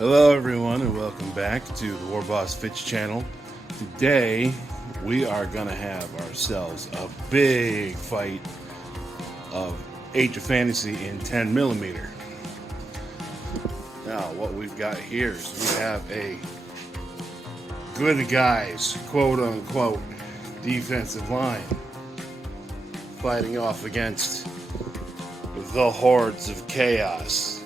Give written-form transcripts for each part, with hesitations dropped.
Hello everyone and welcome back to the War Boss Fitch channel. Today we are gonna have ourselves a big fight of Age of Fantasy in 10mm. Now what we've got here is we have a good guys, quote unquote, defensive line fighting off against the hordes of chaos.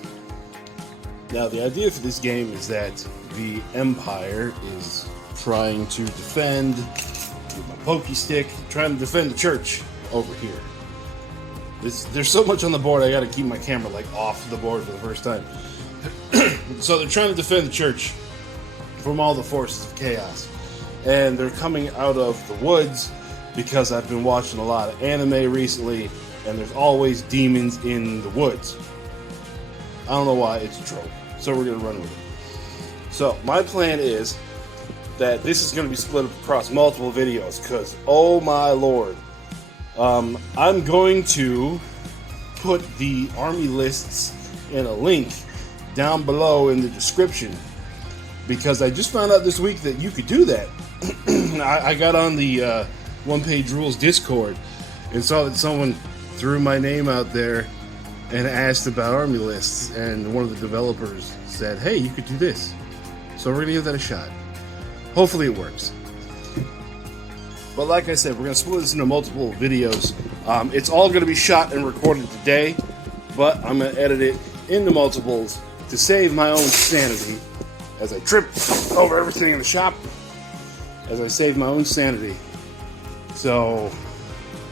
Now, the idea for this game is that the Empire is trying to defend, with my pokey stick, trying to defend the church over here. There's so much on the board, I gotta keep my camera like off the board for the first time. So they're trying to defend the church from all the forces of chaos. And they're coming out of the woods because I've been watching a lot of anime recently, and there's always demons in the woods. I don't know why, it's a trope. So we're going to run with it. So my plan is that this is going to be split across multiple videos because, oh my lord, I'm going to put the army lists in a link down below in the description because I just found out this week that you could do that. I got on the One Page Rules Discord and saw that someone threw my name out there and asked about army lists, and one of the developers said, hey, you could do this. So we're going to give that a shot. Hopefully it works. But like I said, we're going to split this into multiple videos. It's all going to be shot and recorded today, but I'm going to edit it into multiples to save my own sanity as I trip over everything in the shop, as I save my own sanity. So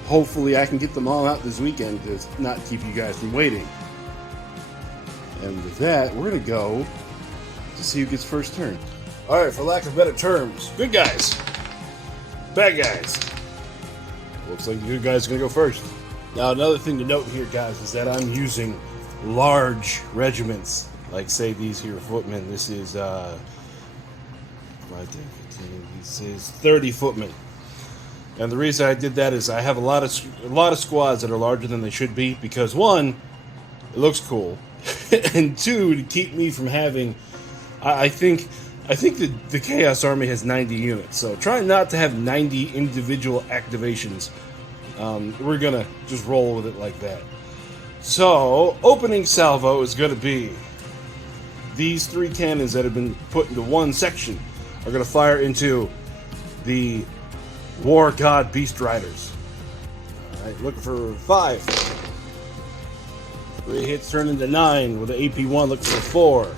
hopefully I can get them all out this weekend to not keep you guys from waiting. And with that, we're going to go to see who gets first turn. Alright, for lack of better terms, good guys, bad guys. Looks like the good guys are going to go first. Now another thing to note here, guys, is that I'm using large regiments, like say these here footmen. This is 5, 10, 15, this is 30 footmen. And the reason I did that is I have a lot of squads that are larger than they should be because one, it looks cool, and two, to keep me from having. I think the Chaos Army has 90 units, so try not to have 90 individual activations. We're gonna just roll with it like that. So opening salvo is gonna be these 3 cannons that have been put into one section are gonna fire into the War God Beast Riders. Alright, looking for 5. 3 hits turn into 9 with an AP1, looking for 4. 1,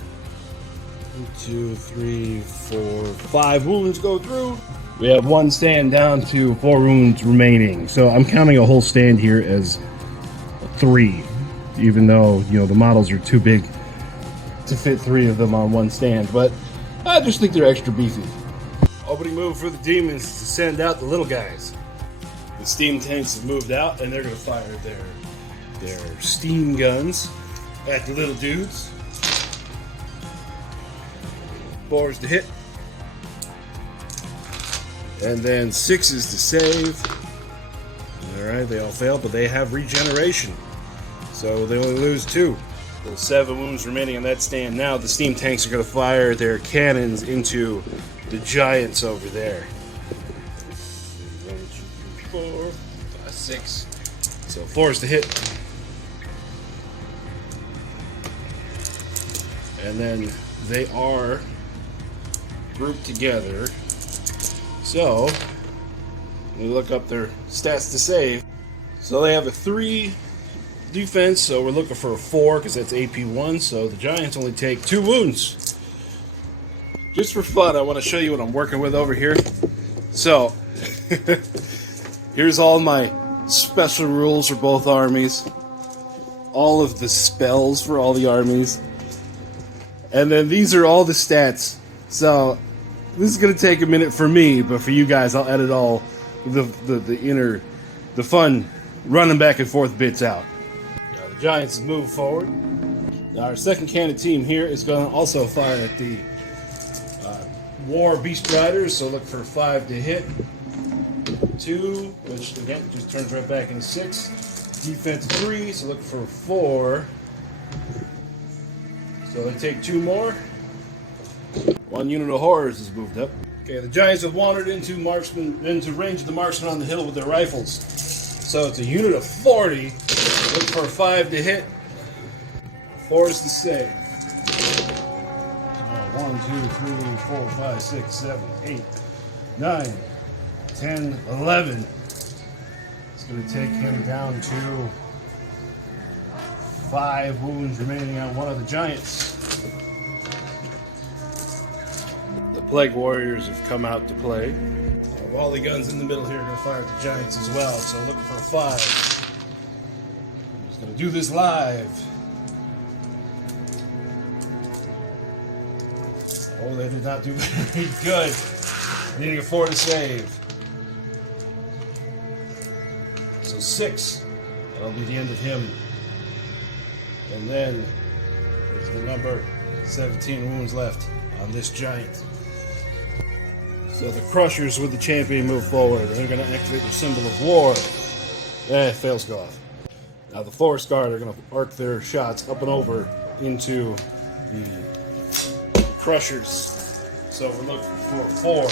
2, 3, 4, 5 wounds go through. We have 1 stand down to 4 wounds remaining. So I'm counting a whole stand here as 3, even though, you know, the models are too big to fit 3 of them on 1 stand, but I just think they're extra beefy. Opening move for the demons is to send out the little guys. The steam tanks have moved out and they're going to fire their steam guns at the little dudes. 4s to hit. And then 6s to save. Alright, they all fail, but they have regeneration. So they only lose 2. There's 7 wounds remaining on that stand. Now the steam tanks are going to fire their cannons into the giants over there. 1, 2, 3, 4, 5, 6. So 4s to hit. And then they are grouped together. So we look up their stats to save. So they have a 3 defense, so we're looking for a 4 because that's AP1. So the giants only take 2 wounds. Just for fun, I want to show you what I'm working with over here. So, here's all my special rules for both armies. All of the spells for all the armies. And then these are all the stats. So, this is going to take a minute for me, but for you guys, I'll edit all the fun running back and forth bits out. Now, the Giants move forward. Now, our second cannon team here is going to also fire at the War Beast Riders, so look for 5 to hit. 2, which again just turns right back into 6. Defense 3, so look for 4. So they take 2 more. One unit of horrors is moved up. Okay, the Giants have wandered into range of the marksmen on the hill with their rifles. So it's a unit of 40. Look for a 5 to hit. 4 is to save. 1, 2, 3, 4, 5, 6, 7, 8, 9, 10, 11. It's going to take him down to 5 wounds remaining on one of the Giants. The Plague Warriors have come out to play. Our volley guns in the middle here are going to fire at the Giants as well, so looking for a 5. I'm just going to do this live. Oh, they did not do very good. Needing a 4 to save. So 6. That'll be the end of him. And then there's the number 17 wounds left on this Giant. So the Crushers with the champion move forward. They're going to activate their symbol of war. Fails to go off. Now the Forest Guard are going to arc their shots up and over into the Crushers. So we're looking for 4.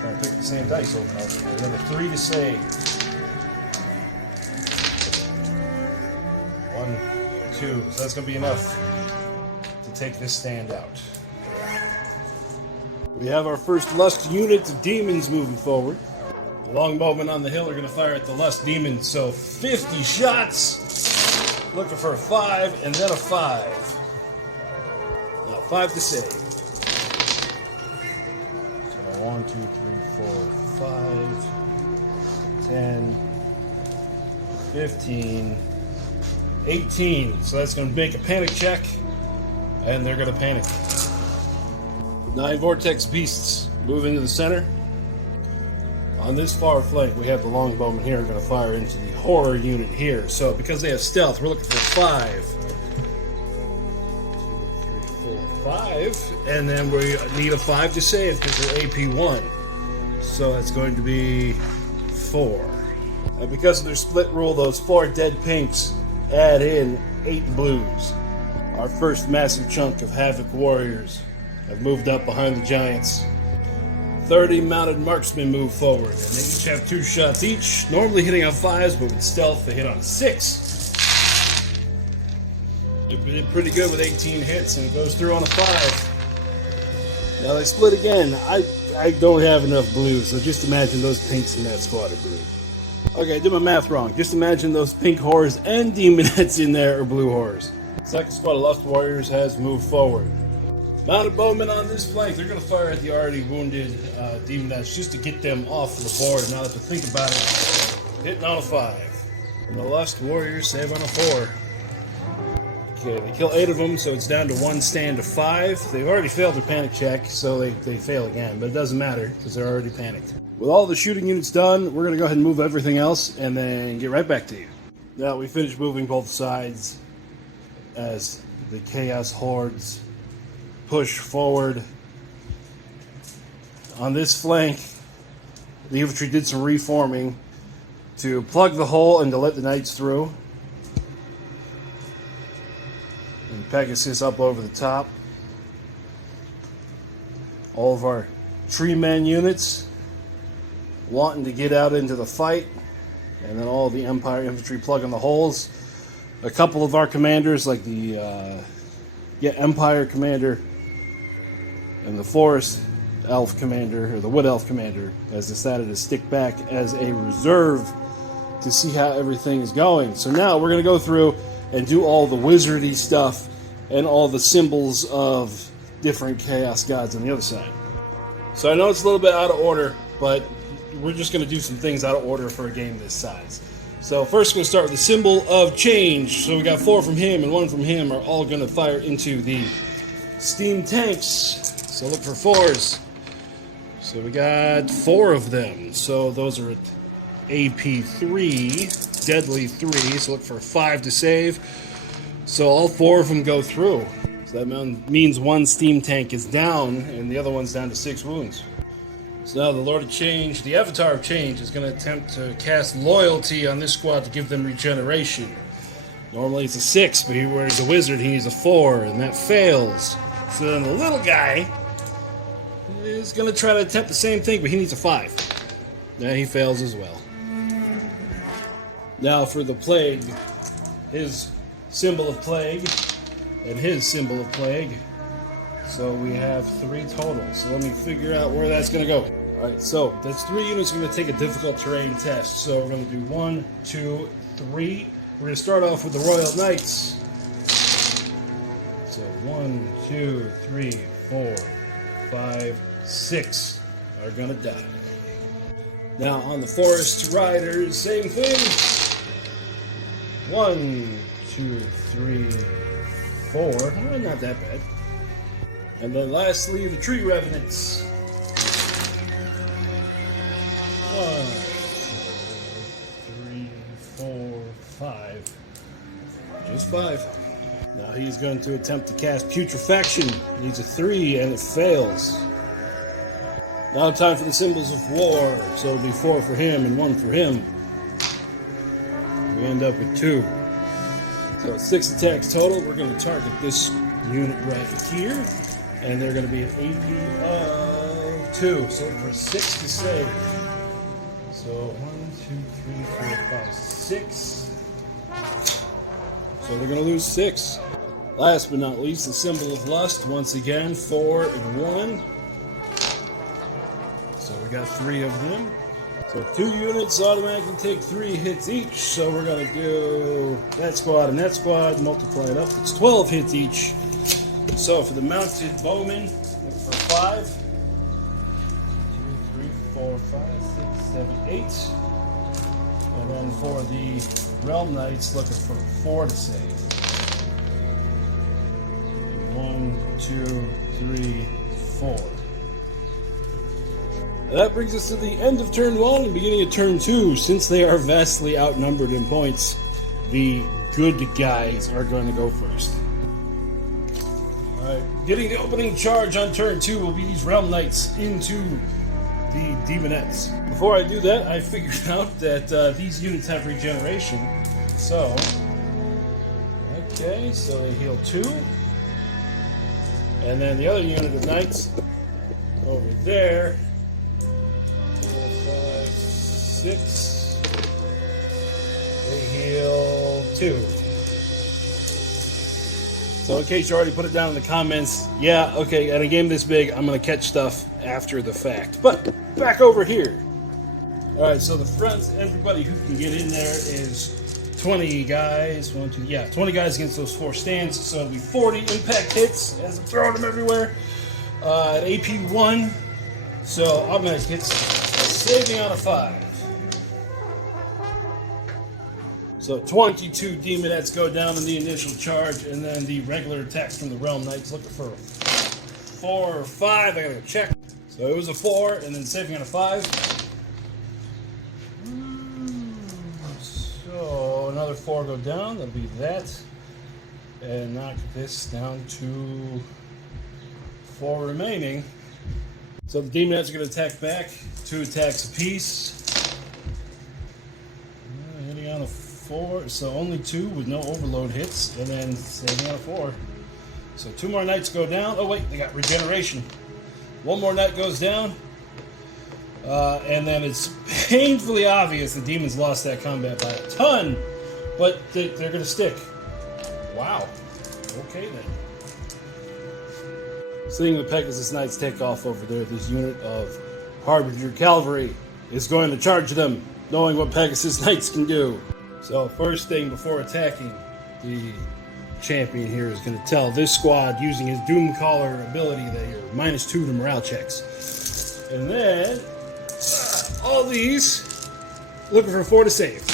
Trying to pick the same dice over and over. Another 3 to save. 1, 2. So that's going to be enough to take this stand out. We have our first Lust unit of demons moving forward. The longbowmen on the hill are going to fire at the Lust demons. So 50 shots. Looking for a 5 and then a 5. Now 5 to save. So 1, 2, 3, 4, 5, 10, 15, 18. So that's going to make a panic check. And they're going to panic. 9 Vortex Beasts move into the center. On this far flank, we have the longbowmen here going to fire into the horror unit here. So because they have stealth, we're looking for 5. 2, 3, 4, 5. And then we need a 5 to save because they're AP 1. So that's going to be 4. And because of their split rule, those 4 dead pinks add in 8 blues. Our first massive chunk of Havoc Warriors have moved up behind the Giants. 30 mounted marksmen move forward, and they each have 2 shots each, normally hitting on 5s, but with stealth they hit on 6. They did pretty good with 18 hits, and it goes through on a 5. Now they split again. I don't have enough blues, so just imagine those pinks in that squad are blue. Okay, I did my math wrong. Just imagine those pink horrors and demonettes in there are blue horrors. Second squad of Lust Warriors has moved forward. Mounted bowmen on this flank, they're going to fire at the already wounded demonettes just to get them off the board. Now that to think about it, hitting on a 5. And the Lust Warriors save on a 4. Okay, they kill 8 of them, so it's down to 1 stand of 5. They've already failed their panic check, so they fail again, but it doesn't matter because they're already panicked. With all the shooting units done, we're going to go ahead and move everything else and then get right back to you. Now we finished moving both sides as the Chaos Hordes push forward. On this flank, the infantry did some reforming to plug the hole and to let the knights through. And Pegasus up over the top. All of our Treemen units wanting to get out into the fight, and then all the Empire infantry plugging the holes. A couple of our commanders, like the Empire commander and the Forest Elf commander, or the Wood Elf commander, has decided to stick back as a reserve to see how everything is going. So now we're going to go through and do all the wizardy stuff and all the symbols of different chaos gods on the other side. So I know it's a little bit out of order, but we're just going to do some things out of order for a game this size. So first we're going to start with the symbol of change. So we got 4 from him and 1 from him are all going to fire into the steam tanks. So look for 4s. So we got 4 of them. So those are AP 3, deadly 3. So look for 5 to save. So all 4 of them go through. So that means 1 steam tank is down and the other one's down to 6 wounds. So now the Lord of Change, the Avatar of Change, is going to attempt to cast Loyalty on this squad to give them regeneration. Normally it's a 6, but where he's a wizard, he needs a 4, and that fails. So then the little guy is going to try to attempt the same thing, but he needs a 5. Now he fails as well. Now for the Plague, his symbol of Plague, and his symbol of Plague. So we have 3 total. So let me figure out where that's going to go. Alright, so that's 3 units. We're going to take a difficult terrain test. So we're going to do 1, 2, 3. We're going to start off with the Royal Knights. So 1, 2, 3, 4, 5, 6 are going to die. Now on the Forest Riders, same thing. 1, 2, 3, 4. Oh, not that bad. And then lastly, the Tree Revenants. 1, 2, 3, 4, 5. Just 5. Now he's going to attempt to cast Putrefaction. He needs a 3 and it fails. Now time for the Symbols of War. So it'll be 4 for him and 1 for him. We end up with 2. So 6 attacks total. We're going to target this unit right here. And they're going to be an AP of 2. So for 6 to save. So 1, 2, 3, 4, 5, 6. So they're going to lose 6. Last but not least, the Symbol of Lust. Once again, 4 and 1. So we got 3 of them. So 2 units automatically take 3 hits each. So we're going to do that squad and that squad. Multiply it up. It's 12 hits each. So for the Mounted Bowmen, look for 5. 2, 3, 4, 5, 6, 7, 8. And then for the Realm Knights, looking for 4 to save. 1, 2, 3, 4. That brings us to the end of turn 1 and beginning of turn 2. Since they are vastly outnumbered in points, the good guys are going to go first. Alright, getting the opening charge on turn 2 will be these Realm Knights into the Demonettes. Before I do that, I figured out that these units have regeneration. So, okay, so they heal 2. And then the other unit of Knights over there. 4, 5, 6. They heal 2. So in case you already put it down in the comments, yeah, okay, at a game this big, I'm going to catch stuff after the fact. But back over here. Alright, so the front, everybody who can get in there is 20 guys. 20 guys against those 4 stands. So it'll be 40 impact hits as I'm throwing them everywhere. At AP 1. So automatic hits, saving on a 5. So 22 Demonettes go down in the initial charge, and then the regular attacks from the Realm Knights looking for 4 or 5. I gotta go check. So it was a 4, and then saving on a 5. So another 4 go down. That'll be that, and knock this down to 4 remaining. So the Demonettes are going to attack back. 2 attacks apiece. Hitting on a 4, so only 2 with no overload hits, and then saving on a 4. So 2 more Knights go down. Oh wait, they got regeneration. 1 more Knight goes down. And then it's painfully obvious the demons lost that combat by a ton, but they're going to stick. Wow. Okay then. Seeing the Pegasus Knights take off over there, this unit of Harbinger Calvary is going to charge them, knowing what Pegasus Knights can do. So first thing before attacking, the champion here is going to tell this squad, using his Doomcaller ability, that you're -2 to morale checks. And then all these looking for 4 to save.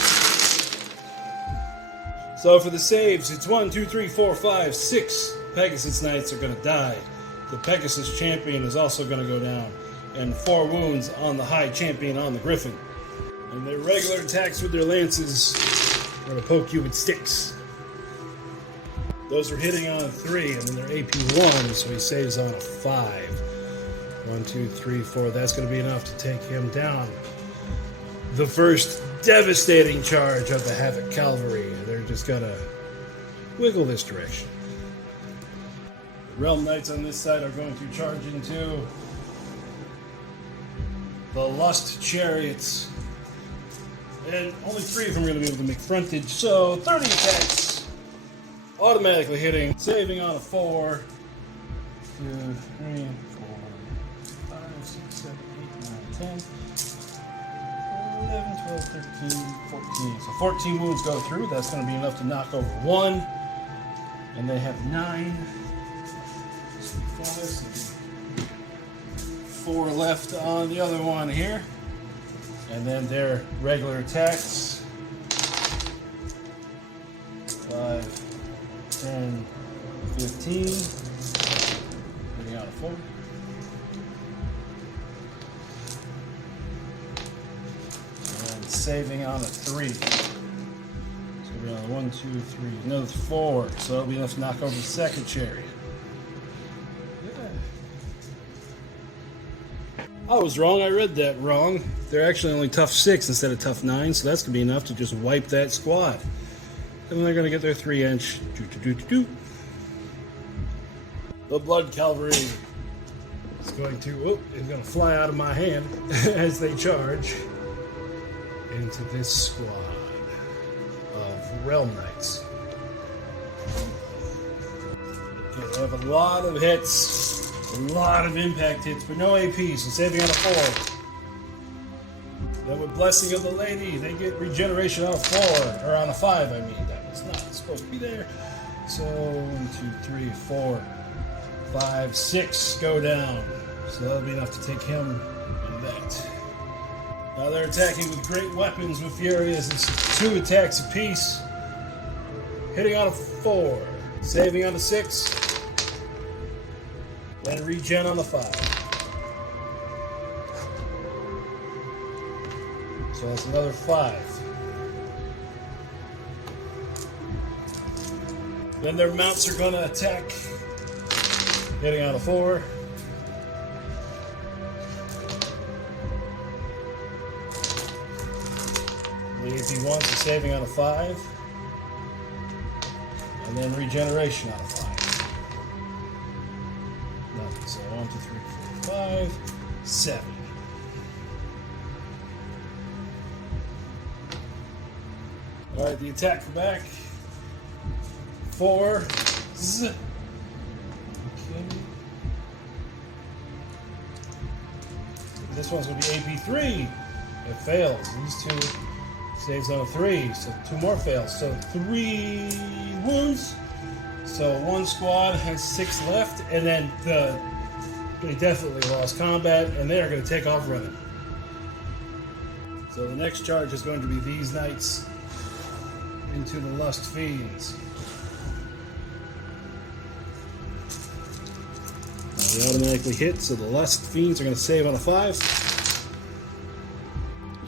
So for the saves, it's 1, 2, 3, 4, 5, 6 Pegasus Knights are going to die. The Pegasus champion is also going to go down, and 4 wounds on the high champion on the Griffin. And their regular attacks with their lances are going to poke you with sticks. Those are hitting on a 3, and then they're AP 1, so he saves on a 5. 1, 2, 3, 4. That's going to be enough to take him down. The first devastating charge of the Havoc Calvary. They're just going to wiggle this direction. The Realm Knights on this side are going to charge into the Lust Chariots. And only 3 of them are going to be able to make frontage, so 30 attacks. Automatically hitting, saving on a 4. 2, 3, 4, 5, 6, 7, 8, 9, 10, 11, 12, 13, 14. So 14 wounds go through. That's going to be enough to knock over 1. And they have 9. 4 left on the other one here. And then their regular attacks. 5, 10, 15. Hitting out a 4. And saving on a 3. So we're on 1, 2, 3, another 4. So that'll be enough to knock over the second chariot. I was wrong. I read that wrong. They're actually only tough 6 instead of tough 9, so that's going to be enough to just wipe that squad. And then they're going to get their 3-inch. The Blood Calvary is going to fly out of my hand as they charge into this squad of Realm Knights. Okay, they have a lot of hits. A lot of impact hits, but no AP, so saving on a 4. Then with Blessing of the Lady, they get regeneration on a 4, or on a 5, I mean. That was not supposed to be there. So 1, 2, 3, 4, 5, 6 go down. So that'll be enough to take him and that. Now they're attacking with great weapons with Furious. It's 2 attacks apiece. Hitting on a 4, saving on a 6. And regen on the 5. So that's another 5. Then their mounts are going to attack. Hitting on a 4. The AP wants is saving on a 5. And then regeneration on a 5. So 1, 2, 3, 4, 5, 7. Alright, the attack for back. 4. Z. Okay. This one's going to be AP 3. It fails. These 2 saves on a 3. So 2 more fails. So 3 wounds. So 1 squad has 6 left, and then they definitely lost combat, and they are going to take off running. So the next charge is going to be these knights into the Lust Fiends. Now they automatically hit, so the Lust Fiends are going to save on a 5.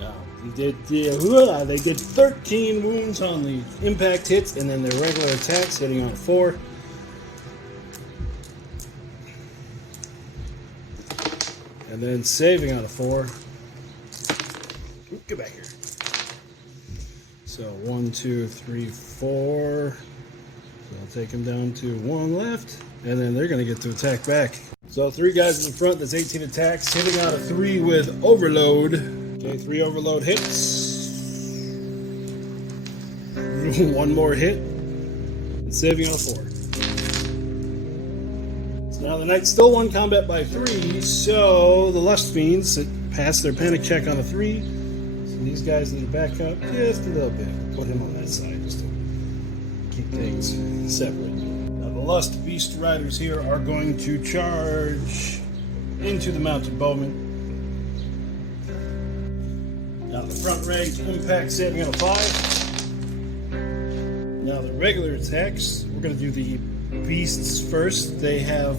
Now they did 13 wounds on the impact hits, and then their regular attacks hitting on a 4. And then saving on a 4. Get back here. So 1, 2, 3, 4. So I'll take them down to 1 left. And then they're going to get to attack back. So 3 guys in the front, that's 18 attacks. Hitting out a 3 with Overload. Okay, 3 Overload hits. 1 more hit. And saving on a 4. Now the Knights still won combat by 3, so the Lust Fiends passed their panic check on a 3. So these guys need to back up just a little bit. Put him on that side just to keep things separate. Now the Lust Beast Riders here are going to charge into the Mounted Bowmen. Now the front rank impact saving on a 5. Now the regular attacks, we're going to do the Beasts first. They have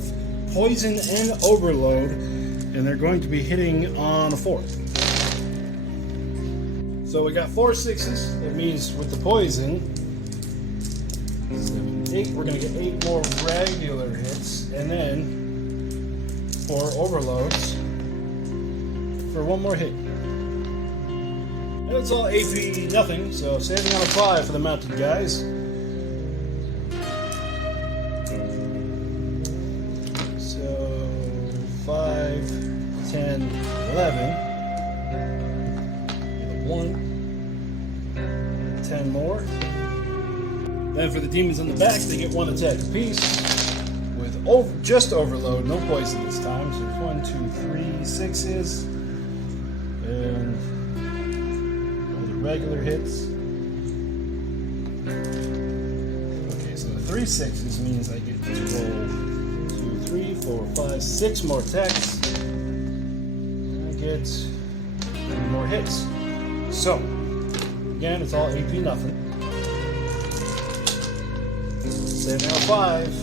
Poison and Overload, and they're going to be hitting on a 4. So we got 4 6s. That means with the Poison, 7, 8, we're going to get 8 more regular hits, and then 4 overloads for 1 more hit. And it's all AP nothing, so saving on a 5 for the mounted guys. So 5, 10, 11. 1. 10 more. Then for the demons on the back, they get 1 attack apiece with just overload, no poison this time. So there's 1, 2, 3 6s, and all the regular hits. Okay, so the 3 6s means I get to roll 2, 3, 4, 5, 6 more attacks. And I get 3 more hits. So again, it's all AP nothing. Saving out 5.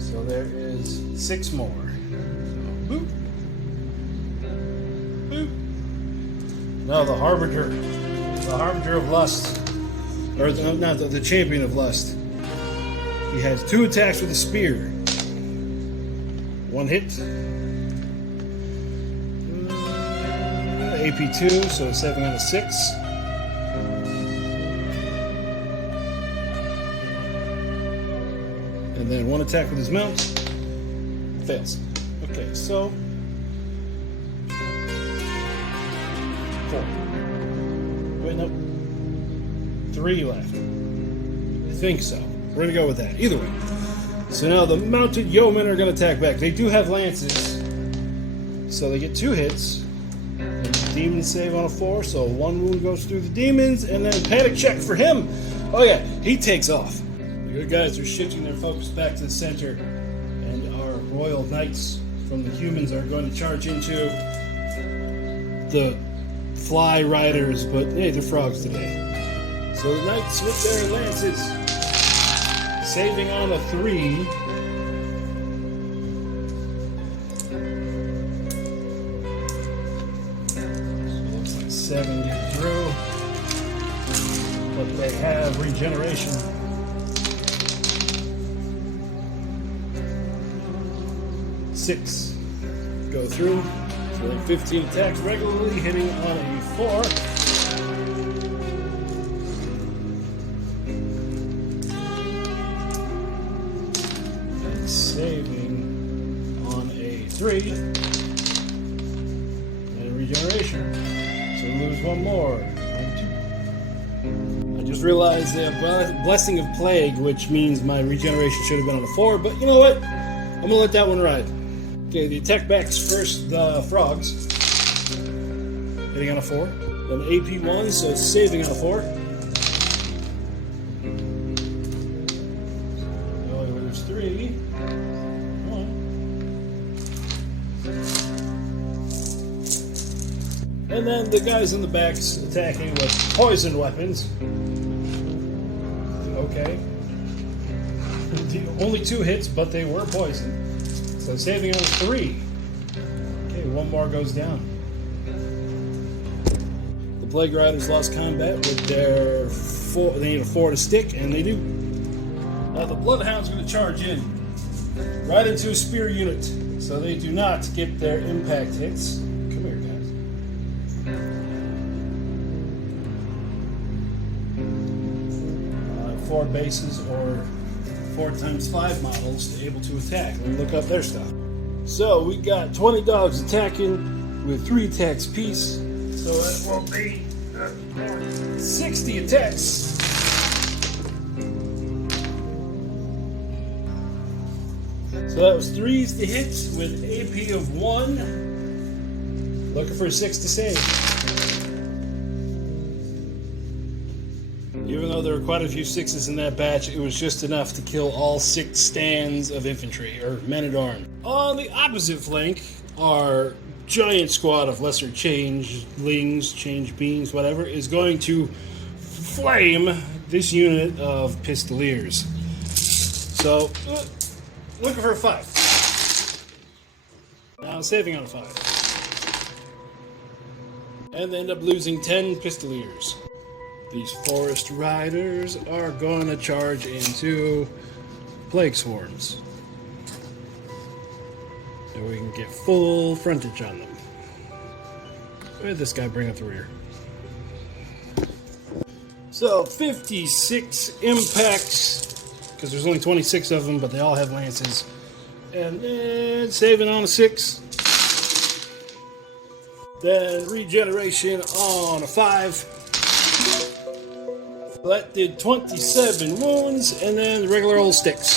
So there is 6 more. So, boop. Boop. Now the Harbinger of Lust, or the Champion of Lust. He has 2 attacks with a spear. 1 hit. AP 2, so 7 out of 6. And then 1 attack with his mount. Fails. Okay, so 4. Wait, no. 3 left. I think so. We're gonna go with that. Either way. So now the mounted yeomen are gonna attack back. They do have lances, so they get 2 hits. Demons save on a 4, so 1 wound goes through the demons, and then panic check for him. Oh yeah, he takes off. The good guys are shifting their focus back to the center, and our royal knights from the humans are going to charge into the fly riders, but hey, they're frogs today. So the knights with their lances, saving on a 3. 7 get through, but they have regeneration. 6 go through, so they're 15 attacks regularly, hitting on a 4. And saving on a 3, and regeneration. So lose 1 more. 1, 2. I just realized they have Blessing of Plague, which means my regeneration should have been on a 4, but you know what? I'm gonna let that one ride. Okay, the attack backs first, the frogs. Hitting on a 4. Then AP 1, so it's saving on a 4. So only lose 3. 1. And then the guys in the backs attacking with poisoned weapons. Okay. Only 2 hits, but they were poisoned. So saving on 3. Okay, 1 more goes down. The Plague Riders lost combat with their 4. They need a 4 to stick, and they do. Now the Bloodhound's going to charge in right into a spear unit, so they do not get their impact hits. Come here, guys. 4 bases or 4 times 5 models to able to attack. Let me look up their stuff. So we got 20 dogs attacking with 3 attacks apiece. So that will be 60 attacks. So that was 3s to hit with AP of 1. Looking for a 6 to save. Even though there were quite a few 6s in that batch, it was just enough to kill all 6 stands of infantry, or men-at-arms. On the opposite flank, our giant squad of lesser changelings, change beings, whatever, is going to flame this unit of pistoliers. So, looking for a 5. Now saving on a 5. And they end up losing 10 pistoliers. These forest riders are going to charge into Plague Swarms. So we can get full frontage on them. Where did this guy bring up the rear? So 56 impacts, because there's only 26 of them, but they all have lances. And then saving on a 6. Then regeneration on a 5. So that did 27 wounds, and then the regular old sticks.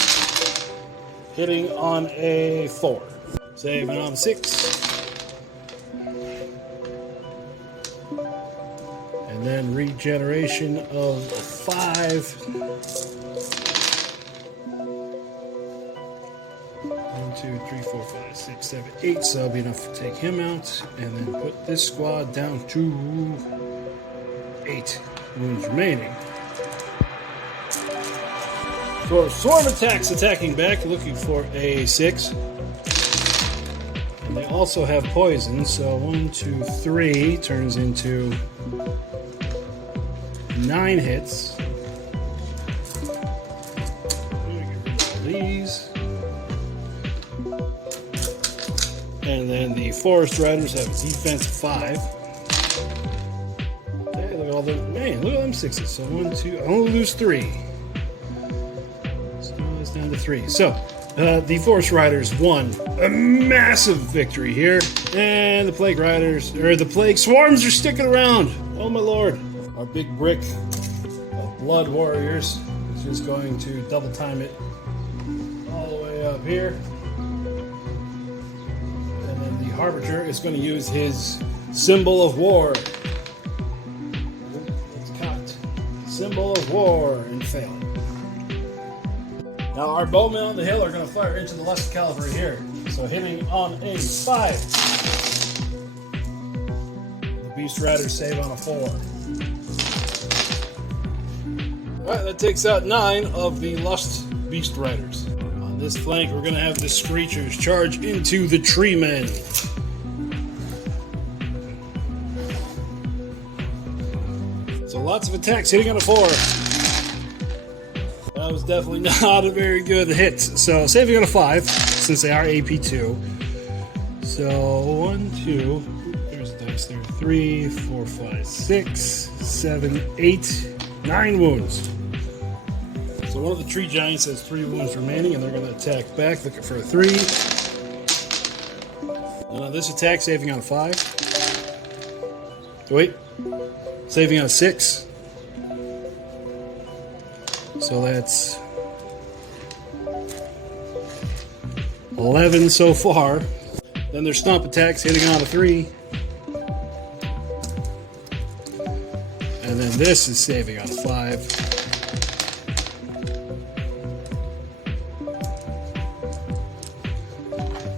Hitting on a 4. Saving on a 6. And then regeneration of a 5. 1, 2, 3, 4, 5, 6, 7, 8. So that'll be enough to take him out. And then put this squad down to 8 wounds remaining. For swarm attacks attacking back, looking for a 6. And they also have poison, so 1, 2, 3 turns into 9 hits. These. And then the Forest Riders have a defense of 5. Okay, look at all them. Man, look at them 6s. So 1, 2. I only lose 3. So it's down to 3. So the Forest Riders won a massive victory here, and the Plague Riders, or the Plague Swarms, are sticking around. Oh my lord! Our big brick of Blood Warriors is just going to double time it all the way up here. And then the Harbinger is going to use his Symbol of War. It's caught. Symbol of War, and fail. Now our bowmen on the hill are going to fire into the left Calvary here. So hitting on a 5. The Beast Riders save on a 4. Alright, that takes out 9 of the Lust Beast Riders. On this flank, we're going to have the Screechers charge into the Treemen. So lots of attacks hitting on a 4. That was definitely not a very good hit. So saving on a 5, since they are AP2. So 1, 2, there's the dice there. 3, 4, 5, 6, 7, 8, 9 wounds. So one of the tree giants has 3 wounds remaining, and they're going to attack back, looking for a 3. And on this attack, saving on a 5. Wait, saving on a 6. So that's 11 so far. Then there's stomp attacks hitting on a 3. And then this is saving on a 5.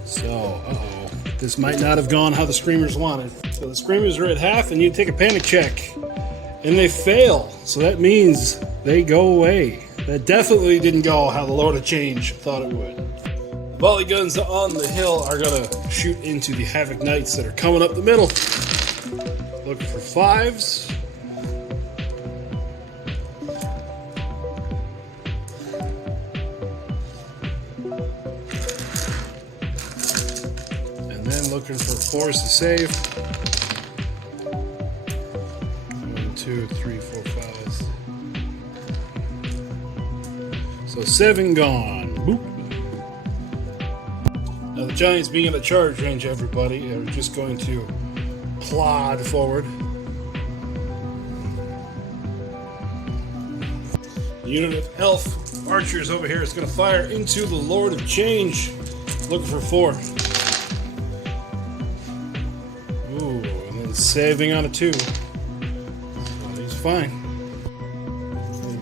So, uh-oh. This might not have gone how the Screamers wanted. So the Screamers are at half, and you take a panic check. And they fail. So that means they go away. That definitely didn't go how the Lord of Change thought it would. The volley guns on the hill are going to shoot into the Havoc Knights that are coming up the middle. Looking for 5s. And then looking for 4s to save. 1, 2, 3, 4, 5s. So 7 gone. Boop. Now the Giants being in the charge range, everybody, are just going to plod forward. The unit of elf archers over here is going to fire into the Lord of Change, looking for 4. Ooh, and then saving on a 2. So he's fine.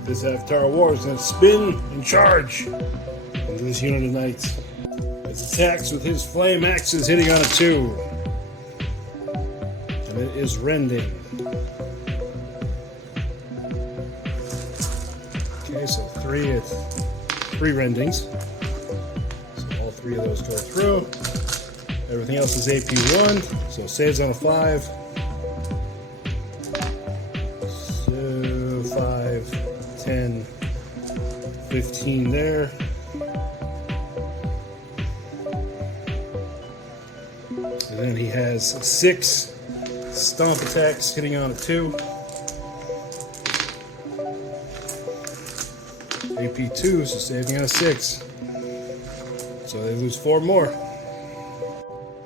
This Avatar of War is going to spin and charge into this unit of knights. His attacks with his flame axes hitting on a 2. And it is rending. Okay, so 3 rendings. So all 3 of those go through. Everything else is AP1, so saves on a 5. So 5, 10, 15 there. then he has 6 stomp attacks hitting on a 2. AP 2, so saving on a 6. So they lose 4 more.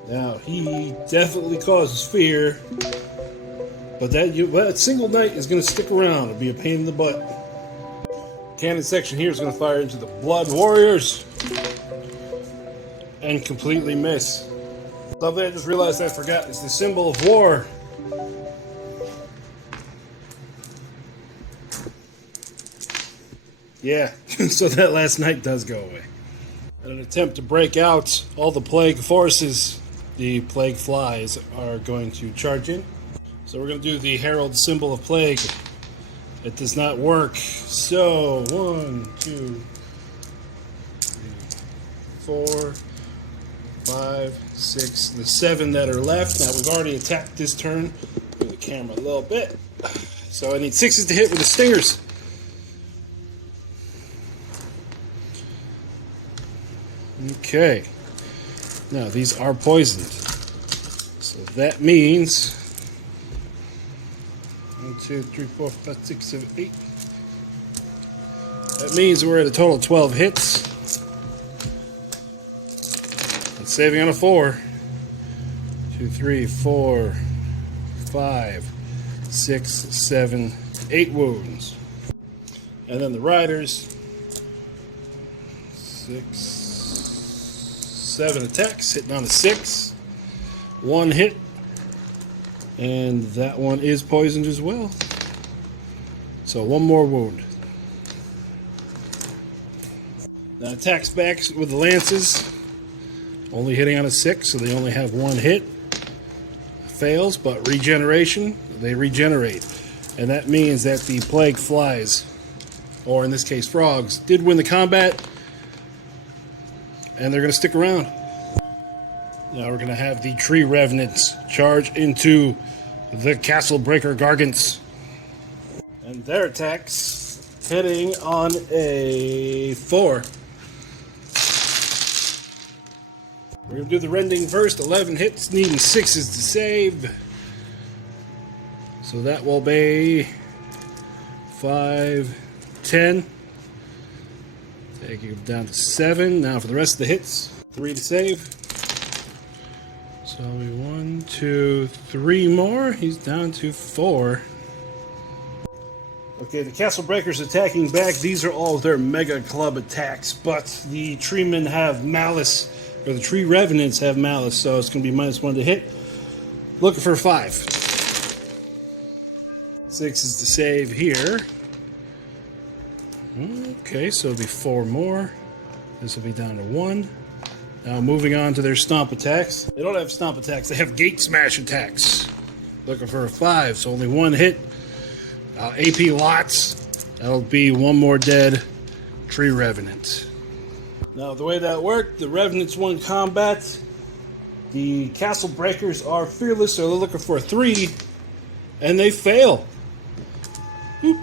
Now, he definitely causes fear, but that single knight is going to stick around and be a pain in the butt. Cannon section here is going to fire into the Blood Warriors and completely miss. Lovely, I just realized I forgot. It's the symbol of war. Yeah, so that last knight does go away. In an attempt to break out all the plague forces, the plague flies are going to charge in. So we're going to do the herald symbol of plague. It does not work. So 1, 2, 3, 4, 5, 6, the 7 that are left. Now we've already attacked this turn. Move the camera a little bit. So I need 6s to hit with the stingers. Okay. Now these are poisoned. So that means 1, 2, 3, 4, 5, 6, 7, 8. That means we're at a total of 12 hits. And saving on a 4. 2, 3, 4, 5, 6, 7, 8 wounds. And then the riders. 6, 7 attacks, hitting on a 6. 1 hit. And that one is poisoned as well. So 1 more wound. Now attacks back with the lances. Only hitting on a 6, so they only have 1 hit. Fails, but regeneration, they regenerate. And that means that the plague flies, or in this case frogs, did win the combat. And they're going to stick around. Now we're going to have the Tree Revenants charge into the Castle Breaker Gargants. And their attacks hitting on a 4. We're going to do the rending first. 11 hits, needing 6s to save. So that will be 5, 10. Taking him down to 7. Now for the rest of the hits, 3 to save. So 1, 2, 3 more. He's down to 4. Okay, the Castle Breakers attacking back. These are all their Mega Club attacks, but the Treemen have Malice, or the Tree Revenants have Malice, so it's going to be -1 to hit. Looking for 5. 6 is to save here. Okay, so it'll be 4 more. This will be down to 1. Now moving on to their stomp attacks. They don't have stomp attacks, they have gate smash attacks. Looking for a 5, so only 1 hit. AP lots. That'll be 1 more dead Tree Revenant. Now the way that worked, the Revenants won combat. The Castle Breakers are fearless, so they're looking for a 3, and they fail.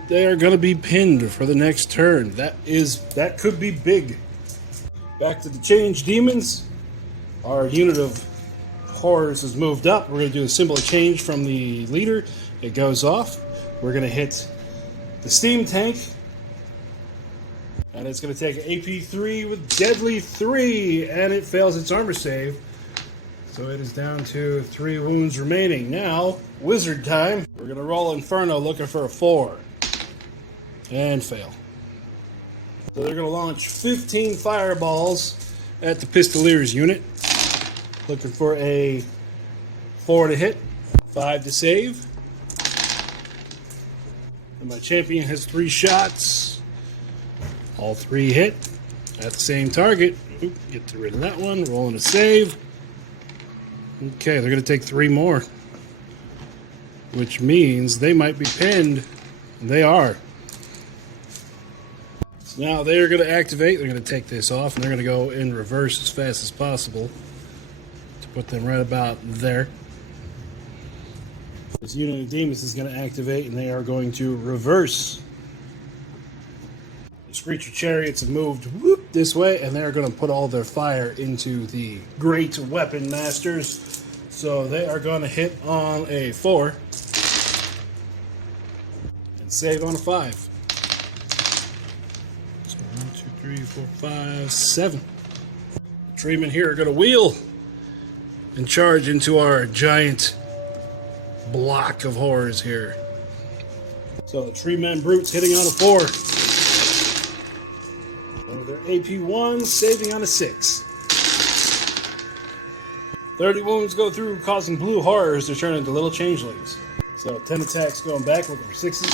They are going to be pinned for the next turn. That could be big. Back to the Change Demons. Our unit of horrors has moved up. We're going to do a symbol of change from the leader. It goes off. We're going to hit the Steam Tank. And it's going to take an AP 3 with Deadly 3. And it fails its armor save. So it is down to 3 wounds remaining. Now, Wizard time. We're going to roll Inferno looking for a 4. And fail. So they're going to launch 15 fireballs at the Pistoliers unit. Looking for a 4 to hit, 5 to save. And my champion has 3 shots. All 3 hit at the same target. Get rid of that one. Rolling a save. Okay, they're going to take 3 more. Which means they might be pinned. And they are. Now they're going to activate. They're going to take this off, and they're going to go in reverse as fast as possible to put them right about there. This unit of demons is going to activate, and they are going to reverse. The Screecher Chariots have moved this way, and they're going to put all their fire into the Great Weapon Masters. So they are going to hit on a 4 and save on a 5. So 1, 2, 3, 4, 5, 7. The Treemen here are going to wheel and charge into our giant block of horrors here. So the Treemen brutes hitting on a 4. So their AP 1 saving on a 6. 30 wounds go through, causing blue horrors to turn into little changelings. So 10 attacks going back, looking for 6s.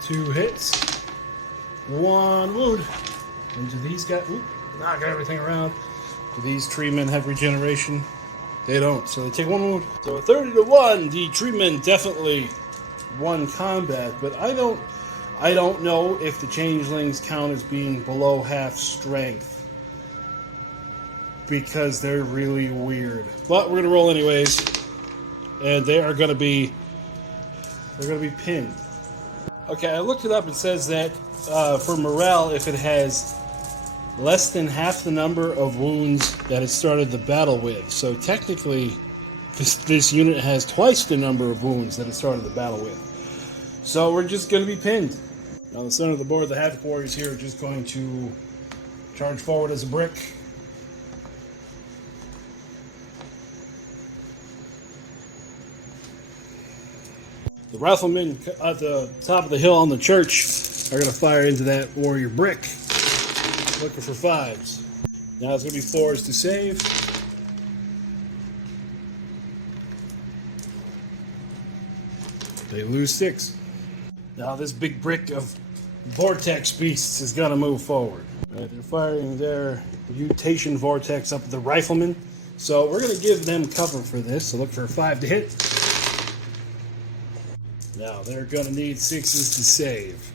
2 hits. 1 wound. And do these guys... Ooh, knock everything around. Do these Treemen have regeneration? They don't, so they take 1 wound. So a 30-1, the Treemen definitely won combat, but I don't know if the changelings count as being below half strength, because they're really weird. But we're gonna roll anyways, and they're gonna be pinned. Okay, I looked it up. It says that for morale, if it has less than half the number of wounds that it started the battle with, so technically this unit has twice the number of wounds that it started the battle with. So we're just gonna be pinned. On the center of the board, the Havoc Warriors here are just going to charge forward as a brick. The riflemen at the top of the hill on the church are going to fire into that warrior brick, looking for 5s. Now it's going to be 4s to save. They lose 6. Now this big brick of vortex beasts is going to move forward. Right, they're firing their mutation vortex up at the riflemen, so we're going to give them cover for this. So look for a 5 to hit. Now they're going to need 6s to save.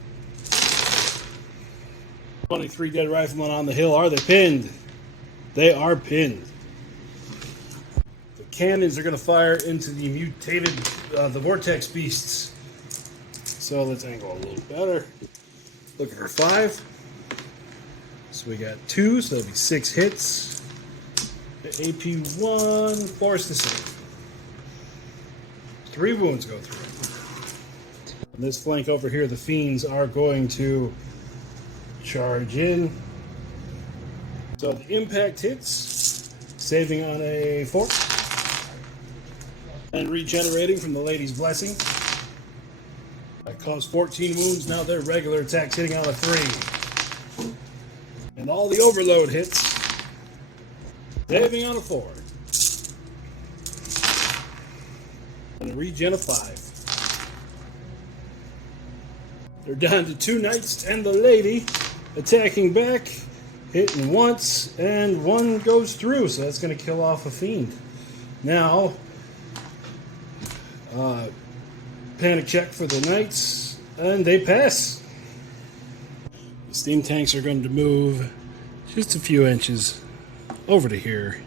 23 dead riflemen on the hill. Are they pinned? They are pinned. The cannons are going to fire into the mutated, the vortex beasts. So let's angle a little better. Looking for 5. So we got 2, so that'll be 6 hits. AP 1, forced to save. 3 wounds go through. On this flank over here, the Fiends are going to charge in. So the impact hits, saving on a 4. And regenerating from the Lady's Blessing. That caused 14 wounds. Now their regular attacks hitting on a 3. And all the overload hits, saving on a 4. And a regen of 5. They're down to 2 knights and the lady attacking back, hitting once, and 1 goes through, so that's going to kill off a fiend. Now, panic check for the knights, and they pass. The steam tanks are going to move just a few inches over to here,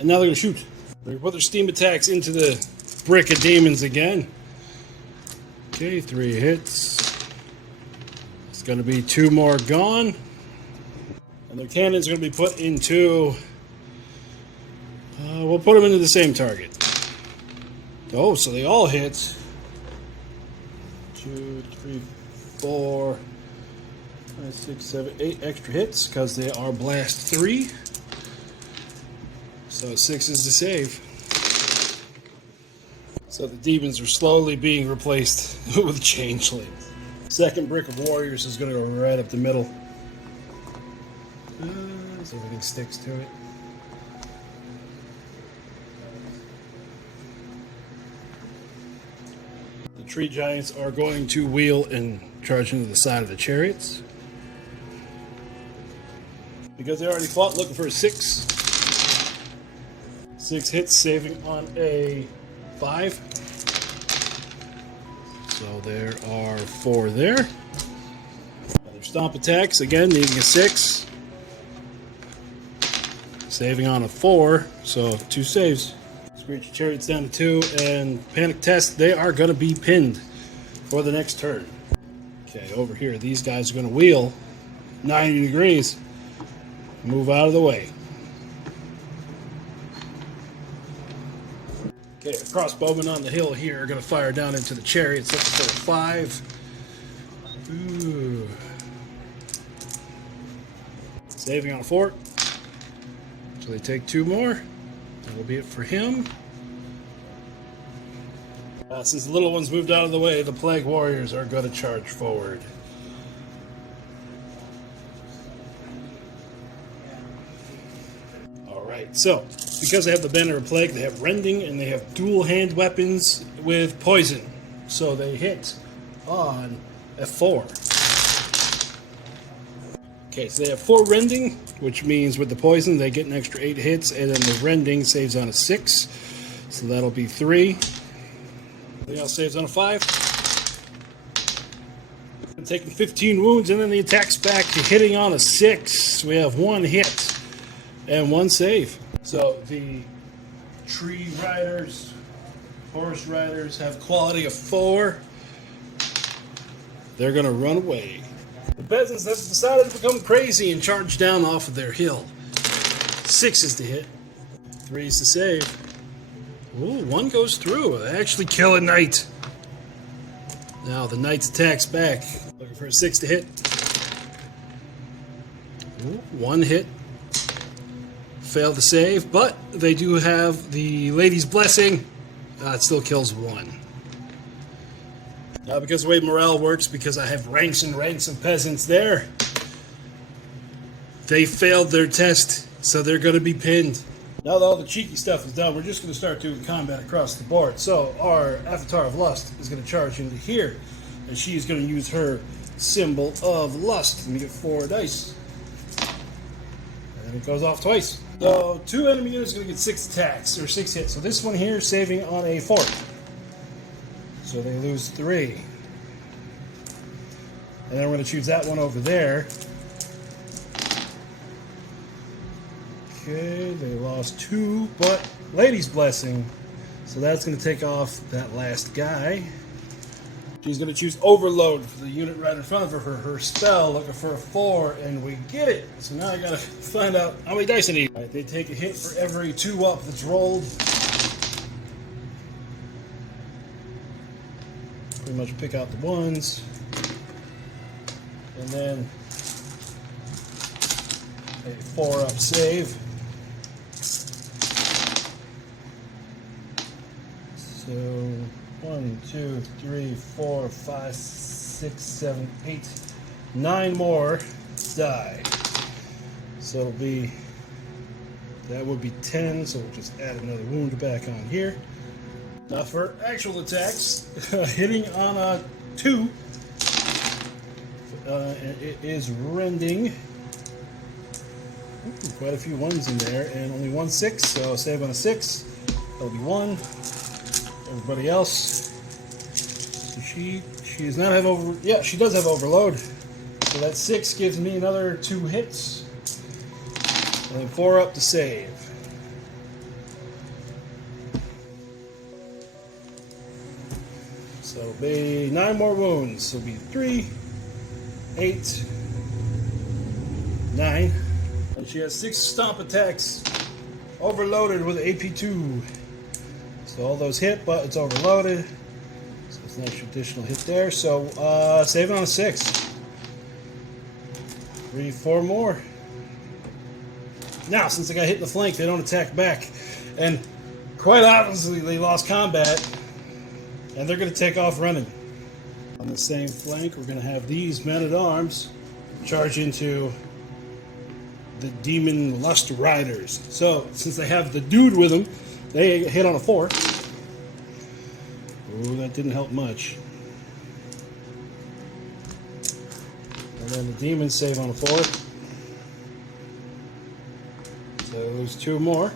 and now they're going to shoot. They're going to put their steam attacks into the brick of demons again. Okay, 3 hits. It's going to be 2 more gone. And their cannons are going to be put into... we'll put them into the same target. Oh, so they all hit. 2, 3, 4, 5, 6, 7, 8 extra hits because they are blast 3. So 6s to save. So the demons are slowly being replaced with changelings. Second brick of warriors is going to go right up the middle. So everything sticks to it. The tree giants are going to wheel and charge into the side of the chariots. Because they already fought, looking for a 6. 6 hits, saving on a 5. So there are 4 there. Another stomp attacks, again needing a 6. Saving on a 4, so 2 saves. Screech Chariots down to 2, and Panic Test, they are going to be pinned for the next turn. Okay, over here, these guys are going to wheel 90 degrees. Move out of the way. Okay, the crossbowmen on the hill here are going to fire down into the chariots. Looking for a 5. Ooh. Saving on a 4. So they take 2 more. That'll be it for him. Since the little ones moved out of the way, the Plague Warriors are going to charge forward. Alright, so because they have the Banner of Plague, they have Rending and they have dual hand weapons with poison. So they hit on a 4. Okay, so they have 4 Rending, which means with the poison they get an extra 8 hits, and then the Rending saves on a 6. So that'll be 3. Everything else saves on a 5. I'm taking 15 wounds, and then the attack's back to hitting on a 6. We have 1 hit and 1 save. So the tree riders, horse riders have quality of 4. They're going to run away. The peasants have decided to become crazy and charge down off of their hill. 6 is to hit. 3 is to save. Ooh, 1 goes through. They actually kill a knight. Now the knight attacks back. Looking for a 6 to hit. Ooh, 1 hit. Failed to save, but they do have the Lady's Blessing. It still kills 1. Now because the way morale works, because I have ranks and ranks of peasants there, they failed their test, so they're going to be pinned. Now that all the cheeky stuff is done, we're just going to start doing combat across the board. So our Avatar of Lust is going to charge into here, and she's going to use her symbol of lust. Let me get 4 dice. And it goes off twice. So 2 enemy units are going to get 6 attacks, or 6 hits. So this one here is saving on a 4. So they lose 3. And then we're going to choose that one over there. Okay, they lost 2, but Lady's Blessing. So that's going to take off that last guy. She's going to choose Overload for the unit right in front of her. Her spell, looking for a 4, and we get it. So now I got to find out how many dice I need. Right, they take a hit for every 2 up that's rolled. Pretty much pick out the 1s. And then a 4 up save. So 1, 2, 3, 4, 5, 6, 7, 8, 9 more die. So it'll be, that would be 10, so we'll just add another wound back on here. Now for actual attacks, hitting on a 2, it is Rending. Ooh, quite a few 1s in there, and only 1 6, so save on a 6. That'll be 1. Everybody else. So she does not have over. Yeah, she does have Overload. So that 6 gives me another 2 hits, and then 4 up to save. So it'll be 9 more wounds. So it'll be 3, 8, 9. And she has 6 stomp attacks, overloaded with AP2. So all those hit, but it's overloaded. So it's an extra additional hit there. So saving on a 6. 3, 4 more. Now, since they got hit in the flank, they don't attack back. And quite obviously, they lost combat. And they're going to take off running. On the same flank, we're going to have these men-at-arms charge into the Demon Lust Riders. So, since they have the dude with them, they hit on a 4. Ooh, that didn't help much. And then the demons save on a 4. So they lose 2 more.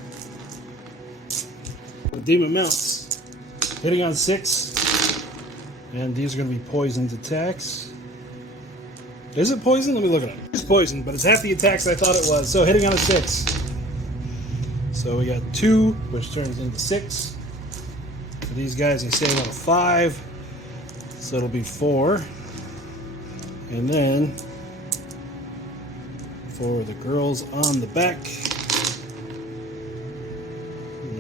The demon mounts, hitting on 6. And these are going to be poisoned attacks. Is it poison? Let me look at it. It's poison, but it's half the attacks I thought it was. So hitting on a 6. So we got 2, which turns into 6. For these guys, they save on a 5. So it'll be 4. And then for the girls on the back,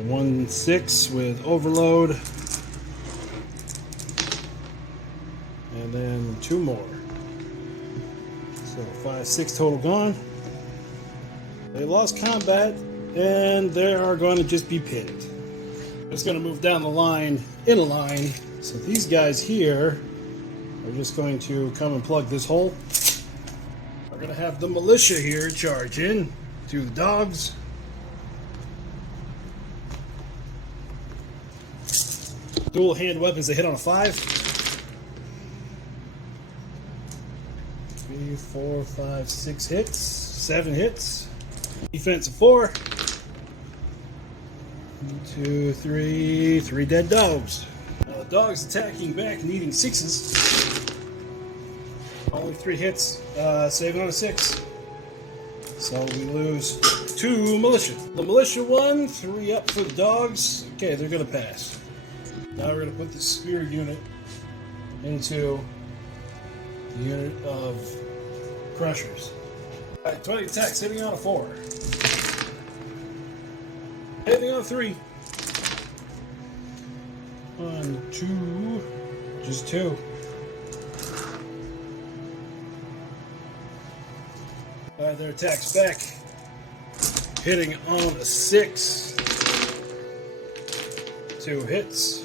1-6 with overload. And then 2 more. So 5-6 total gone. They lost combat, and they are going to just be pinned. Just going to move down the line, in a line. So these guys here are just going to come and plug this hole. We're going to have the militia here charge in to the dogs. Dual hand weapons, they hit on a 5. 3, 4, 5, 6 hits. 7 hits. Defense of 4. 1, 2, 3. 3 dead dogs. Now the dogs attacking back, needing 6s. Only 3 hits, saving on a 6. So we lose 2 militia. The militia won, 3 up for the dogs. Okay, they're going to pass. Now we're going to put the spear unit into the unit of crushers. Alright, 20 attacks, hitting on a 4. Hitting on a 3. 1, 2, just 2. Alright, their attacks back. Hitting on a 6. 2 hits.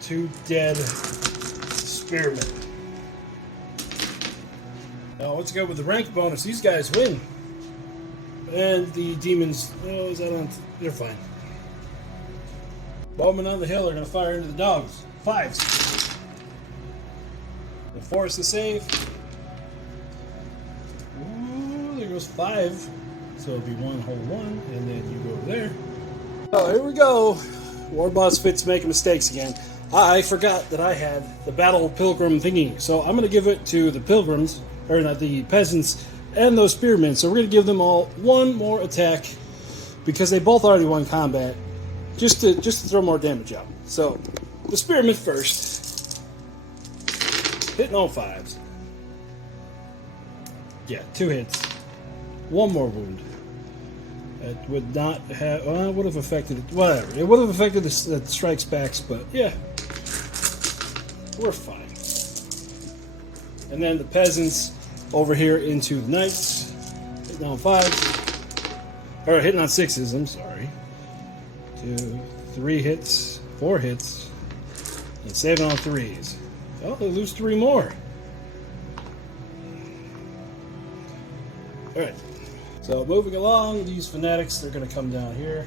2 dead spearmen. Now let's go with the rank bonus. These guys win. And the demons, oh, is that on? They're fine. Bowmen on the hill are going to fire into the dogs. 5s. They force the save. Ooh, there goes 5. So it'll be 1 whole 1, and then you go over there. Oh, here we go. Warboss Fitz making mistakes again. I forgot that I had the Battle Pilgrim thingy, so I'm going to give it to the Pilgrims, or not the peasants, and those spearmen. So we're going to give them all 1 more attack, because they both already won combat, just to throw more damage out. So the spearmen first, hitting all 5s. Yeah, 2 hits, 1 more wound. It would not have, well, it would have affected it, whatever. It would have affected the strikes backs, but yeah, we're fine. And then the peasants over here into the knights, hitting on 5s, or hitting on 6s, I'm sorry. 2, 3 hits, 4 hits, and 7 on 3s. Oh, they lose 3 more. Alright. So moving along, these fanatics, they're going to come down here.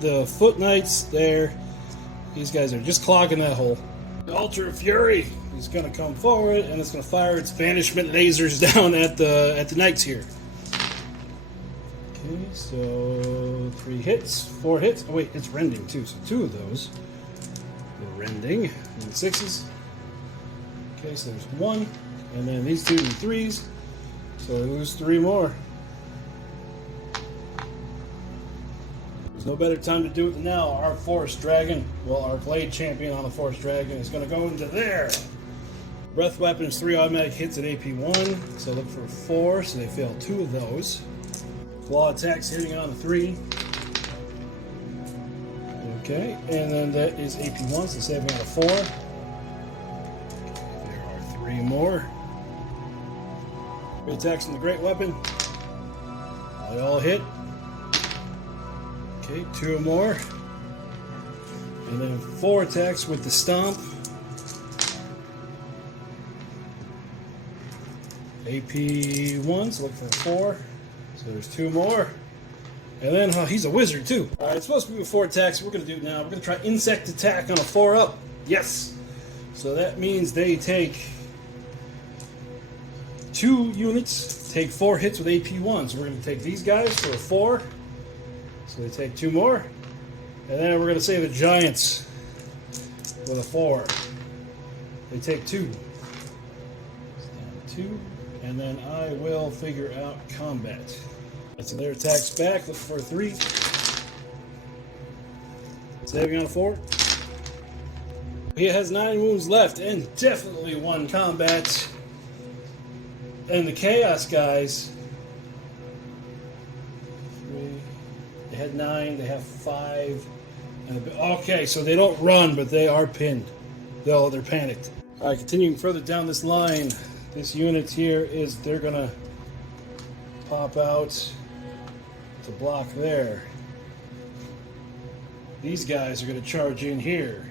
The foot knights there, these guys are just clogging that hole. The Altar of Fury is going to come forward, and it's going to fire its banishment lasers down at the knights here. Okay, so 3 hits, 4 hits. Oh wait, it's rending too, so 2 of those. Rending, and 6s. Okay, so there's 1, and then these 2 and 3s. So we lose 3 more. There's no better time to do it than now. Our Forest Dragon, well, our Glade Champion on the Forest Dragon is going to go into there. Breath Weapon is 3 automatic hits at AP 1, so look for 4, so they fail 2 of those. Claw attacks hitting on a 3. Okay, and then that is AP 1, so saving out of 4. Okay, there are 3 more. 3 attacks from the Great Weapon. They all hit. Okay, 2 more. And then 4 attacks with the Stomp. AP 1, so look for 4. So there's 2 more. And then he's a wizard too. Alright, it's supposed to be with 4 attacks. We're going to do it now. We're going to try Insect Attack on a 4 up. Yes! So that means they take 2 units, take 4 hits with AP 1. So we're going to take these guys for a 4. So they take 2 more. And then we're going to say the Giants with a 4. They take 2. It's down 2. And then I will figure out combat. So their attacks back, look for a 3. Saving on a 4. He has 9 wounds left and definitely won combat. And the Chaos guys, they had 9, they have 5. Okay, so they don't run, but they are pinned. They're panicked. All right, continuing further down this line, this unit here they're gonna pop out to block there. These guys are gonna charge in here.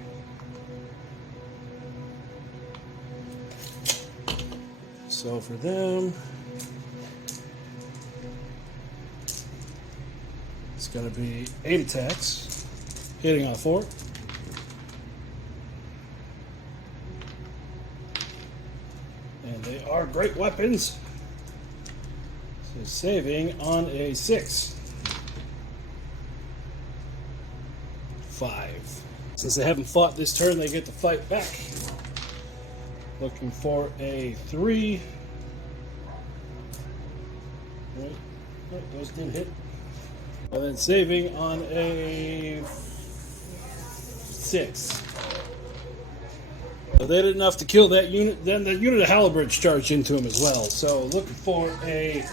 So for them, it's going to be 8 attacks, hitting on 4. And they are great weapons. So saving on a 6. 5. Since they haven't fought this turn, they get to fight back. Looking for a 3. Right. Oh, those didn't hit. And then saving on a 6. So they did enough to kill that unit. Then the unit of halberds charged into him as well. So looking for a,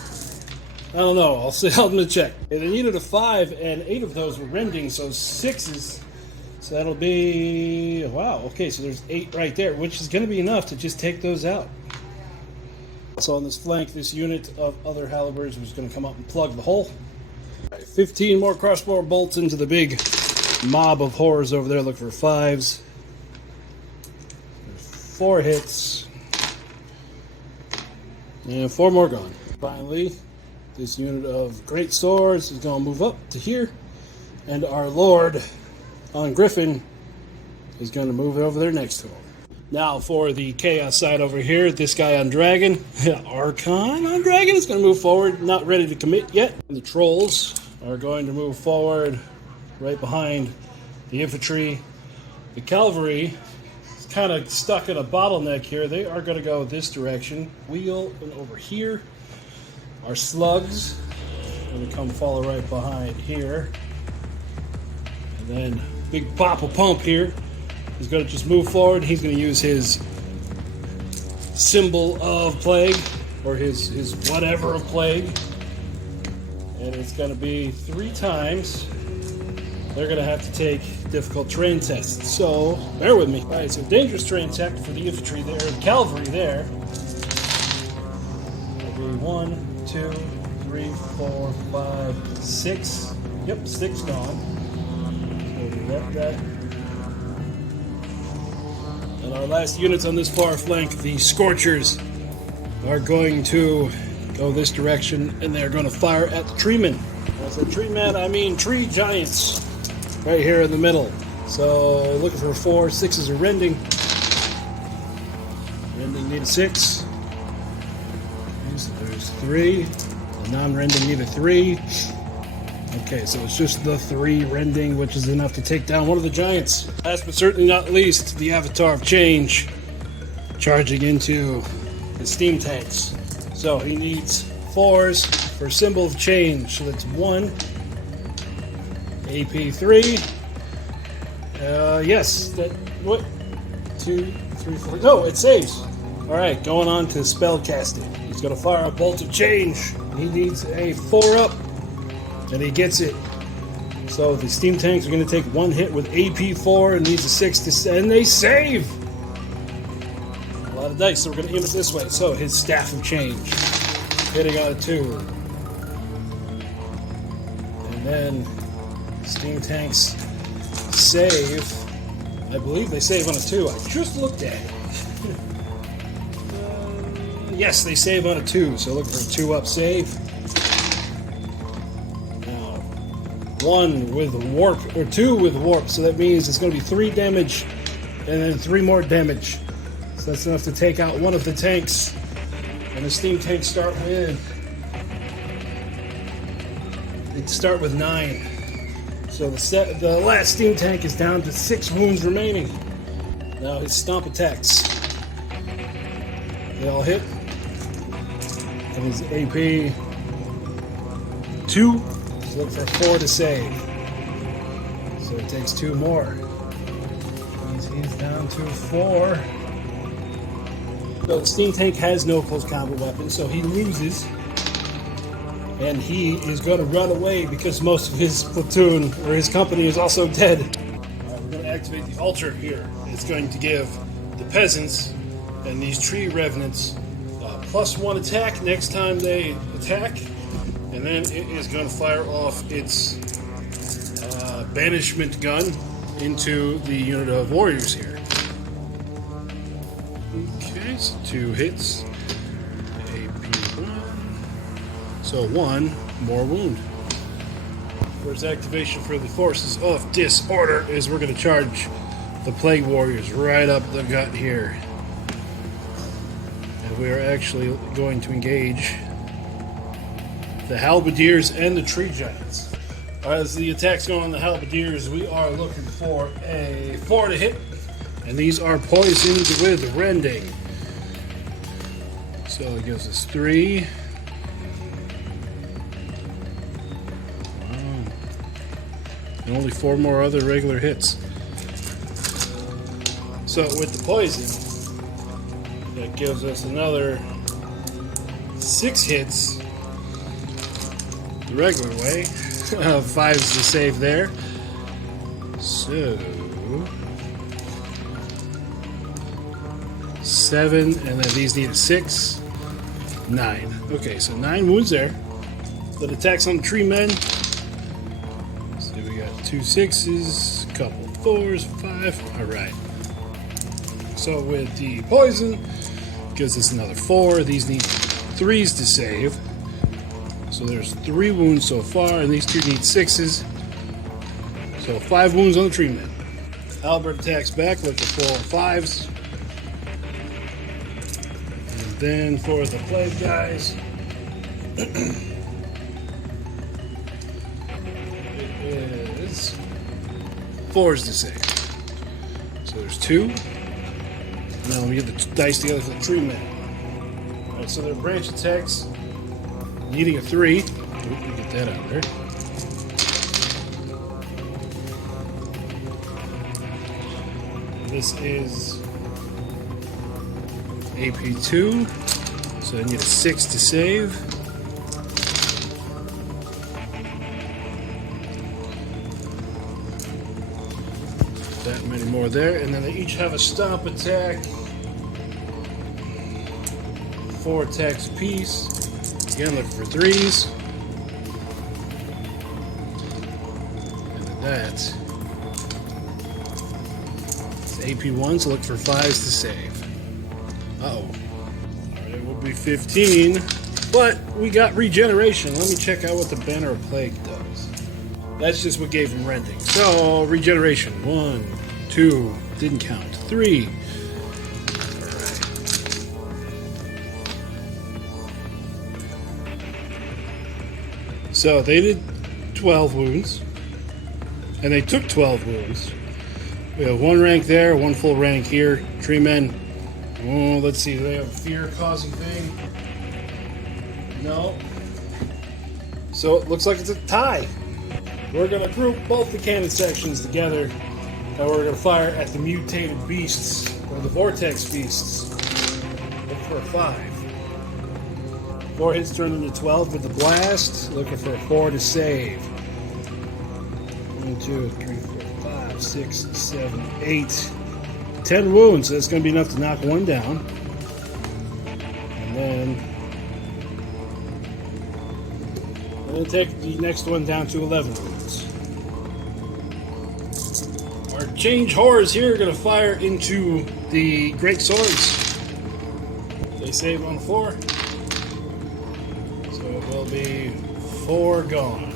I don't know. I'll help him to check. And the unit of 5 and 8 of those were rending. So 6s. So that'll be, wow, okay, so there's 8 right there, which is going to be enough to just take those out. So on this flank, this unit of other halberds was going to come up and plug the hole. Right, 15 more crossbow bolts into the big mob of horrors over there. Look for 5s. There's 4 hits. And 4 more gone. Finally, this unit of great swords is going to move up to here. And our lord on Griffin is going to move over there next to him. Now for the Chaos side over here, this guy on Dragon, Archon on Dragon is going to move forward, not ready to commit yet. And the Trolls are going to move forward right behind the infantry. The Calvary is kind of stuck in a bottleneck here. They are going to go this direction, wheel, and over here. Our Slugs are going to come follow right behind here. And then Big Papa Pump here is going to just move forward. He's going to use his symbol of plague, or his whatever of plague. And it's going to be 3 times. They're going to have to take difficult terrain tests. So, bear with me. All right, so dangerous terrain test for the infantry there, the cavalry there. It'll be 1, 2, 3, 4, 5, 6. Yep, 6 gone. That. And our last units on this far flank, the Scorchers, are going to go this direction, and they're going to fire at the Treemen. When I say Treemen, I mean tree giants, right here in the middle. So looking for 4, 6s are rending. Rending need a 6. There's 3. The non-rending need a 3. Okay, so it's just the 3 rending, which is enough to take down one of the giants. Last but certainly not least, the Avatar of Change, charging into the steam tanks. So he needs 4s for symbol of change. So that's 1, AP 3. Yes, that, what? 2, 3, 4. No, it saves. All right, going on to spell casting. He's going to fire a bolt of change. He needs a 4-up. And he gets it. So the steam tanks are going to take 1 hit with AP 4 and needs a 6 to save. And they save! A lot of dice, so we're going to aim it this way. So his Staff of Change. Hitting on a 2. And then steam tanks save. I believe they save on a 2. I just looked at it. Yes, they save on a 2. So look for a 2-up save. 1 with warp, or 2 with warp, so that means it's going to be 3 damage and then 3 more damage. So that's enough to take out one of the tanks. And the steam tanks start with 9. So the last steam tank is down to 6 wounds remaining. Now his stomp attacks, they all hit. And his AP 2. Look for 4 to save. So it takes 2 more. He's He's down to 4. So the steam tank has no close combat weapon, so he loses. And he is going to run away because most of his platoon, or his company, is also dead. Alright, we're going to activate the altar here. It's going to give the peasants and these tree revenants +1 attack next time they attack. And then it is going to fire off its banishment gun into the unit of warriors here. Okay, so 2 hits. AP1. So 1 more wound. First activation for the forces of disorder is we're going to charge the plague warriors right up the gut here. And we are actually going to engage the halberdiers and the tree giants. As the attacks go on the halberdiers, we are looking for a 4 to hit. And these are poisoned with rending. So it gives us 3. Wow. And only 4 more other regular hits. So with the poison, that gives us another 6 hits the regular way. 5's to save there. So 7, and then these need a 6. 9. Okay, so 9 wounds there. That attacks on the Treemen. So we got 2 6s, a couple 4s, 5. Alright. So with the poison, gives us another 4. These need 3's to save. So there's 3 wounds so far, and these 2 need 6s. So 5 wounds on the Treemen. Albert attacks back, looking for 5s. And then for the plague guys, it is 4s to save. So there's 2. Now we get the dice together for the Treemen. Alright, so their branch attacks, needing a 3. Oop, we get that out of there. This is AP2, so I need a 6 to save. That many more there, and then they each have a stomp attack. 4 attacks apiece. Again, looking for 3s. And then that is AP1, so look for 5s to save. Uh-oh. Alright, it would be 15, but we got regeneration. Let me check out what the Banner of Plague does. That's just what gave him rending. So, regeneration. 1, 2, didn't count. 3. So they did 12 wounds, and they took 12 wounds. We have 1 rank there, 1 full rank here. Treemen, oh, let's see, do they have a fear-causing thing? No. So it looks like it's a tie. We're going to group both the cannon sections together, and we're going to fire at the mutated beasts, or the vortex beasts. Look for a 5. 4 hits turned into 12 with the blast. Looking for a 4 to save. 1, 2, 3, 4, 5, 6, 7, 8. 10 wounds. So that's going to be enough to knock 1 down. And then I'm going to take the next one down to 11 wounds. Our change horrors here are going to fire into the great swords. They save on 4. Will be 4 gone.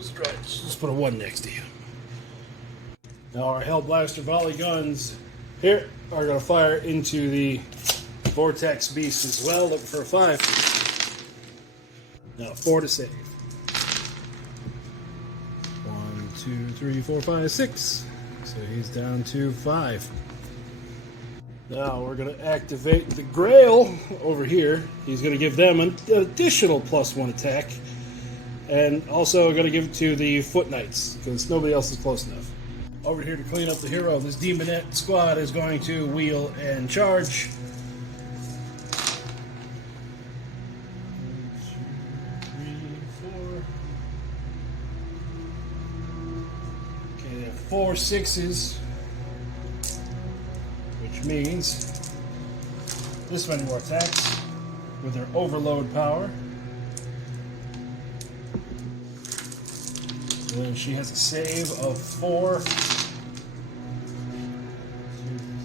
Stripes. Let's put a 1 next to you. Now our Hellblaster volley guns here are going to fire into the Vortex Beast as well. Looking for a 5. Now 4 to save. 1, 2, 3, 4, 5, 6. So he's down to 5. Now we're going to activate the Grail over here. He's going to give them an additional +1 attack. And also going to give it to the Foot Knights, because nobody else is close enough. Over here to clean up the hero, this Demonette squad is going to wheel and charge. 4 6s, which means this many more attacks with their overload power. And then she has a save of 4, 2,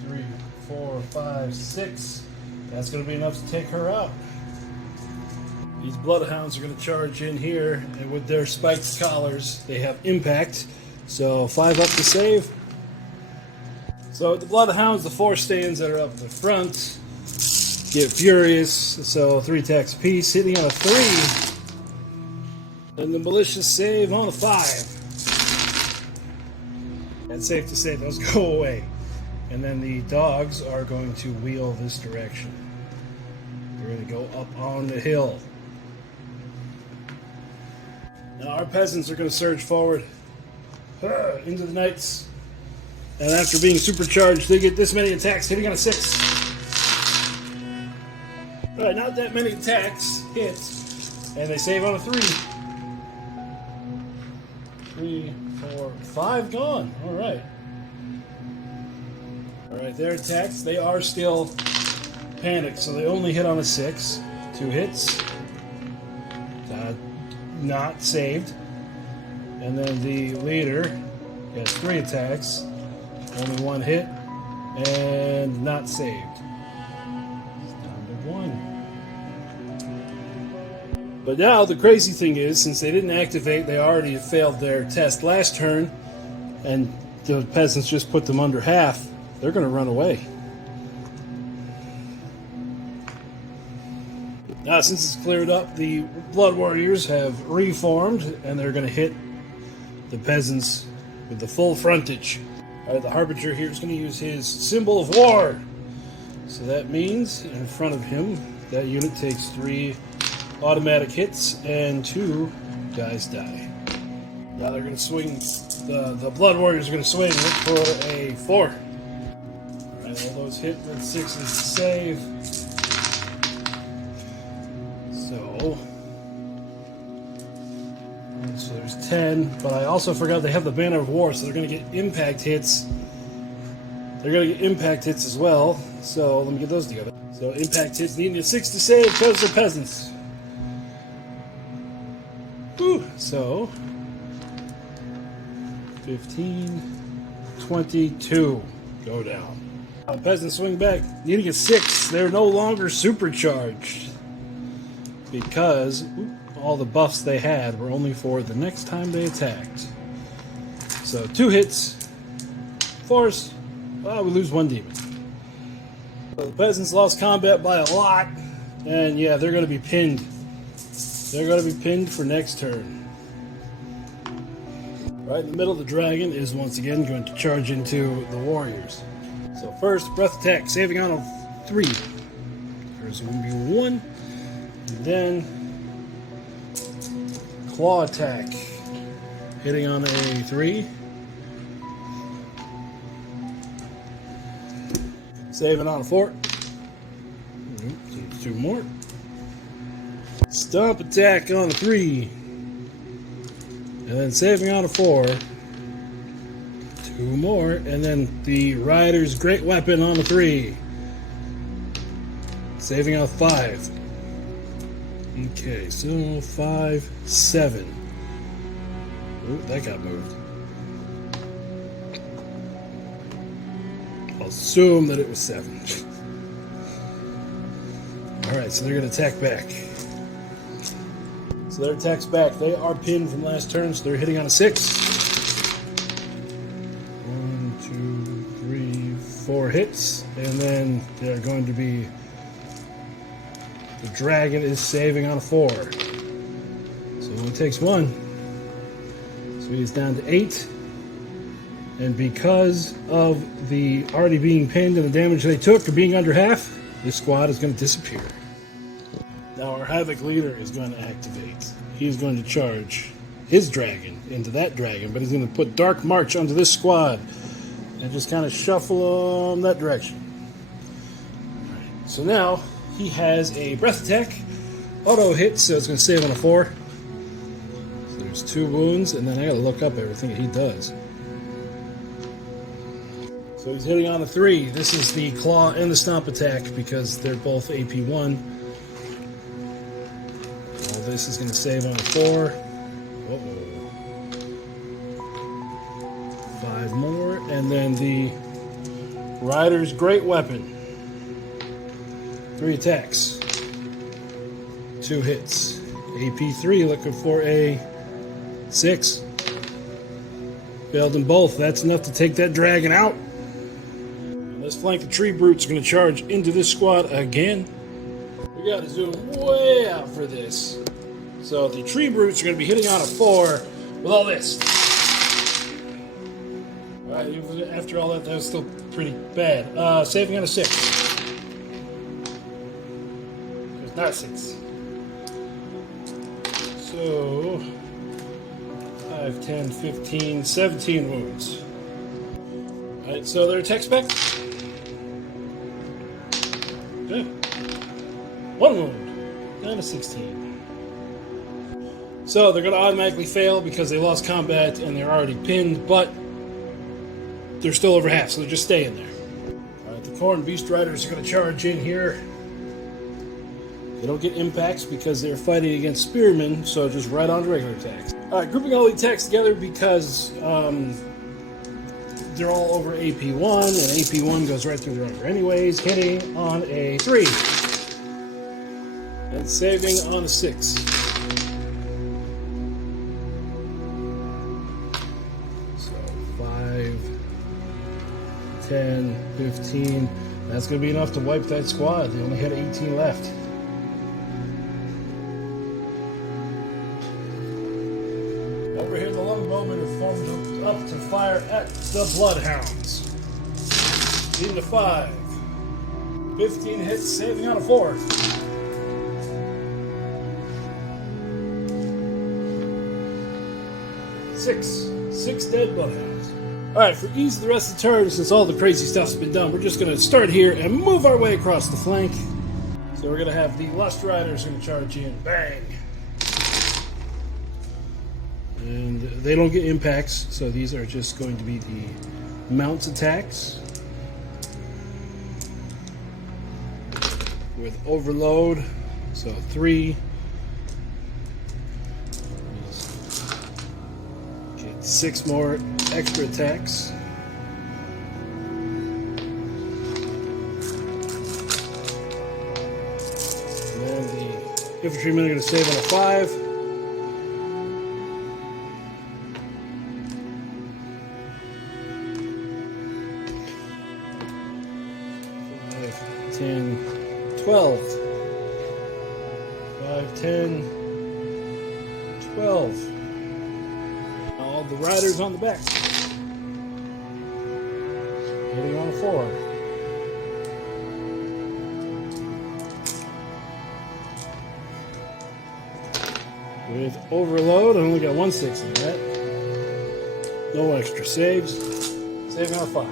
3, 4, 5, 6. That's going to be enough to take her out. These Bloodhounds are going to charge in here, and with their spiked collars, they have impact. So 5 up to save. So with the Bloodhounds, the 4 stands that are up the front get furious. So 3 attacks apiece, hitting on a 3. And the Militia save on a 5. That's safe to say those go away. And then the dogs are going to wheel this direction. They're going to go up on the hill. Now our peasants are going to surge forward into the Knights. And after being supercharged, they get this many attacks, hitting on a 6. Alright, not that many attacks, hits. And they save on a 3. 3, 4, 5 gone. Alright. Alright, their attacks, they are still panicked, so they only hit on a 6. 2 hits. Not saved. And then the leader has 3 attacks, only 1 hit, and not saved. It's down to 1. But now the crazy thing is, since they didn't activate, they already failed their test last turn, and the peasants just put them under half. They're going to run away. Now, since it's cleared up, the Blood Warriors have reformed, and they're going to hit the peasants with the full frontage. Alright, the Harbinger here is going to use his Symbol of War. So that means, in front of him, that unit takes 3 automatic hits, and 2 guys die. Now they're going to swing, the Blood Warriors are going to swing for a 4. Alright, all those hit with 6s to save. So there's 10, but I also forgot they have the Banner of War, so they're going to get impact hits. They're going to get impact hits as well, so let me get those together. So impact hits needing a 6 to save because they're peasants. Whew. So 15, 22 go down. Peasants swing back, needing a 6. They're no longer supercharged, because all the buffs they had were only for the next time they attacked. So 2 hits, force, we lose 1 demon. So the peasants lost combat by a lot, and yeah, they're going to be pinned. They're going to be pinned for next turn. Right in the middle, the dragon is once again going to charge into the warriors. So first, breath attack, saving on a 3. There's going to be 1. And then claw attack, hitting on a 3. Saving on a 4. 2 more. Stomp attack on a 3. And then saving on a 4. 2 more. And then the Rider's Great Weapon on a 3. Saving on a 5. Okay, so 5, 7. Ooh, that got moved. I'll assume that it was 7. Alright, so they're going to attack back. So their attacks back. They are pinned from last turn, so they're hitting on a 6. 1, 2, 3, 4 hits. And then they're going to be... The dragon is saving on a 4. So it only takes 1. So he's down to 8. And because of the already being pinned and the damage they took for being under half, this squad is going to disappear. Now our Havoc leader is going to activate. He's going to charge his dragon into that dragon, but he's going to put Dark March onto this squad and just kind of shuffle them that direction. Right. So now he has a breath attack, auto hit, so it's going to save on a 4. So there's 2 wounds, and then I got to look up everything that he does. So he's hitting on a 3. This is the claw and the stomp attack because they're both AP 1. All this is going to save on a 4. Uh-oh. 5 more, and then the Rider's Great Weapon. 3 attacks. 2 hits. AP 3 looking for a 6. Failed them both. That's enough to take that dragon out. And let's flank the tree brutes. Going to charge into this squad again. We got to zoom way out for this. So the tree brutes are going to be hitting on a 4 with all this. After all that, that was still pretty bad. Saving on a 6. It's not a 6. So 5, 10, 15, 17 wounds. Alright, so their attack spec. Good. 1 wound. Down to 16. So they're going to automatically fail because they lost combat and they're already pinned, but they're still over half, so they're just staying there. Alright, the Corn Beast Riders are going to charge in here. They don't get impacts because they're fighting against Spearmen, so just right on to regular attacks. Alright, grouping all the attacks together because they're all over AP1, and AP1 goes right through the armor anyways, hitting on a 3. And saving on a 6. So 5, 10, 15. That's going to be enough to wipe that squad. They only had 18 left. Over here, the longbowmen have formed up to fire at the Bloodhounds. 18 to 5. 15 hits, saving on a 4. Six dead Bloodhounds. Alright, for ease of the rest of the turn, since all the crazy stuff's been done, we're just going to start here and move our way across the flank. So we're going to have the Lust Riders going to charge in. Bang! And they don't get impacts, so these are just going to be the mounts attacks. With overload, so 3. Get 6 more extra attacks. And then the infantrymen are going to save on a 5. 10, 12. 5, 10, 12. All the riders on the back. Hitting on a 4. With overload, I only got 1 6 in that. No extra saves. Saving on a 5.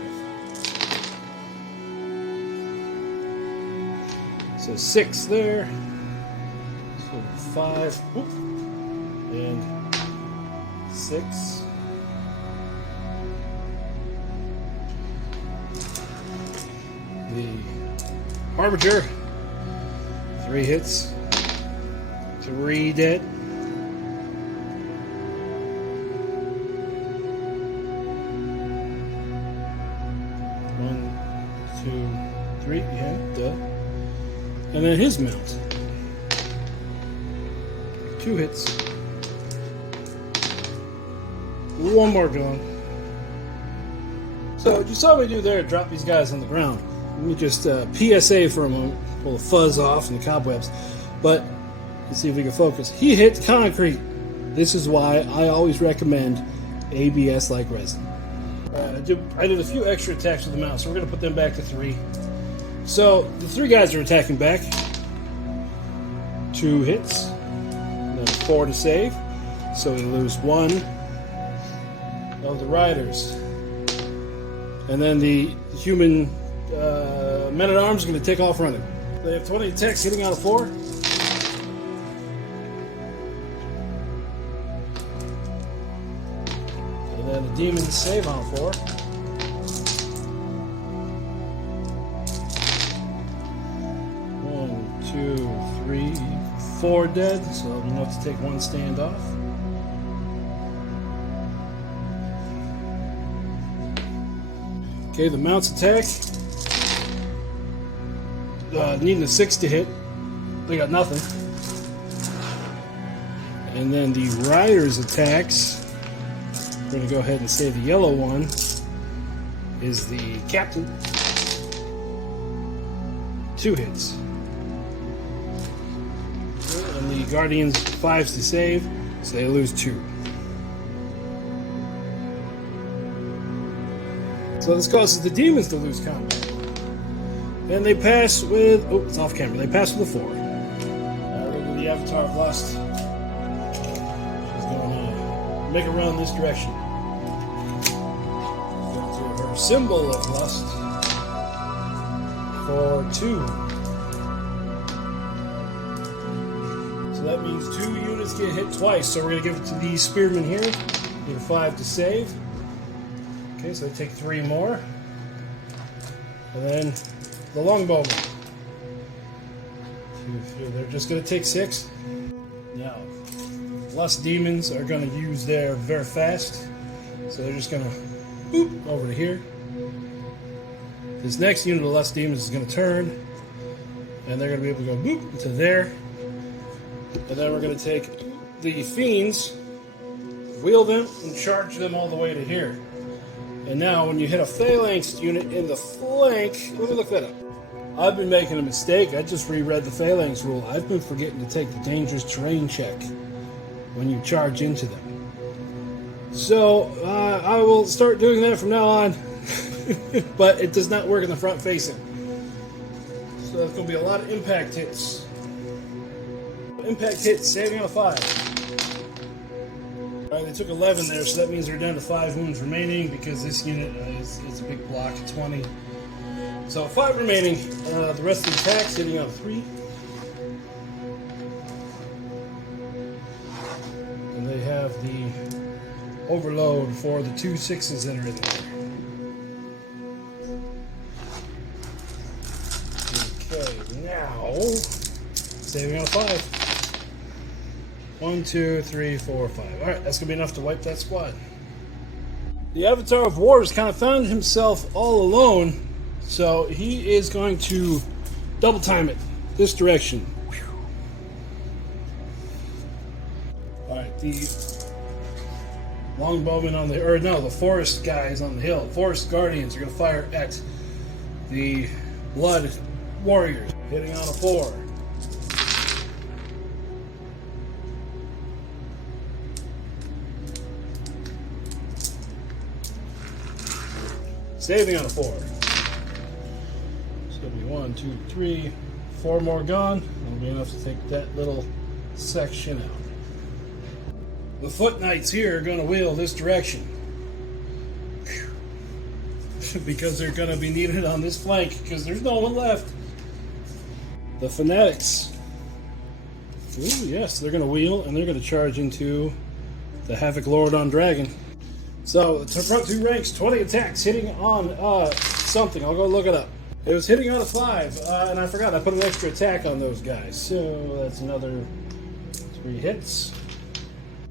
So 6 there. So 5. Whoop. And 6. The Harbinger. 3 hits. 3 dead. 1, 2, 3. Yeah, duh. And then his mount. 2 hits. 1 more going. So what you saw me do there, drop these guys on the ground. Let me just PSA for a moment, pull the fuzz off and the cobwebs. But let's see if we can focus. He hit concrete. This is why I always recommend ABS-like resin. I did a few extra attacks with the mount, so we're going to put them back to 3. So the 3 guys are attacking back. 2 2 hits, and then 4 to save. So they lose 1 of the riders. And then the human men-at-arms are going to take off running. They have 20 attacks hitting on a 4. And then the demons save on a 4. One, 2, 3, 4 dead, so enough to take 1 stand off. Okay, the mounts attack. Needing a 6 to hit. They got nothing. And then the riders attacks. We're going to go ahead and say the yellow one is the captain. 2 hits. And the guardians 5s to save, so they lose 2. So this causes the demons to lose combat. And they pass with... Oh, it's off camera. They pass with a 4. Look at the Avatar of Lust. She's going to make a run this direction. Go to her symbol of lust. For 2. So that means 2 units get hit twice. So we're going to give it to the spearmen here. Get a 5 to save. Okay, so they take 3 more. And then the longbowmen. They're just going to take 6. Now, lust demons are going to use their very fast. So they're just going to boop over to here. This next unit of lust demons is going to turn. And they're going to be able to go boop to there. And then we're going to take the fiends, wheel them, and charge them all the way to here. And now, when you hit a phalanx unit in the flank, let me look that up. I've been making a mistake. I just reread the phalanx rule. I've been forgetting to take the dangerous terrain check when you charge into them. So, I will start doing that from now on. But it does not work in the front facing. So there's going to be a lot of impact hits. Impact hits, saving on a 5. Alright, they took 11 there, so that means they're down to 5 wounds remaining because this unit is a big block, 20. So 5 remaining. The rest of the attacks hitting on 3. And they have the overload for the 2 6s that are in there. Okay, now saving on a 5. 1, 2, 3, 4, 5. Alright, that's going to be enough to wipe that squad. The Avatar of War has kind of found himself all alone, so he is going to double time it this direction. Alright, the longbowmen on the... the forest guys on the hill. Forest guardians are going to fire at the blood warriors, hitting on a 4. Saving on a 4. It's going to be 1, 2, 3, 4 more gone. That'll be enough to take that little section out. The Foot Knights here are going to wheel this direction. Because they're going to be needed on this flank, because there's no one left. The Fanatics. Ooh, yes, they're going to wheel, and they're going to charge into the Havoc Lord on Dragon. So, the front 2 ranks, 20 attacks, hitting on something. I'll go look it up. It was hitting on a 5, and I forgot, I put an extra attack on those guys. So, that's another 3 hits.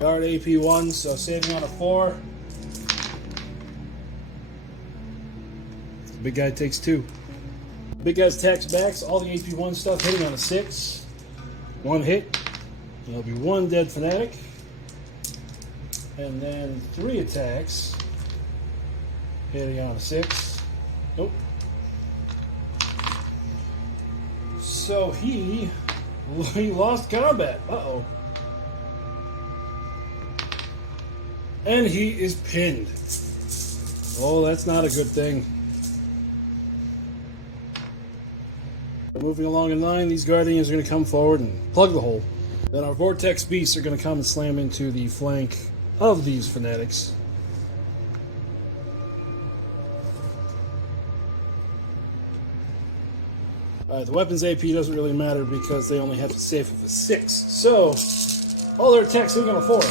Guard AP 1, so saving on a 4. The big guy takes 2. Big guy's attacks backs, all the AP 1 stuff hitting on a 6. 1 hit. There'll be 1 dead Fanatic. And then 3 attacks hitting on a 6. Nope. So he lost combat. Uh-oh. And he is pinned. Oh, that's not a good thing. Moving along in line, these Guardians are going to come forward and plug the hole. Then our Vortex Beasts are going to come and slam into the flank of these Fanatics. Alright, the weapons AP doesn't really matter because they only have to save with a 6. So, all their attacks are going to 4.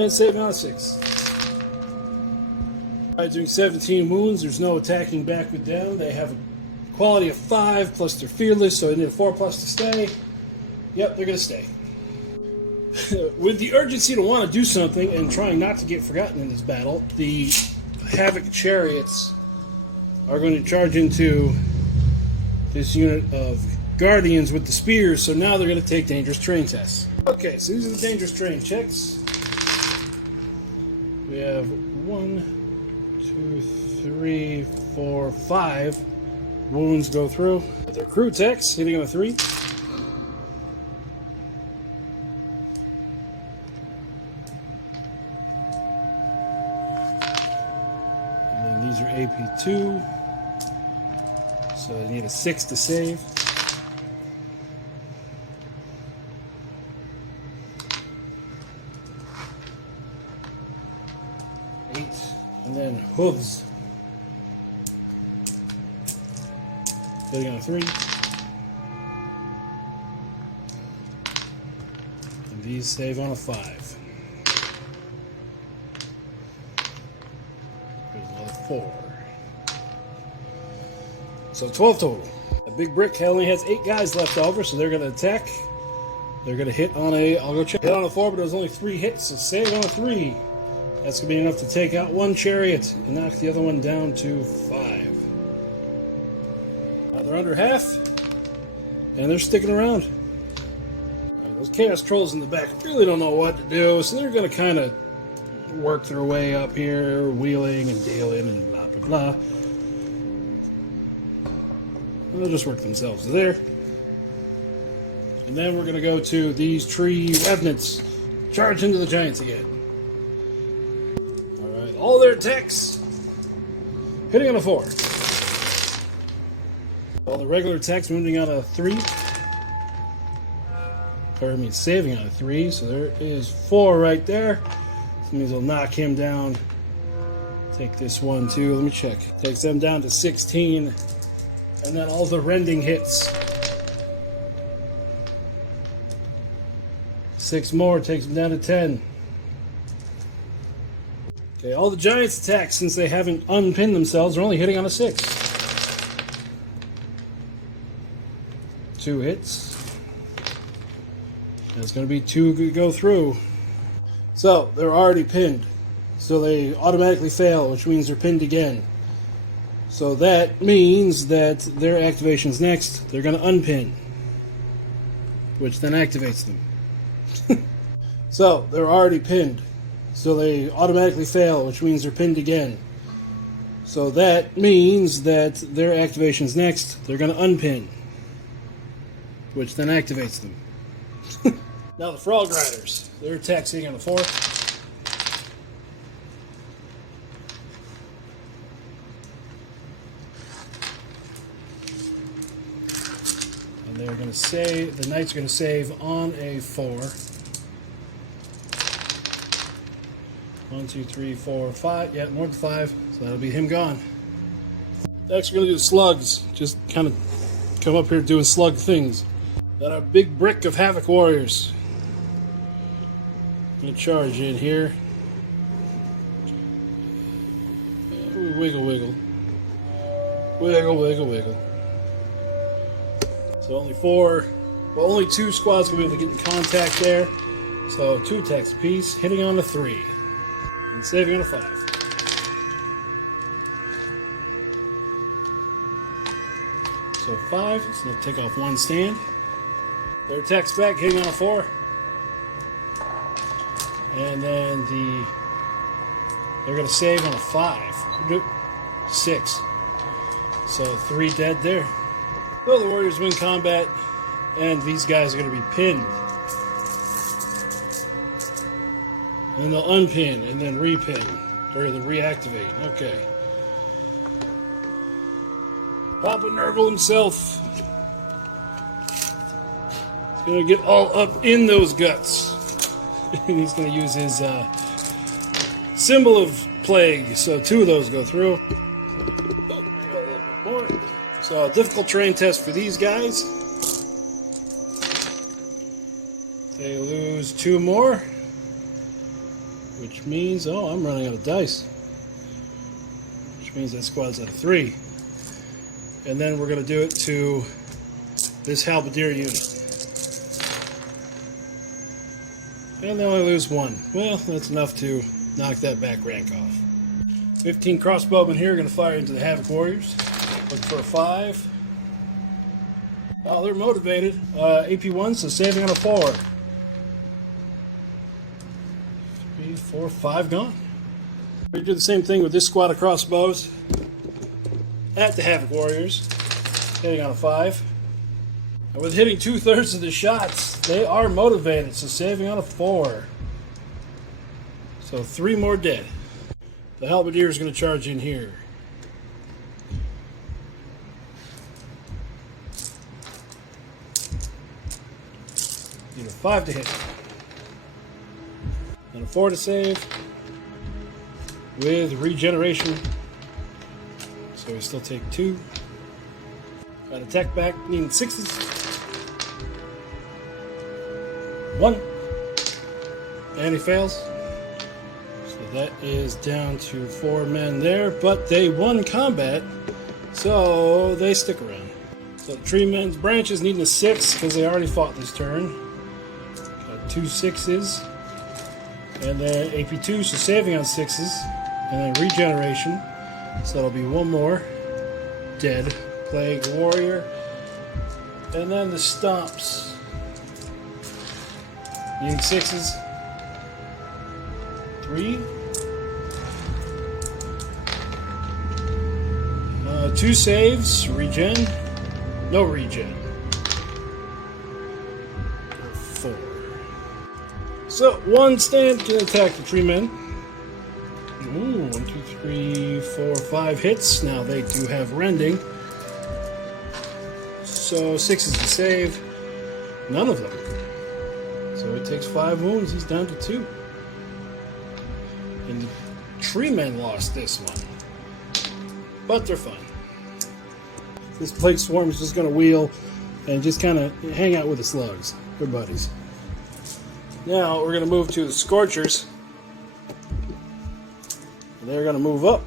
And saving on a 6. Alright, doing 17 wounds. There's no attacking backward down. They have a quality of 5, plus they're fearless, so they need a 4+ to stay. Yep, they're going to stay. With the urgency to want to do something and trying not to get forgotten in this battle, the Havoc Chariots are going to charge into this unit of Guardians with the spears, so now they're going to take dangerous terrain tests. Okay, so these are the dangerous terrain checks. We have 1, 2, 3, 4, 5 wounds go through. Their crew techs hitting on a 3. And then these are AP2. So they need a 6 to save. And then hooves. Hitting on a 3. And these save on a 5. There's another 4. So 12 total. A big brick only has 8 guys left over, so they're going to attack. They're going to hit on a, I'll go check. Hit on a 4, but there's only 3 hits, so save on a 3. That's going to be enough to take out 1 chariot and knock the other one down to 5. They're under half, and they're sticking around. Those Chaos Trolls in the back really don't know what to do, so they're going to kind of work their way up here, wheeling and dealing and blah, blah, blah. They'll just work themselves there. And then we're going to go to these tree Revenants. Charge into the Giants again. Alright, all their attacks hitting on a 4. All the regular attacks moving on a 3. Or I mean saving on a 3, so there is 4 right there. That means we'll knock him down. Take this one too, let me check. Takes them down to 16. And then all the rending hits. 6 more takes them down to 10. Okay, all the Giants attacks, since they haven't unpinned themselves, are only hitting on a 6. 2 hits. There's going to be 2 to go through. So, they're already pinned. So they automatically fail, which means they're pinned again. So that means that their activation's next. They're going to unpin, which then activates them. So, they're already pinned. So they automatically fail, which means they're pinned again. So that means that their activation's next. They're going to unpin, which then activates them. Now the Frog Riders. They're attacking on the 4. And they're going to save, the Knights are going to save on a 4. 1, 2, 3, 4, 5. Yeah, more than 5. So that'll be him gone. Next, we're going to do the slugs. Just kind of come up here doing slug things. Got our big brick of Havoc Warriors. I'm going to charge in here. Wiggle, wiggle. Wiggle, wiggle, wiggle. So only 4, well, only 2 squads will be able to get in contact there. So 2 attacks apiece, hitting on a 3. And saving on a 5. So 5, so they'll take off 1 stand. Their attack's back, hitting on a 4. And then they're going to save on a 5. 6. So 3 dead there. So the Warriors win combat, and these guys are going to be pinned. And then they'll unpin, and then repin, or then reactivate. Okay. Papa Nurgle himself. He's gonna get all up in those guts. And he's gonna use his symbol of plague. So 2 of those go through. Oh, I got a little bit more. So a difficult terrain test for these guys. They lose 2 more. Which means, oh, I'm running out of dice. Which means that squad's out of 3. And then we're going to do it to this halberdier unit. And they only lose 1. Well, that's enough to knock that back rank off. 15 crossbowmen here are going to fire into the Havoc Warriors. Looking for a 5. Oh, they're motivated. AP1, so saving on a 4. 3, 4, 5 gone. We do the same thing with this squad of crossbows at the Havoc Warriors, hitting on a 5. And with hitting 2/3 of the shots, they are motivated, so saving on a 4. So 3 more dead. The halberdier is going to charge in here. Need a 5 to hit. And a 4 to save. With regeneration. So we still take 2. Got attack back, needing 6s. 1. And he fails. So that is down to 4 men there, but they won combat, so they stick around. So Treemen's branches needing a 6 because they already fought this turn. Got 2 6s. And then AP2, so saving on 6s. And then regeneration. So that'll be 1 more. Dead. Plague Warrior. And then the Stomps. Needing 6s. 3. 2 saves. Regen. No regen. 4. So 1 stand can attack the Treemen. Ooh, 1, 2, 3, 4, 5 hits. Now they do have rending. So 6s to save. None of them. So it takes 5 wounds. He's down to 2. And the Treemen lost this one. But they're fine. This Plague Swarm is just going to wheel and just kind of hang out with the slugs. They're buddies. Now we're going to move to the Scorchers. They're going to move up.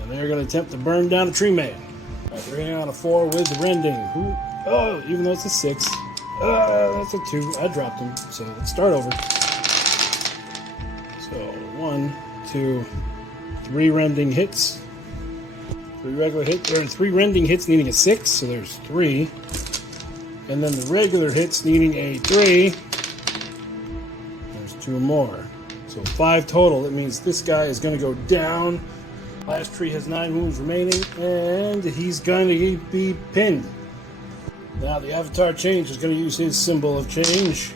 And they're going to attempt to burn down a Treeman. They're hitting on a 4 with the rending. Oh, even though it's a 6. That's a 2. I dropped him. So let's start over. So 1, 2, 3 rending hits. 3 regular hits. There are 3 rending hits needing a 6. So there's 3. And then the regular hits needing a 3. There's 2 more. So 5 total. That means this guy is going to go down. Last tree has 9 wounds remaining, and he's going to be pinned. Now the avatar change is going to use his symbol of change,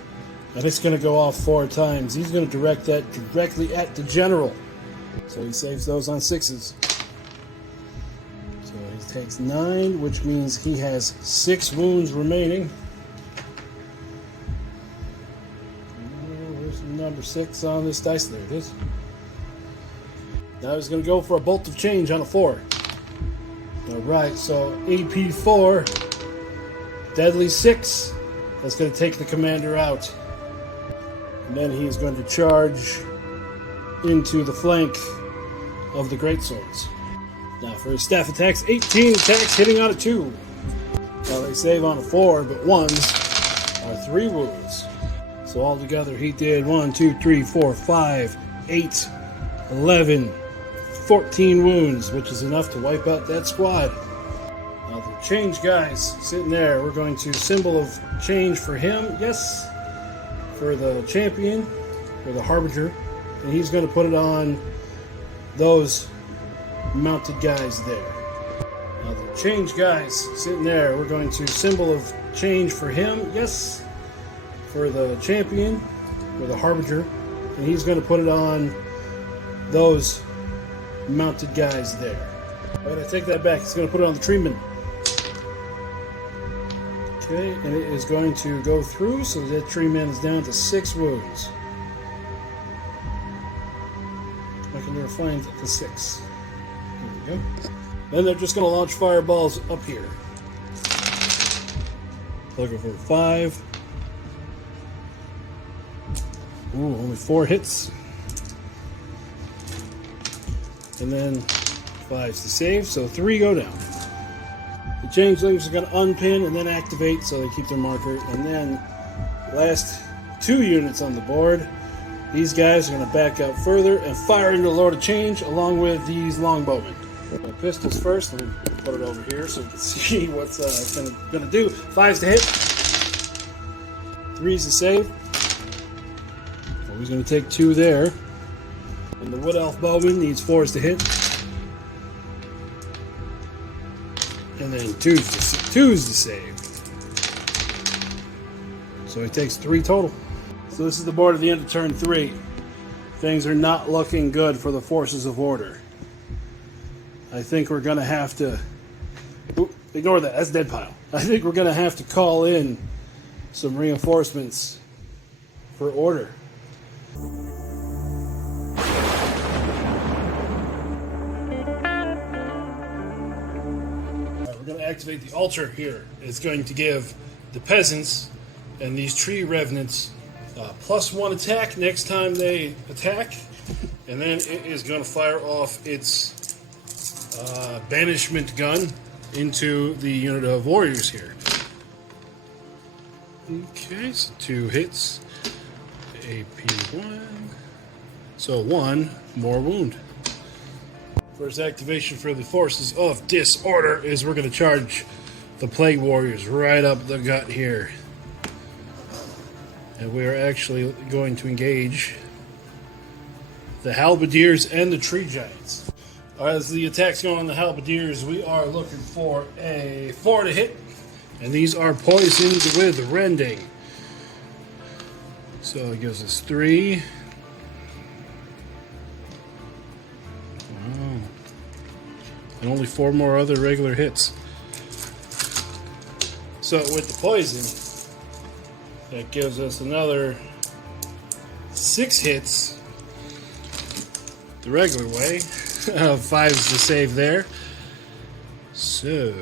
and it's going to go off 4 times. He's going to direct that directly at the general. So he saves those on 6s. So he takes 9, which means he has 6 wounds remaining. Number 6 on this dice. There it is. Now he's going to go for a bolt of change on a 4. Alright, so AP4, deadly 6. That's going to take the commander out. And then he is going to charge into the flank of the greatswords. Now for his staff attacks, 18 attacks hitting on a 2. Now they save on a 4, but 1s are 3 wounds. So altogether he did 1, 2, 3, 4, 5, 8, 11, 14 wounds, which is enough to wipe out that squad. Now the change guys sitting there, we're going to symbol of change for him, yes, for the champion, for the harbinger, and he's going to put it on those mounted guys there. Now the change guys sitting there, we're going to symbol of change for him, yes, for the champion, for the harbinger, and he's going to put it on those mounted guys there. Alright, I take that back. It's going to put it on the Treemen. Okay, and it is going to go through, so that Treeman is down to 6 wounds. I can never find the 6. There we go. Then they're just going to launch fireballs up here. Looking for 5. Ooh, only 4 hits. And then 5's to save, so 3 go down. The changelings are going to unpin and then activate, so they keep their marker. And then last 2 units on the board, these guys are going to back out further and fire into the Lord of Change along with these longbowmen. My pistols first. Let me put it over here so you can see what's going to do. 5's to hit. 3's to save. So he's going to take 2 there. And the Wood Elf Bowman needs 4's to hit. And then 2's to save. So he takes 3 total. So this is the board at the end of turn 3. Things are not looking good for the forces of order. I think we're going to have to... Oop, ignore that, that's dead pile. I think we're going to have to call in some reinforcements for order. We're going to activate the altar here. It's going to give the peasants and these tree revenants +1 attack next time they attack, and then it is going to fire off its banishment gun into the unit of warriors here. Okay, so 2 hits, AP1, so 1 more wound. First activation for the forces of disorder is we're going to charge the plague warriors right up the gut here. And we are actually going to engage the halberdiers and the tree giants. Alright, as the attacks go on the halberdiers, we are looking for a 4 to hit. And these are poisoned with rending. So it gives us 3. Wow. And only 4 more other regular hits. So with the poison, that gives us another 6 hits the regular way. 5's to save there. So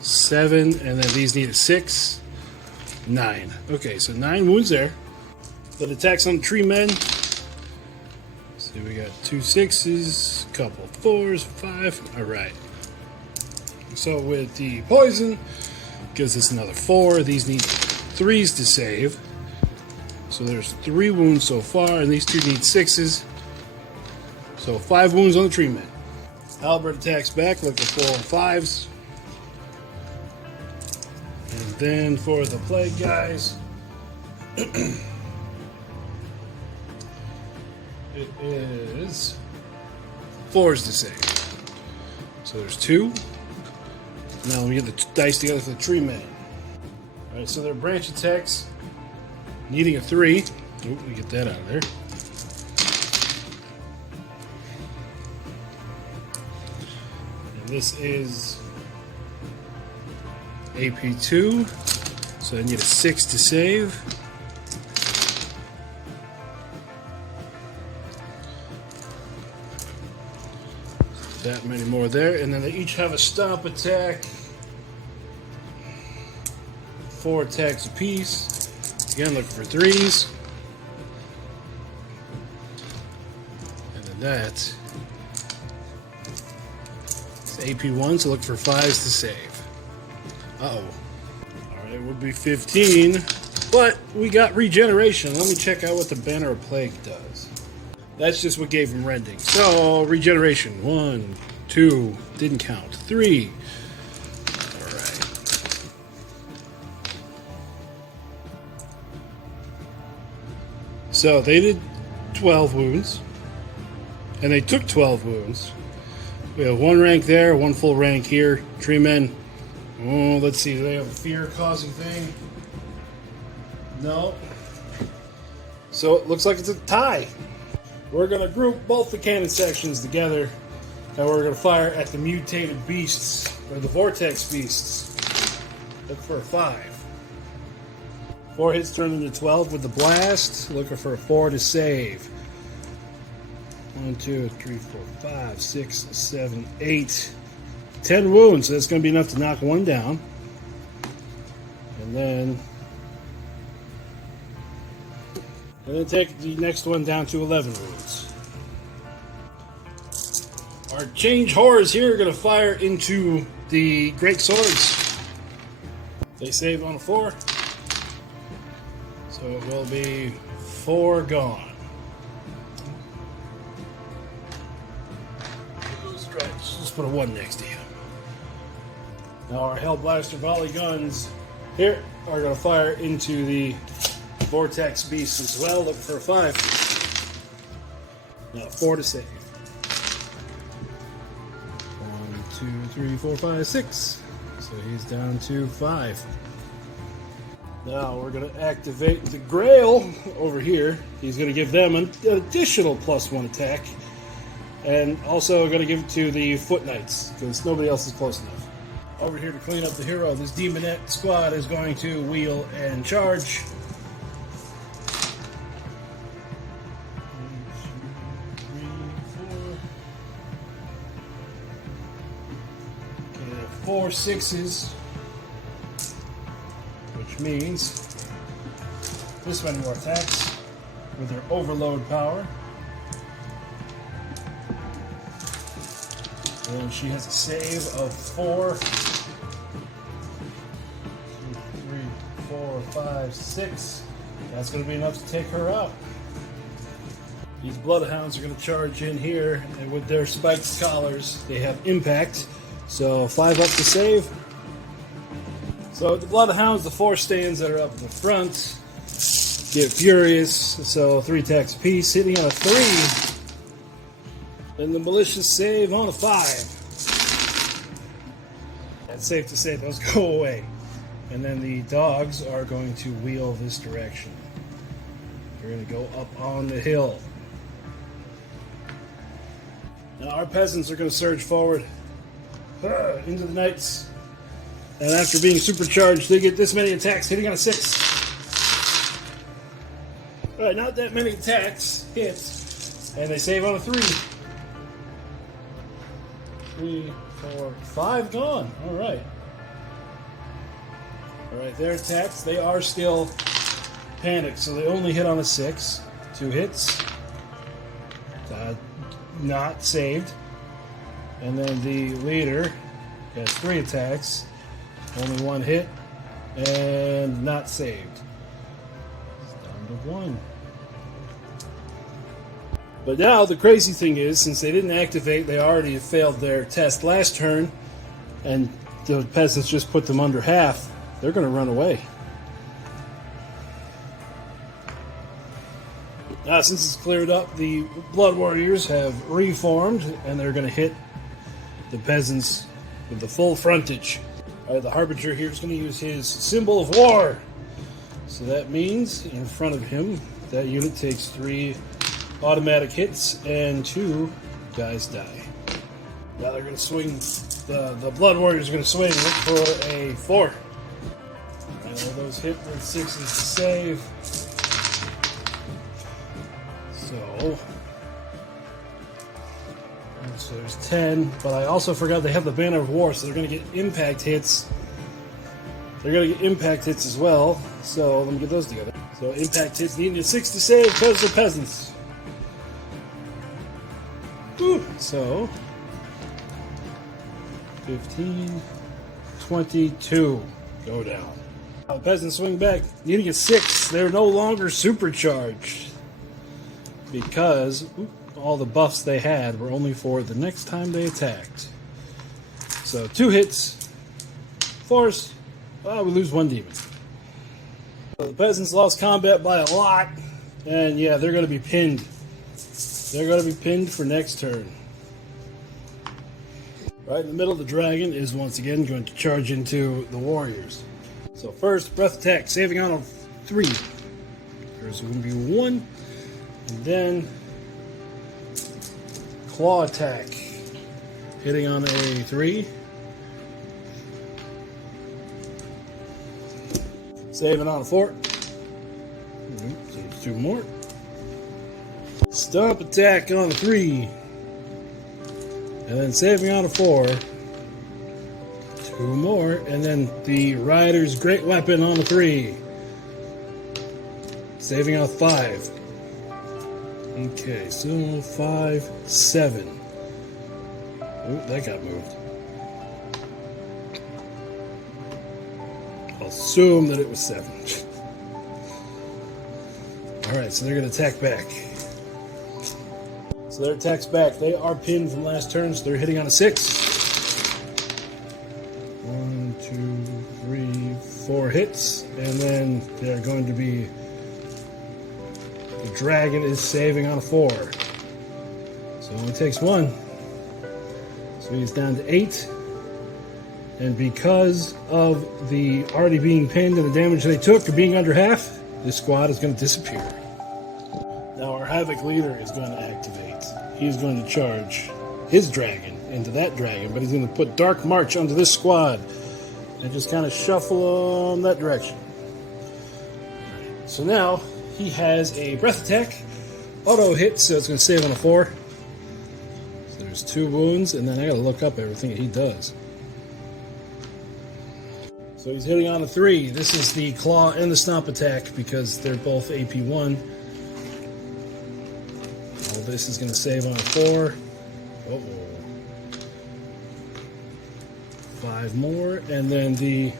7, and then these need a 6. 9. Okay, so 9 wounds there. But attacks on the tree men. So we got 2 6s, couple 4s, 5. Alright. So with the poison, gives us another 4. These need 3's to save. So there's 3 wounds so far, and these 2 need 6s. So 5 wounds on the tree men. Halberd attacks back, looking for 5s. And then for the plague guys, it is 4's to save. So there's 2. Now we get the dice together for the tree man. Alright, so their branch attacks, needing a 3. Oop, we get that out of there. And this is AP2, so I need a 6 to save. That many more there, and then they each have a stomp attack. 4 attacks apiece. Again, looking for 3s. And then that is AP1, so look for 5s to save. Uh-oh. Alright, it would be 15, but we got regeneration. Let me check out what the Banner of Plague does. That's just what gave him rending. So, regeneration. 1, 2, didn't count. 3. Alright. So, they did 12 wounds. And they took 12 wounds. We have 1 rank there, 1 full rank here. Treemen. Oh, let's see. Do they have a fear-causing thing? No. So, it looks like it's a tie. We're going to group both the cannon sections together, and we're going to fire at the mutated beasts, or the vortex beasts. Look for a 5. 4 hits turn into 12 with the blast. Looking for a 4 to save. 1, 2, 3, 4, 5, 6, 7, 8. 10 wounds, so that's going to be enough to knock one down. And then take the next one down to 11 wounds. Our change horrors here are going to fire into the great swords. They save on a 4. So it will be 4 gone. Let's put a 1 next to you. Now our Hellblaster volley guns here are going to fire into the vortex beast as well. Look for a 5. Now 4 to save. 1, 2, 3, 4, 5, 6. So he's down to 5. Now we're going to activate the Grail over here. He's going to give them an additional +1 attack. And also going to give it to the Foot Knights, because nobody else is close enough. Over here to clean up the hero, this Demonette squad is going to wheel and charge. 4 6s, which means this many more attacks with their overload power. And she has a save of 4. 2, 3, 4, 5, 6. That's going to be enough to take her out. These Bloodhounds are going to charge in here, and with their spiked collars, they have impact. So 5 up to save. So the Bloodhounds, the 4 stands that are up in the front, get furious. So 3 attacks apiece, hitting on a 3. And the Militia save on a 5. That's safe to say those go away. And then the dogs are going to wheel this direction. They're going to go up on the hill. Now our peasants are going to surge forward into the knights. And after being supercharged, they get this many attacks, hitting on a 6. Alright, not that many attacks, hits. And they save on a 3. 3, 4, 5 gone. Alright. Alright, their attacks, they are still panicked, so they only hit on a 6. 2 hits. Not saved. And then the leader has 3 attacks. Only 1 hit. And not saved. It's down to 1. But now the crazy thing is, since they didn't activate, they already failed their test last turn, and the peasants just put them under half. They're going to run away. Now, since it's cleared up, the Blood Warriors have reformed, and they're going to hit the peasants with the full frontage. Alright, the Harbinger here is going to use his Symbol of War. So that means, in front of him, that unit takes 3 automatic hits, and 2 guys die. Now they're going to swing, the Blood Warriors are going to swing, look for a 4. And those hit with 6s to save. So there's 10, but I also forgot they have the Banner of War, so they're going to get impact hits. They're going to get impact hits as well, so let me get those together. So impact hits needing a 6 to save because they're peasants. Ooh. So 15, 22 go down. Now, peasants swing back, needing a 6. They're no longer supercharged because all the buffs they had were only for the next time they attacked. So 2 hits, force. We lose 1 demon. So the peasants lost combat by a lot, and yeah, they're going to be pinned. They're going to be pinned for next turn. Right in the middle, the dragon is once again going to charge into the warriors. So first, breath attack, saving on a 3. There's going to be 1, and then claw attack. Hitting on a 3. Saving on a 4. So there's 2 more. Stomp attack on a 3. And then saving on a 4. 2 more. And then the Rider's Great Weapon on a 3. Saving on a 5. Okay, so 5, 7. Oh, that got moved. I'll assume that it was 7. Alright, so they're going to attack back. So their attacks back. They are pinned from last turn, so they're hitting on a 6. 1, 2, 3, 4 hits. And then they're going to be... The dragon is saving on a 4. So it only takes 1. So he's down to 8. And because of the already being pinned and the damage they took for being under half, this squad is going to disappear. Now our Havoc leader is going to activate. He's going to charge his dragon into that dragon, but he's going to put Dark March onto this squad and just kind of shuffle on that direction. So now he has a breath attack, auto hit, so it's going to save on a 4. So there's 2 wounds, and then I got to look up everything that he does. So he's hitting on a 3. This is the claw and the stomp attack because they're both AP 1. All this is going to save on a 4. Uh-oh. 5 more, and then the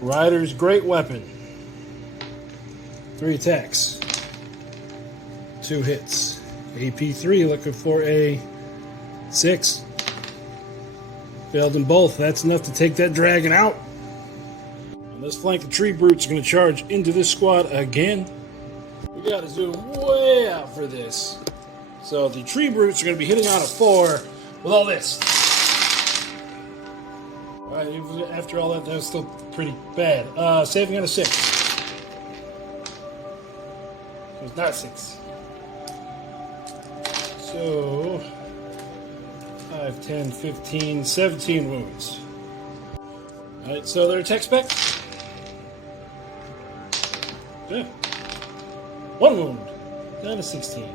Rider's Great Weapon. 3 attacks. 2 hits. AP 3 looking for a 6. Failed in both. That's enough to take that dragon out. On this flank, the tree brutes are going to charge into this squad again. We got to zoom way out for this. So the tree brutes are going to be hitting on a 4 with all this. Alright, after all that, that was still pretty bad. Saving on a 6. It was not 6. So 5, 10, 15, 17 wounds. Alright, so their attack spec. Yeah. 1 wound. Down to 16.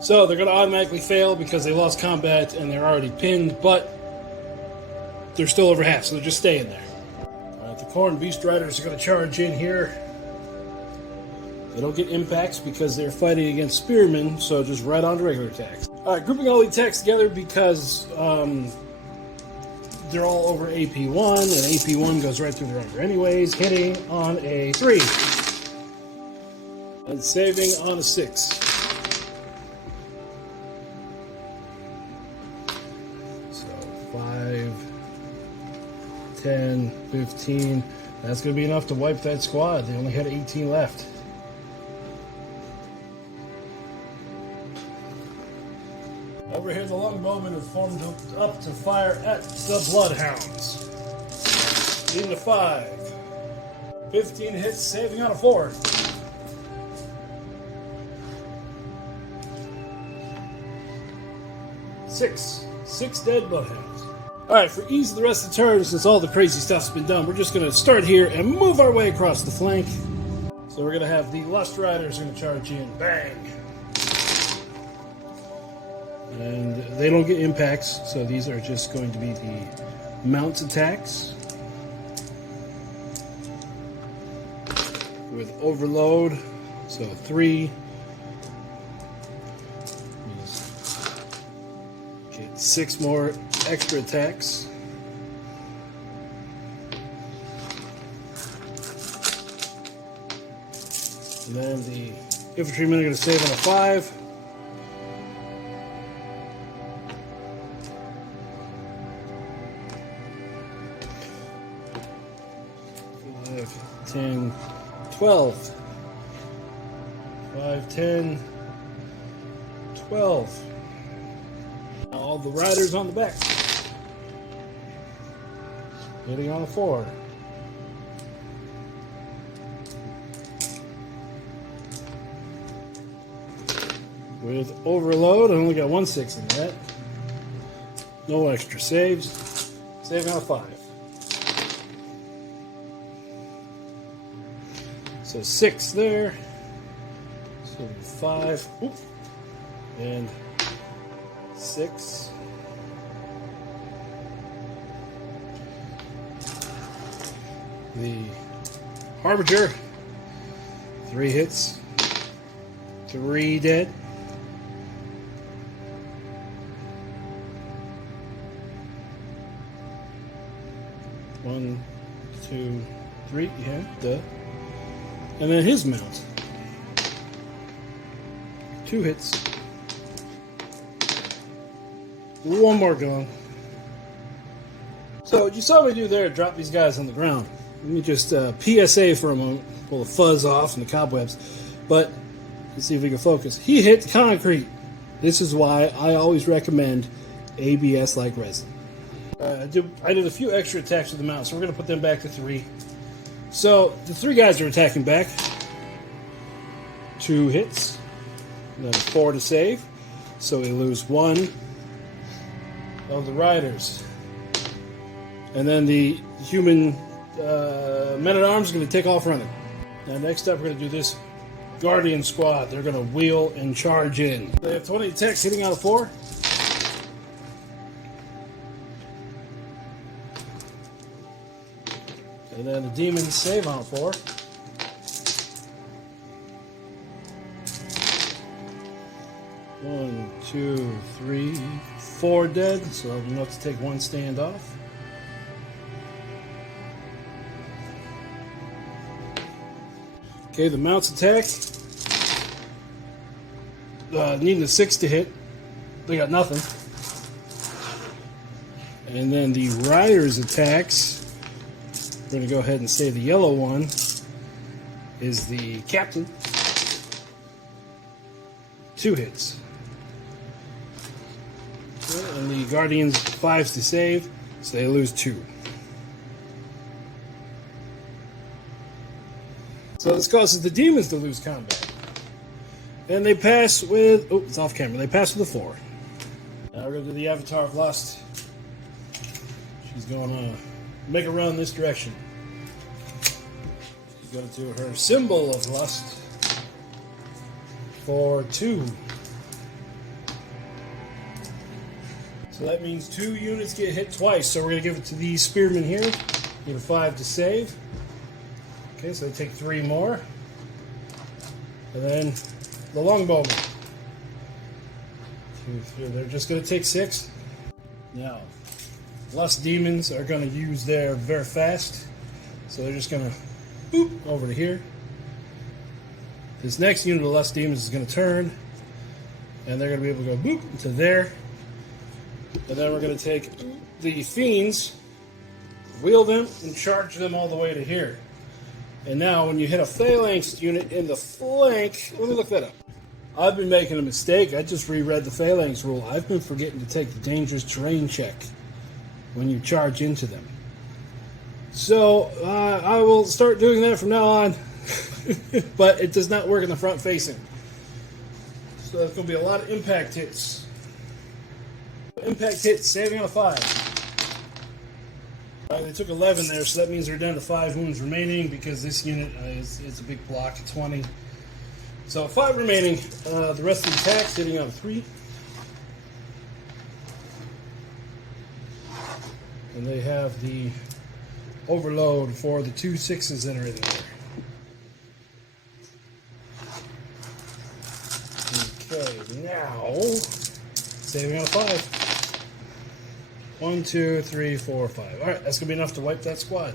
So they're going to automatically fail because they lost combat and they're already pinned, but they're still over half, so they're just staying there. Alright, the Corn Beast Riders are going to charge in here. They don't get impacts because they're fighting against spearmen, so just right on to regular attacks. Alright, grouping all the attacks together because they're all over AP1, and AP1 goes right through the rider anyways, hitting on a 3. And saving on a 6. So 5, 10, 15. That's going to be enough to wipe that squad. They only had 18 left. Over here, the longbowmen have formed up to fire at the Bloodhounds. Into 5. 15 hits, saving on a 4. Six dead Bloodhounds. Alright, for ease of the rest of the turn, since all the crazy stuff's been done, we're just going to start here and move our way across the flank. So we're going to have the Lust Riders going to charge in. Bang! And they don't get impacts, so these are just going to be the mount attacks. With overload, so 3. Get 6 more extra attacks. And then the infantrymen are going to save on a 5. 10, 12. 5, 10, 12. All the riders on the back. Hitting on a 4. with overload. I only got 1 6 in that. No extra saves. Saving on a 5. So 6 there. So 5. Oop. And 6. The Harbinger. 3 hits. 3 dead. 1, 2, 3. Yeah, duh. And then his mount. 2 hits. 1 more gone. So you saw me do there, drop these guys on the ground. Let me just PSA for a moment, pull the fuzz off and the cobwebs. But let's see if we can focus. He hit concrete. This is why I always recommend ABS like resin. I did a few extra attacks with the mount, so we're going to put them back to 3. So the 3 guys are attacking back. 2 hits. And then 4 to save. So we lose 1 of the riders. And then the human men-at-arms are going to take off running. Now next up we're going to do this Guardian squad. They're going to wheel and charge in. They have 20 attacks hitting out of 4. And then the demons save on 4. One, 2, 3, 4 dead, so that'll be enough to take 1 stand off. Okay, the mounts attack. Needing a 6 to hit. They got nothing. And then the riders attacks. We're going to go ahead and say the yellow one is the captain. 2 hits. Okay, and the guardians 5s to save, so they lose 2. So this causes the demons to lose combat. And they pass with... Oh, it's off camera. They pass with a 4. Now we're going to do the Avatar of Lust. She's going to make a run this direction. She's going to do her symbol of lust for 2. So that means 2 units get hit twice. So we're going to give it to these spearmen here. Get a 5 to save. Okay, so they take 3 more. And then the longbowmen. 2, 3, they're just going to take 6. Now, Lust Demons are going to use their very fast. So they're just going to boop over to here. This next unit of Lust Demons is going to turn. And they're going to be able to go boop to there. And then we're going to take the Fiends, wheel them, and charge them all the way to here. And now when you hit a phalanx unit in the flank, let me look that up. I've been making a mistake. I just reread the phalanx rule. I've been forgetting to take the dangerous terrain check when you charge into them. So I will start doing that from now on. But it does not work in the front facing. So there's going to be a lot of impact hits. Impact hits, saving on a 5. They took 11 there, so that means they're down to 5 wounds remaining because this unit is a big block of 20. So 5 remaining. The rest of the attacks hitting on 3. And they have the overload for the 2 6s that are in there. Okay, now saving on a 5. 1, 2, 3, 4, 5. Alright, that's going to be enough to wipe that squad.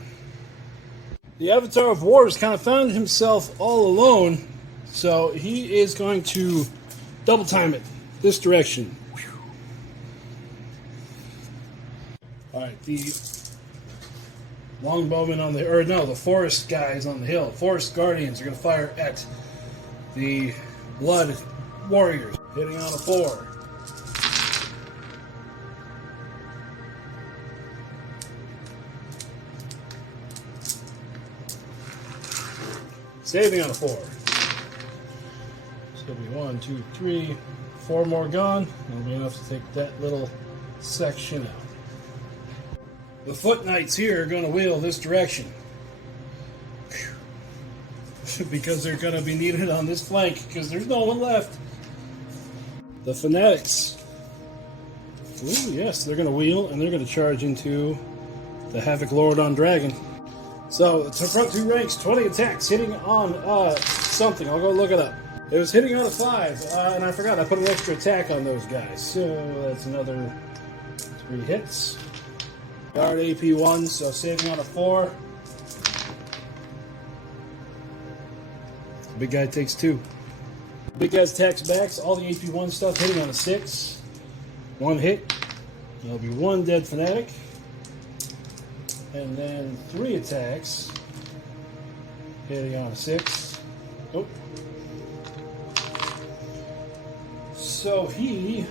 The Avatar of War has kind of found himself all alone, so he is going to double time it this direction. Alright, the longbowmen on the... Or no, the forest guys on the hill. Forest guardians are going to fire at the blood warriors. Hitting on a 4. Saving on a 4. It's going to be 1, 2, 3, 4 more gone. That'll be enough to take that little section out. The Foot Knights here are going to wheel this direction. Because they're going to be needed on this flank, because there's no one left. The Fanatics. Ooh, yes, they're going to wheel, and they're going to charge into the Havoc Lord on Dragon. So, the front 2 ranks, 20 attacks, hitting on something. I'll go look it up. It was hitting on a 5, and I forgot, I put an extra attack on those guys. So, that's another 3 hits. Guard AP 1, so saving on a 4. The big guy takes 2. Big guy's attacks backs, all the AP 1 stuff hitting on a 6. 1 hit. There'll be 1 dead Fanatic. And then 3 attacks hitting on a 6. Oh. So he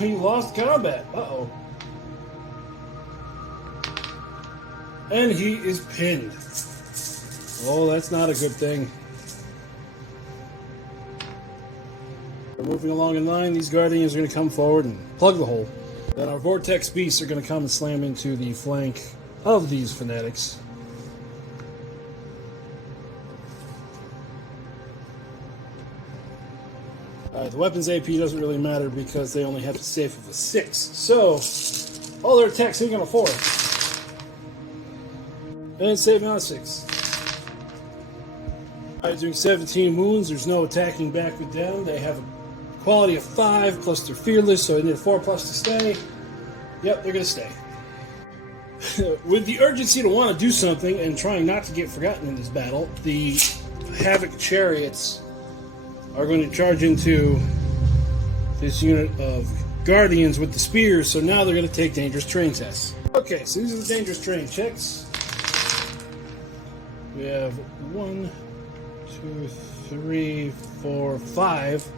lost combat. Uh-oh. And he is pinned. Oh, that's not a good thing. Moving along in line, these Guardians are going to come forward and plug the hole. Then our Vortex Beasts are going to come and slam into the flank of these Fanatics. Alright, the weapons AP doesn't really matter because they only have to save with a 6. So, all their attacks hitting on a 4. And saving on a 6. Alright, doing 17 wounds. There's no attacking back with them. They have a quality of 5, plus they're fearless, so they need a 4+ to stay. Yep, they're going to stay. With the urgency to want to do something and trying not to get forgotten in this battle, the Havoc Chariots are going to charge into this unit of Guardians with the spears, so now they're going to take dangerous terrain tests. Okay, so these are the dangerous terrain checks. We have 1, 2, 3, 4, 5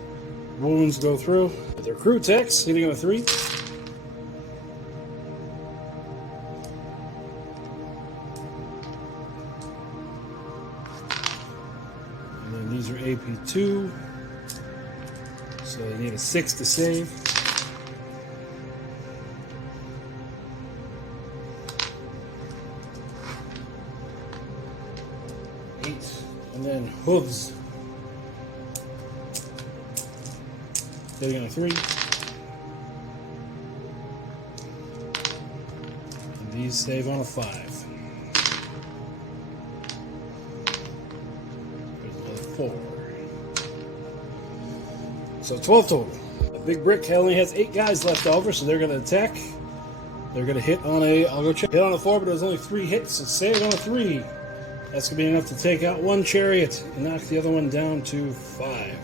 wounds go through. Their crew techs hitting on a 3. And then these are AP2. So they need a 6 to save. And then hooves. Hitting on a 3. And these save on a 5. There's another 4. So 12 total. A big brick only has 8 guys left over, so they're going to attack. They're going to hit on a, I'll go check. Hit on a 4, but there's only 3 hits, so save on a 3. That's going to be enough to take out 1 chariot and knock the other one down to 5.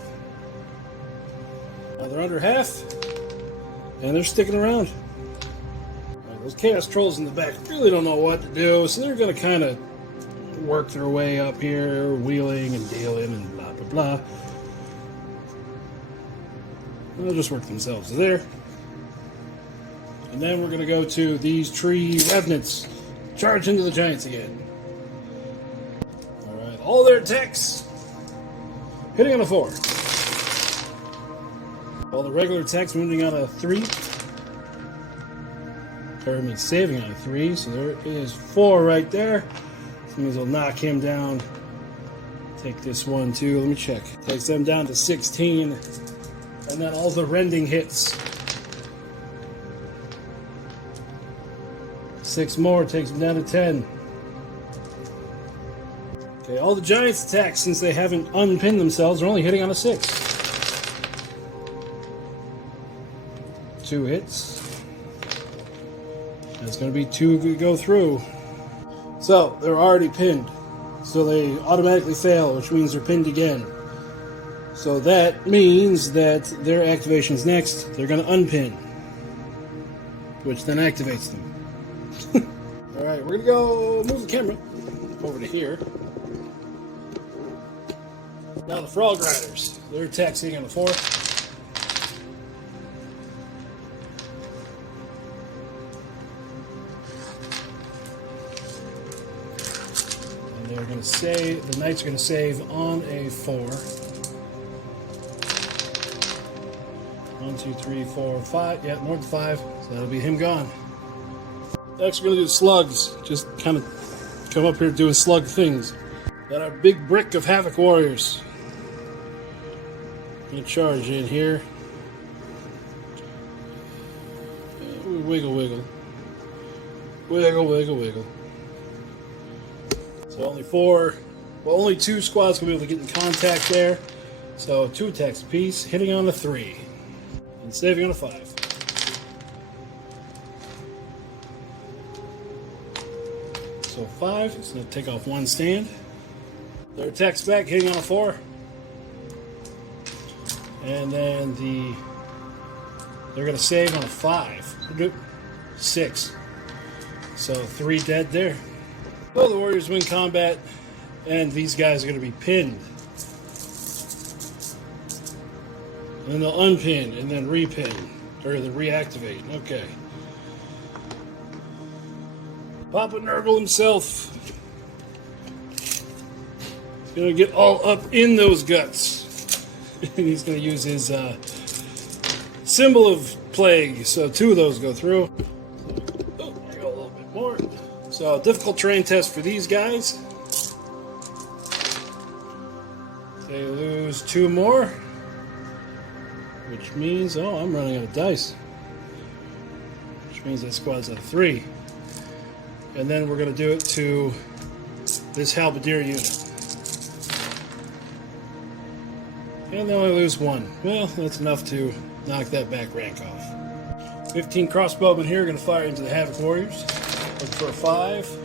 Now they're under half, and they're sticking around. Right, those Chaos Trolls in the back really don't know what to do, so they're going to kind of work their way up here, wheeling and dealing and blah, blah, blah. They'll just work themselves to there. And then we're going to go to these tree Revenants. Charge into the Giants again. Alright, all their attacks hitting on a 4. All the regular attacks wounding on a 3. Or I mean saving on a 3, so there is 4 right there. This means we'll knock him down. Take this one too, let me check. Takes them down to 16. And then all the rending hits. 6 more takes them down to 10. Okay, all the Giants attacks, since they haven't unpinned themselves, are only hitting on a 6. 2 hits. That's going to be 2 to go through. So, they're already pinned. So they automatically fail, which means they're pinned again. So that means that their activation's next. They're going to unpin. Which then activates them. Alright, we're going to go move the camera over to here. Now the Frog Riders. Their attack's hitting on the 4. And they're going to save, the Knights are going to save on a 4. 1, 2, 3, 4, 5. Yeah, more than 5. So that'll be him gone. Next, we're going to do slugs. Just kind of come up here doing slug things. Got our big brick of Havoc Warriors. Going to charge in here. Wiggle, wiggle. Wiggle, wiggle, wiggle. So only 2 squads can be able to get in contact there. So 2 attacks apiece, hitting on a 3. And saving on a 5. So 5, it's going to take off 1 stand. Their attacks back, hitting on a 4. And then they're going to save on a 5. 6. So 3 dead there. Well, the Warriors win combat, and these guys are going to be pinned. And then they'll unpin, and then repin, or they'll reactivate. Okay. Papa Nurgle himself is going to get all up in those guts. And he's going to use his symbol of plague, so 2 of those go through. Oh, there go a little bit more. So, difficult terrain test for these guys. They lose 2 more. Which means, oh, I'm running out of dice. Which means that squad's at a 3. And then we're going to do it to this Halberdier unit. And they only lose 1. Well, that's enough to knock that back rank off. 15 crossbowmen here are going to fire into the Havoc Warriors. Look for a 5.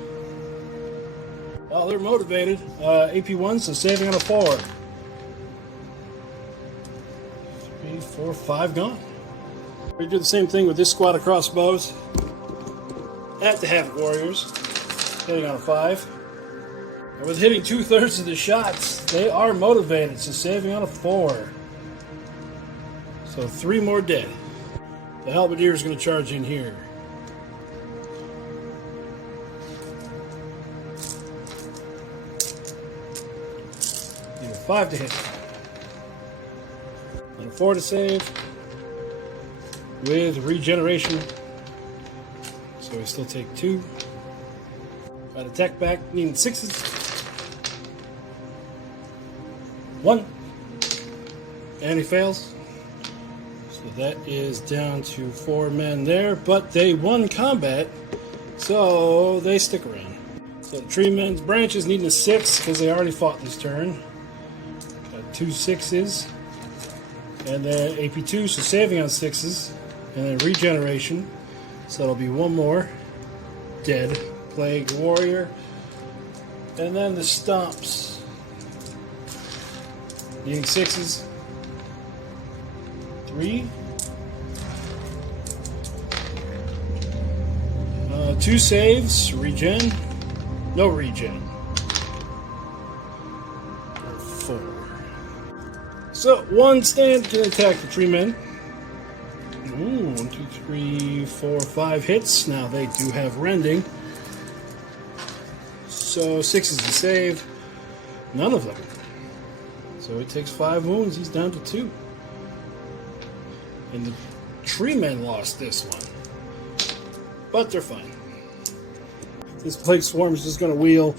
Oh, they're motivated. AP1, so saving on a 4. 3, 4, 5 gone. We do the same thing with this squad of crossbows at the Havoc Warriors. Hitting on a 5. And with hitting 2/3 of the shots, they are motivated, so saving on a 4. So 3 more dead. The Halberdier is going to charge in here. Need a 5 to hit. And a 4 to save. With regeneration. So we still take 2. Got attack back, needing 6s. 1. And he fails. So that is down to 4 men there, but they won combat, so they stick around. So the Treemen's branches needing a 6 because they already fought this turn. Got 2 6s. And then AP2, so saving on 6s. And then regeneration. So that'll be 1 more. Dead. Plague Warrior. And then the Stomps. Needing 6s. 3. 2 saves. Regen. No regen. 4. So, 1 stand can attack the Treemen. 1, 2, 3, 4, 5 hits. Now they do have rending. So 6 is the save. None of them. So it takes 5 wounds. He's down to 2. And the Treemen lost this one. But they're fine. This Plague Swarm is just going to wheel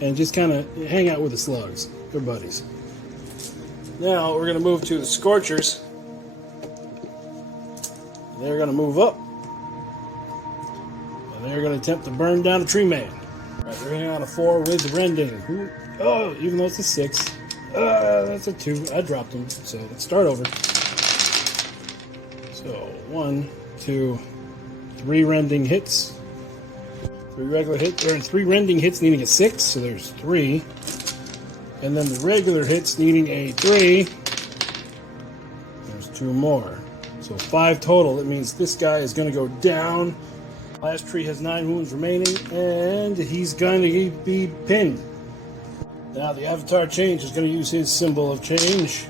and just kind of hang out with the slugs. They're buddies. Now we're going to move to the Scorchers. They're going to move up. And they're going to attempt to burn down a Treeman. Right, they're hitting on a 4 with the rending. Oh, even though it's a 6. That's a 2. I dropped them. So let's start over. So 1, 2, 3 rending hits. 3 regular hits. There are 3 rending hits needing a 6. So there's 3. And then the regular hits needing a 3. There's 2 more. So 5 total. That means this guy is going to go down. Last tree has 9 wounds remaining, and he's going to be pinned. Now the Avatar Change is going to use his symbol of change,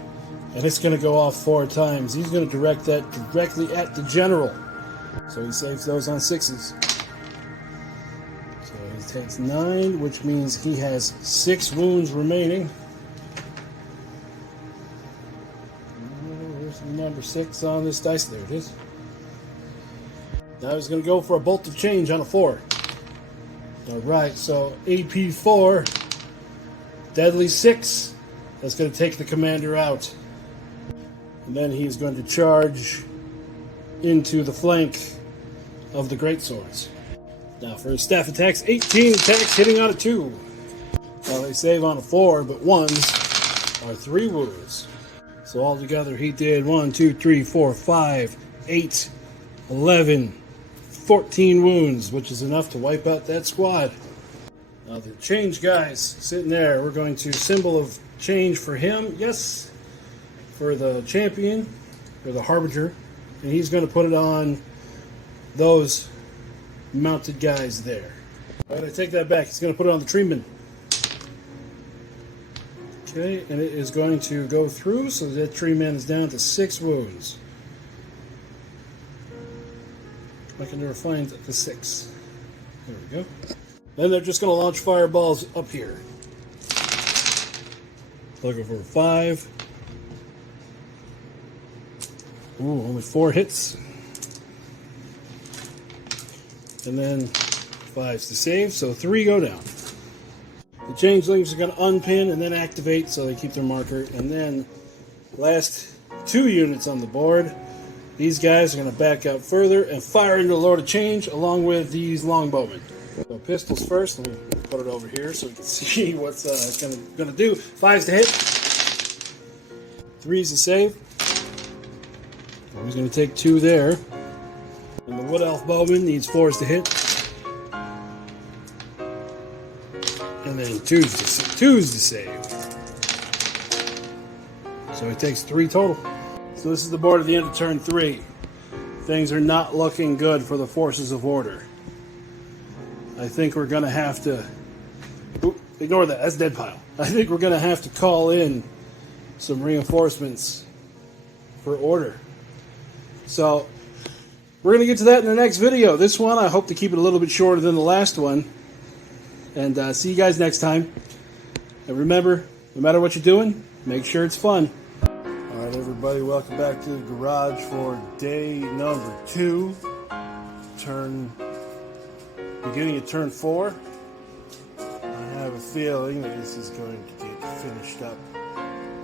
and it's going to go off 4 times. He's going to direct that directly at the general. So he saves those on 6s. So he takes 9, which means he has 6 wounds remaining. Where's the number? 6 on this dice. There it is. Now he's going to go for a bolt of change on a 4. Alright, so AP 4, deadly 6. That's going to take the commander out. And then he's going to charge into the flank of the greatswords. Now for his staff attacks, 18 attacks hitting on a 2. Now they save on a 4, but 1s are 3 wounds. So altogether he did 1, 2, 3, 4, 5, 8, 11, 14 wounds, which is enough to wipe out that squad. Now the change guys sitting there, we're going to symbol of change for him, yes, for the champion, or the harbinger, and he's going to put it on those mounted guys there. Alright, I take that back. He's going to put it on the Treemen. Okay, and it is going to go through, so that Treeman is down to 6 wounds. I can never find the 6. There we go. Then they're just going to launch fireballs up here. Looking for 5. Ooh, only 4 hits. And then 5s to save, so 3 go down. The changelings are going to unpin and then activate, so they keep their marker. And then last 2 units on the board, these guys are going to back out further and fire into the Lord of Change along with these longbowmen. So pistols first. Let me put it over here so we can see what's going to do. 5s to hit, 3s to save. He's going to take 2 there. And the Wood Elf Bowman needs 4s to hit. And then 2s to save. So he takes 3 total. So this is the board at the end of turn 3. Things are not looking good for the forces of order. I think we're going to have to... Oop, ignore that, that's dead pile. I think we're going to have to call in some reinforcements for order. So, we're going to get to that in the next video. This one, I hope to keep it a little bit shorter than the last one. And see you guys next time. And remember, no matter what you're doing, make sure it's fun. Alright everybody, welcome back to the garage for day number 2. Beginning of turn 4. I have a feeling that this is going to get finished up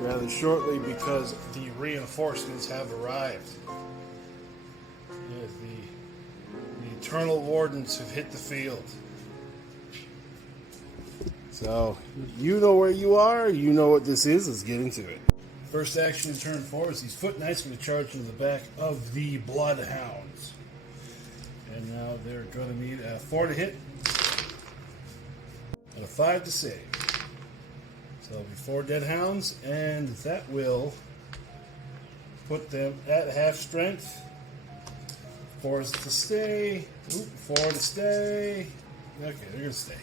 rather shortly because the reinforcements have arrived. Yeah, the Eternal Wardens have hit the field. So, you know where you are, you know what this is, let's get into it. First action in turn 4 is these Foot Knights going to charge into the back of the Bloodhounds. And now they're going to need a 4 to hit and a 5 to save. So there'll be 4 dead hounds, and that will put them at half strength. 4s to stay. Oop, 4 to stay. Okay, they're going to stay.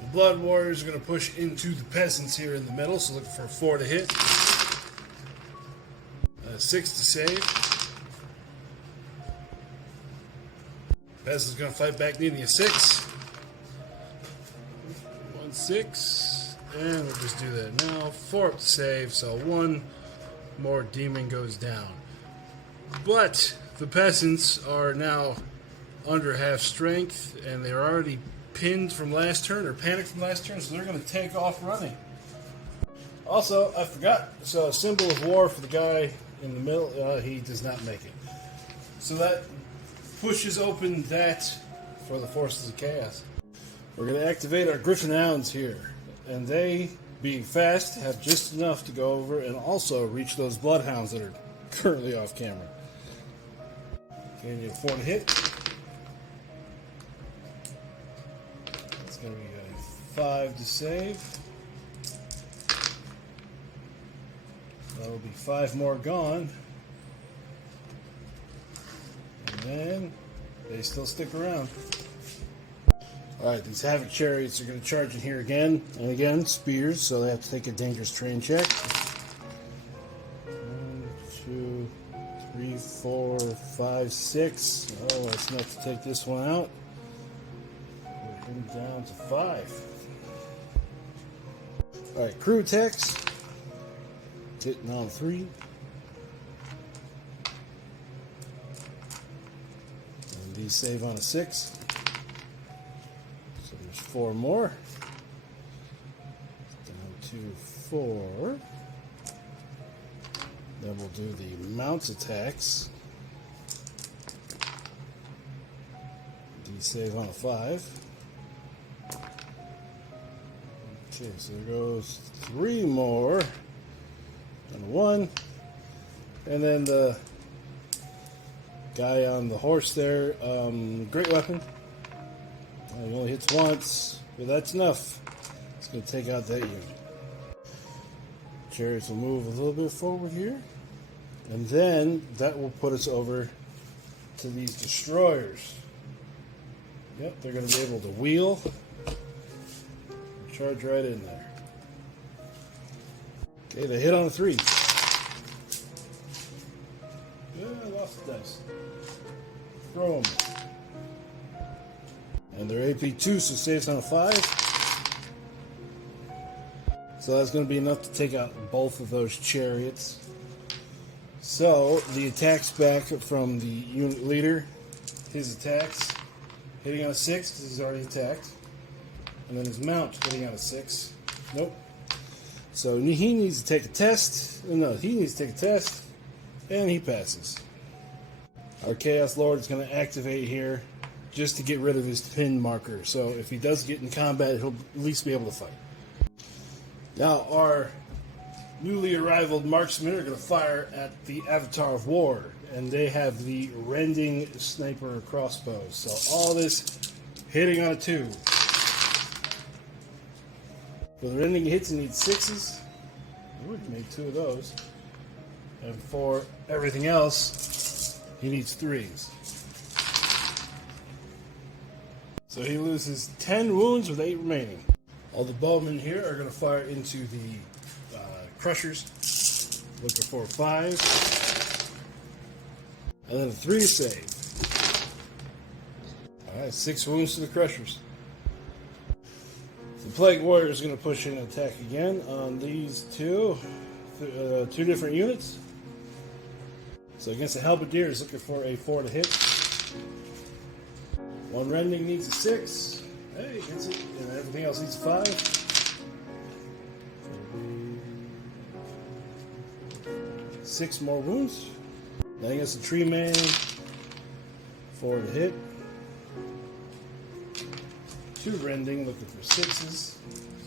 The Blood Warriors are going to push into the Peasants here in the middle, so looking for a 4 to hit. 6 to save. Peasants are going to fight back, needing a 6. 1, 6. And we'll just do that now. 4 up to save, so 1 more demon goes down. But the Peasants are now under half strength, and they're already pinned from last turn, or panicked from last turn, so they're going to take off running. Also, I forgot, so a symbol of war for the guy in the middle, he does not make it. So that pushes open that for the Forces of Chaos. We're going to activate our Griffin Hounds here, and they, being fast, have just enough to go over and also reach those Bloodhounds that are currently off camera. Okay, you need a 4 to hit. It's going to be a 5 to save. That'll be 5 more gone. And then they still stick around. Alright, these Havoc Chariots are going to charge in here again. And again, spears, so they have to take a dangerous terrain check. 1, 2, 3, 4, 5, 6. Oh, that's enough to take this one out. Put him down to 5. Alright, crew attacks. Hitting on 3. These save on a 6. So there's 4 more. Down to 4. Then we'll do the mounts attacks. These save on a 5. Okay, so there goes 3 more. And a 1. And then the guy on the horse there, great weapon. He only hits once, but that's enough. It's going to take out that unit. Chariots will move a little bit forward here. And then that will put us over to these destroyers. Yep, they're going to be able to wheel. Charge right in there. Okay, they hit on a 3. Yeah, I lost the dice. Throw them. And they're AP2, so saves on a 5. So that's going to be enough to take out both of those chariots. So the attacks back from the unit leader. His attacks hitting on a 6 because he's already attacked. And then his mount hitting on a 6. Nope. So he needs to take a test. No, he needs to take a test. And he passes. Our Chaos Lord is going to activate here just to get rid of his pin marker. So if he does get in combat, he'll at least be able to fight. Now our newly arrived marksmen are going to fire at the Avatar of War. And they have the rending sniper crossbows. So all this hitting on a 2. For the rending hits, he needs 6s. Ooh, he made 2 of those. And for everything else, he needs 3s. So he loses 10 wounds with 8 remaining. All the bowmen here are going to fire into the crushers. Looking for a 5. And then a 3 to save. Alright, 6 wounds to the crushers. The Plague Warrior is going to push in and attack again on these 2 different units. So against the Halberdier is looking for a 4 to hit. 1 rending needs a 6. Hey, gets it. And everything else needs a 5. 6 more wounds. Then against the Treemen, 4 to hit. 2 rending, looking for 6s. So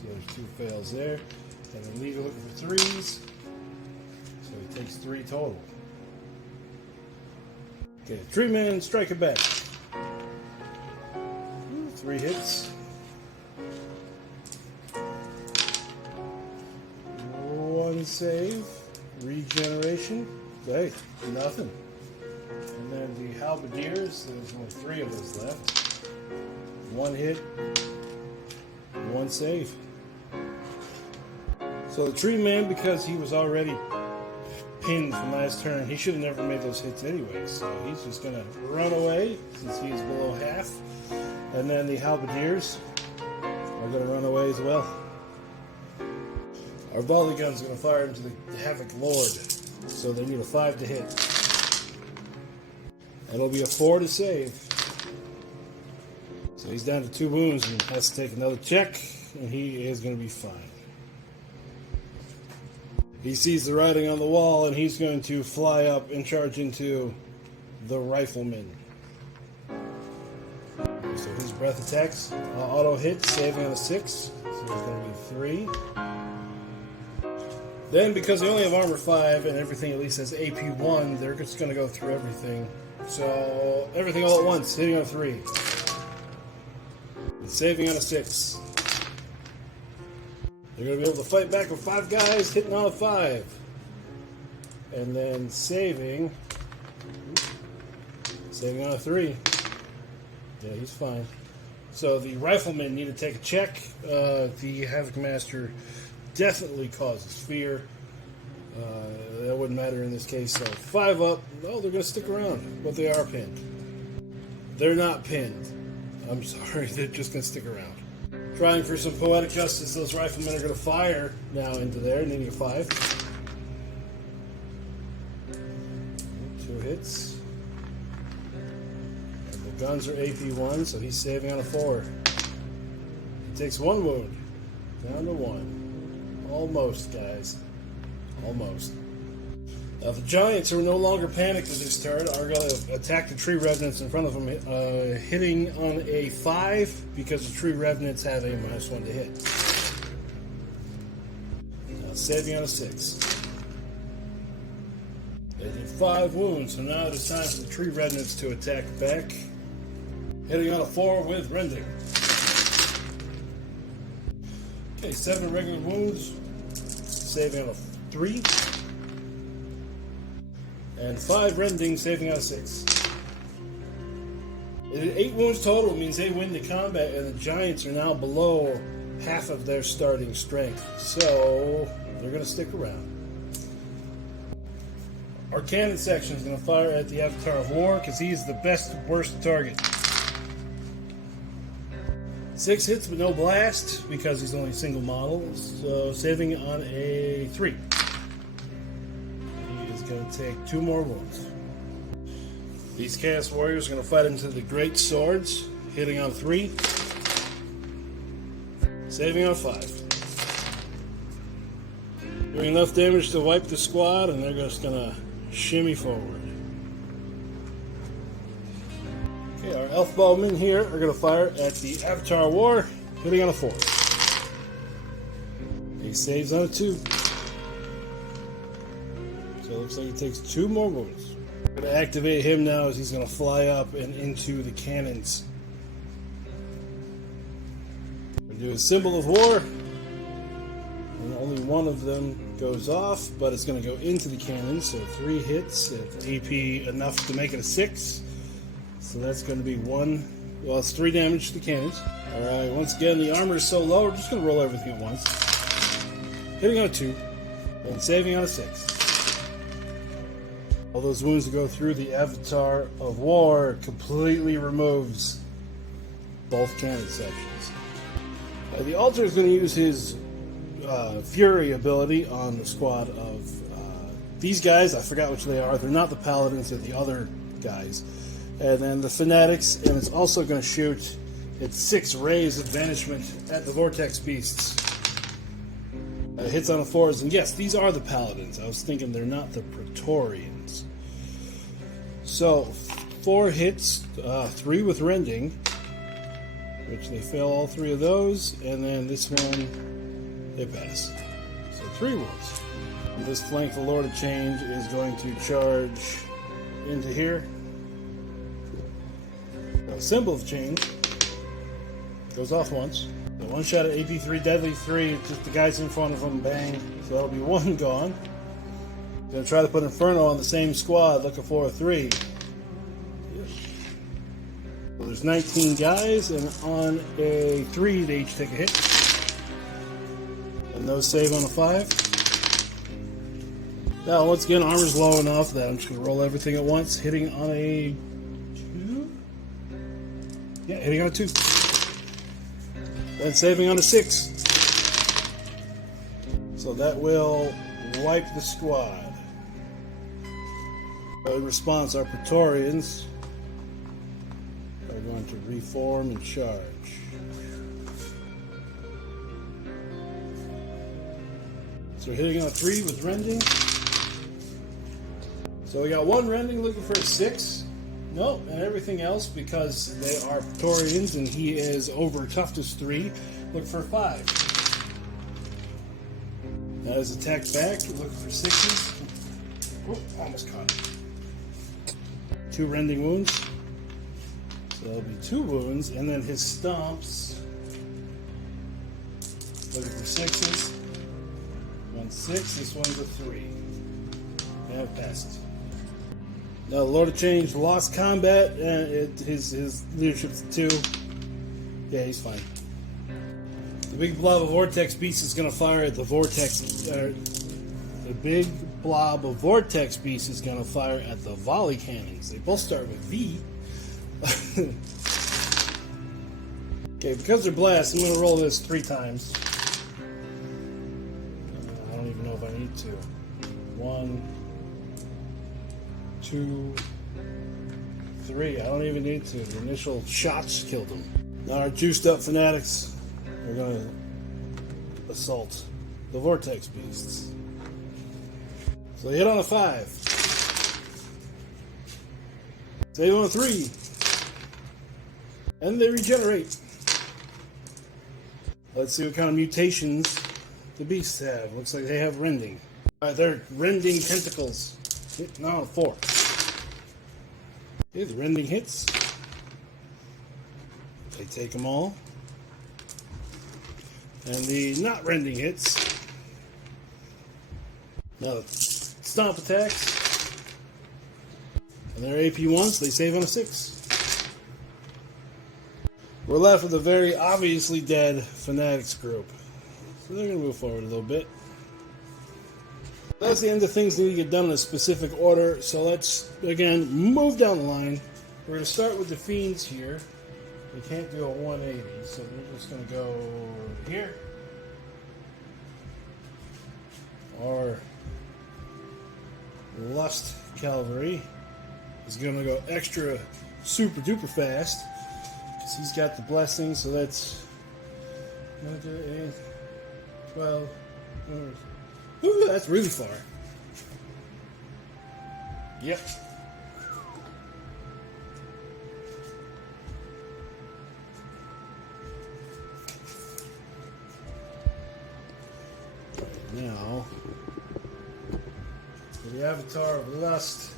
there's 2 fails there. And the leader looking for 3s. So he takes 3 total. Okay, Treemen, strike it back. 3 hits. 1 save. Regeneration. Hey, nothing. And then the Halberdiers, there's only 3 of those left. 1 hit, 1 save. So the Treeman, because he was already pinned from last turn, he should have never made those hits anyway. So he's just going to run away since he is below half. And then the Halberdiers are going to run away as well. Our volley gun's going to fire into the Havoc Lord. So they need a 5 to hit. It'll be a 4 to save. So he's down to 2 wounds and has to take another check, and he is going to be fine. He sees the writing on the wall, and he's going to fly up and charge into the rifleman. So his breath attacks, auto hit, saving on a 6. So there's going to be 3. Then, because they only have armor 5 and everything at least has AP 1, they're just going to go through everything. So everything all at once, hitting on a 3. Saving on a 6. They're going to be able to fight back with 5 guys, hitting on a 5. And then saving on a 3. Yeah, he's fine. So the riflemen need to take a check. The Havoc Master definitely causes fear. That wouldn't matter in this case. So 5 up. No, they're going to stick around, but they are pinned. They're not pinned. I'm sorry, they're just going to stick around. Trying for some poetic justice, those riflemen are going to fire now into there, needing a 5. 2 hits. And guns are AP1, so he's saving on a 4. He takes 1 wound. Down to 1. Almost, guys. Almost. Now, the Giants, who are no longer panicked at this turn, are going to attack the Tree Revenants in front of them, hitting on a 5 because the Tree Revenants have a -1 to hit. Now, saving on a 6. They did 5 wounds, so now it is time for the Tree Revenants to attack back. Hitting on a 4 with rending. Okay, 7 regular wounds, saving on a 3. And 5 rending, saving on a 6. It did 8 wounds total, means they win the combat, and the Giants are now below half of their starting strength. So, they're going to stick around. Our cannon section is going to fire at the Avatar of War, because he's the best, worst target. 6 hits, but no blast, because he's only a single model, so saving on a 3. Going to take 2 more wounds. These Chaos Warriors are going to fight into the Great Swords, hitting on 3, saving on 5. Doing enough damage to wipe the squad, and they're just going to shimmy forward. Okay, our elf bowmen here are going to fire at the Avatar War, hitting on a 4. He saves on a 2. So it looks like he takes 2 more wounds. I'm going to activate him now as he's going to fly up and into the cannons. We do a symbol of war. And only 1 of them goes off, but it's going to go into the cannons. So 3 hits. It's AP enough to make it a 6. So that's going to be 1. Well, it's 3 damage to the cannons. Alright, once again, the armor is so low, we're just going to roll everything at once. Hitting on a 2. And saving on a 6. All those wounds that go through the Avatar of War completely removes both cannon sections. The Altar is going to use his Fury ability on the squad of these guys. I forgot which they are. They're not the Paladins, they're the other guys. And then the Fanatics, and it's also going to shoot its 6 rays of banishment at the Vortex Beasts. Hits on a 4s, and yes, these are the Paladins. I was thinking they're not the Praetorians. So, 4 hits, 3 with rending, which they fail all 3 of those, and then this one, they pass. So 3 wounds. And this flank, the Lord of Change, is going to charge into here. A symbol of change goes off once. So 1 shot at AP 3, deadly 3, just the guys in front of them, bang. So that'll be 1 gone. Gonna try to put Inferno on the same squad, looking for a 3. So there's 19 guys, and on a 3, they each take a hit. And those save on a 5. Now, once again, armor's low enough that I'm just gonna roll everything at once, hitting on a 2. Yeah, hitting on a 2. And saving on a 6. So that will wipe the squad. In response, our Praetorians are going to reform and charge. So we're hitting on a 3 with rending. So we got 1 rending looking for a 6. Nope, and everything else, because they are Praetorians and he is over toughness 3, look for 5. That is attacked back, looking for 6s. Oh, almost caught it. 2 rending wounds. So that'll be 2 wounds, and then his stomps. Looking for 6s. 1 6, this one's a 3. They have passed. Now, the Lord of Change lost combat, and his leadership's 2. Yeah, he's fine. The big blob of Vortex Beast is going to fire at the Vortex. The big blob of Vortex Beast is going to fire at the volley cannons. They both start with V. Okay, because they're blast, I'm going to roll this 3 times. I don't even know if I need to. 1, 2, 3. I don't even need to. The initial shots killed them. Now our juiced up Fanatics are going to assault the Vortex Beasts. So they hit on a 5. Save on a 3. And they regenerate. Let's see what kind of mutations the beasts have. Looks like they have rending. Alright, they're rending tentacles. Hitting on a 4. Okay, the rending hits. They take them all. And the not rending hits. Now the stomp attacks. And their AP ones, they save on a 6. We're left with a very obviously dead Fanatics group. So they're going to move forward a little bit. That's the end of things that need to get done in a specific order. So let's, again, move down the line. We're going to start with the Fiends here. We can't do a 180, so we're just going to go here. Our Lust Calvary is going to go extra super duper fast. Because he's got the blessing, so that's 8, 12. Ooh, that's really far. Yep. Right now, for the Avatar of Lust,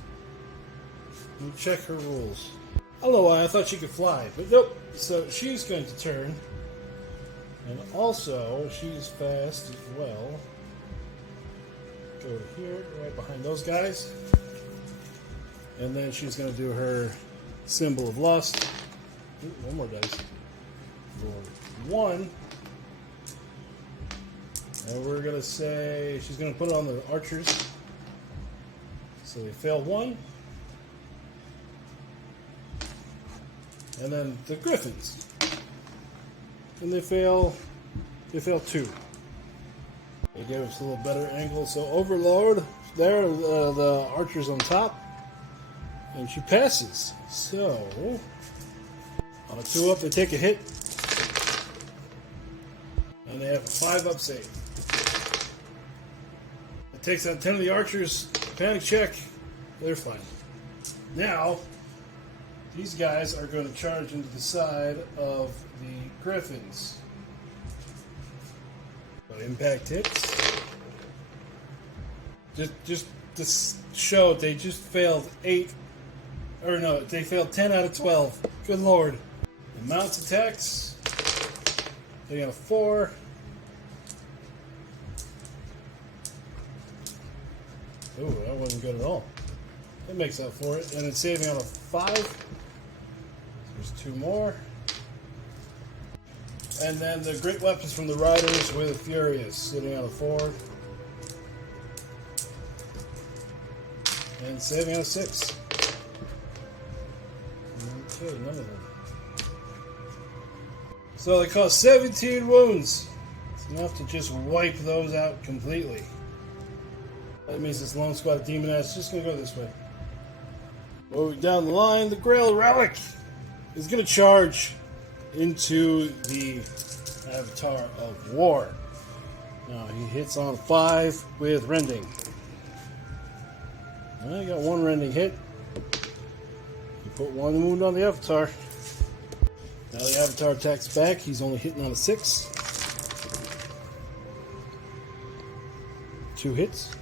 let me check her rules. I don't know why, I thought she could fly, but nope. So she's going to turn. And also, she's fast as well. Go here, right behind those guys. And then she's going to do her symbol of lust. Ooh, one more dice. For 1. And we're going to say she's going to put it on the archers. So they fail 1. And then the griffins. And they fail 2. They gave us a little better angle. So Overlord, there, the archer's on top. And she passes. So, on a 2 up, they take a hit. And they have a 5 up save. It takes out 10 of the archers. Panic check. They're fine. Now, these guys are going to charge into the side of the griffins. So impact hits. Just to show, they just failed 8. Or no, they failed 10 out of 12. Good lord. And mounts attacks. They got a 4. Ooh, that wasn't good at all. That makes up for it. And it's saving on a 5. There's 2 more. And then the great weapons from the Riders with Furious, sitting on a 4. And saving on a 6. Okay, none of them. So they cause 17 wounds. It's enough to just wipe those out completely. That means this lone squad demoness is just going to go this way. Moving down the line, the Grail Relic is going to charge into the Avatar of War. Now he hits on 5 with Rending. I got 1 Rending hit. You put 1 wound on the Avatar. Now the Avatar attacks back. He's only hitting on a 6. 2 hits.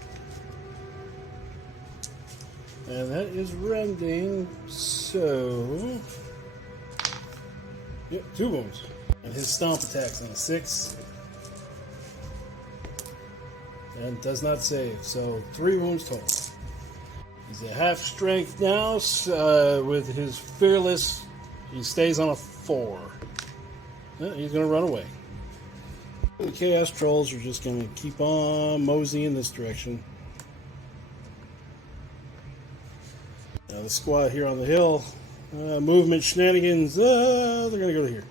And that is Rending, so... Yep, 2 wounds. And his Stomp attacks on a 6. And does not save, so 3 wounds total. He's at half strength now, with his Fearless, he stays on a 4. He's going to run away. The Chaos Trolls are just going to keep on moseying in this direction. Now the squad here on the hill, movement shenanigans, they're going to go to here.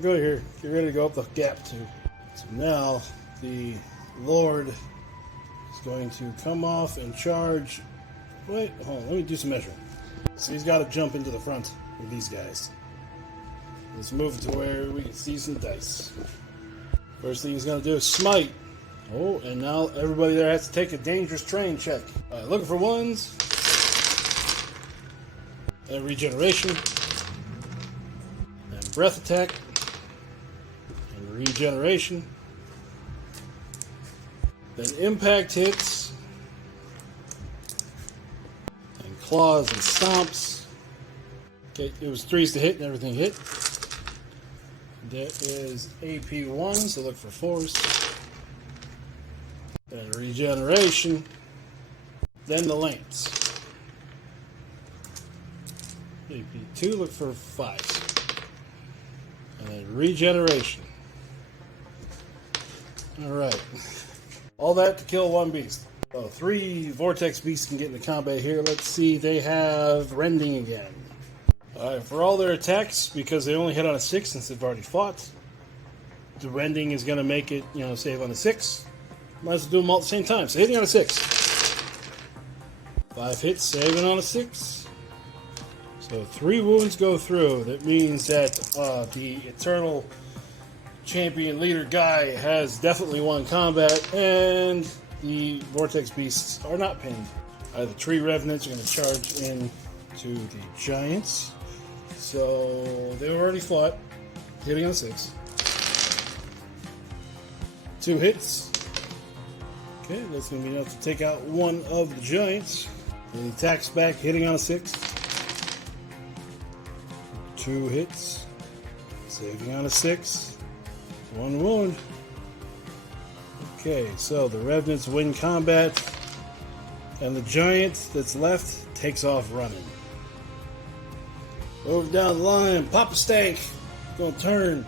Go to here. Get ready to go up the gap too. So now the Lord is going to come off and charge. Wait, hold on, let me do some measuring. So he's got to jump into the front with these guys. Let's move it to where we can see some dice. First thing he's going to do is smite. Oh, and now everybody there has to take a dangerous terrain check. Alright, looking for ones. And regeneration. And breath attack. And regeneration. Then impact hits. And claws and stomps. Okay, it was 3s to hit and everything hit. There is AP 1, so look for 4s. Then regeneration. Then the lance. AP 2, look for 5s. And then regeneration. Alright. All that to kill one beast. So 3 vortex beasts can get into combat here. Let's see, they have rending again. Alright, for all their attacks, because they only hit on a 6 since they've already fought, the rending is going to make it, save on a 6. Might as well do them all at the same time. So hitting on a 6. 5 hits, saving on a 6. So 3 wounds go through. That means that the Eternal Champion Leader guy has definitely won combat, and the Vortex Beasts are not pinned. The Tree Revenants are going to charge in to the Giants. So they already fought, hitting on 6. 2 hits. Okay, that's going to be enough to take out one of the Giants. And he attacks back, hitting on a 6. 2 hits. Saving on a 6. 1 wound. Okay, so the Revenants win combat. And the Giant that's left takes off running. Over down the line, Papa Stank. Going to turn.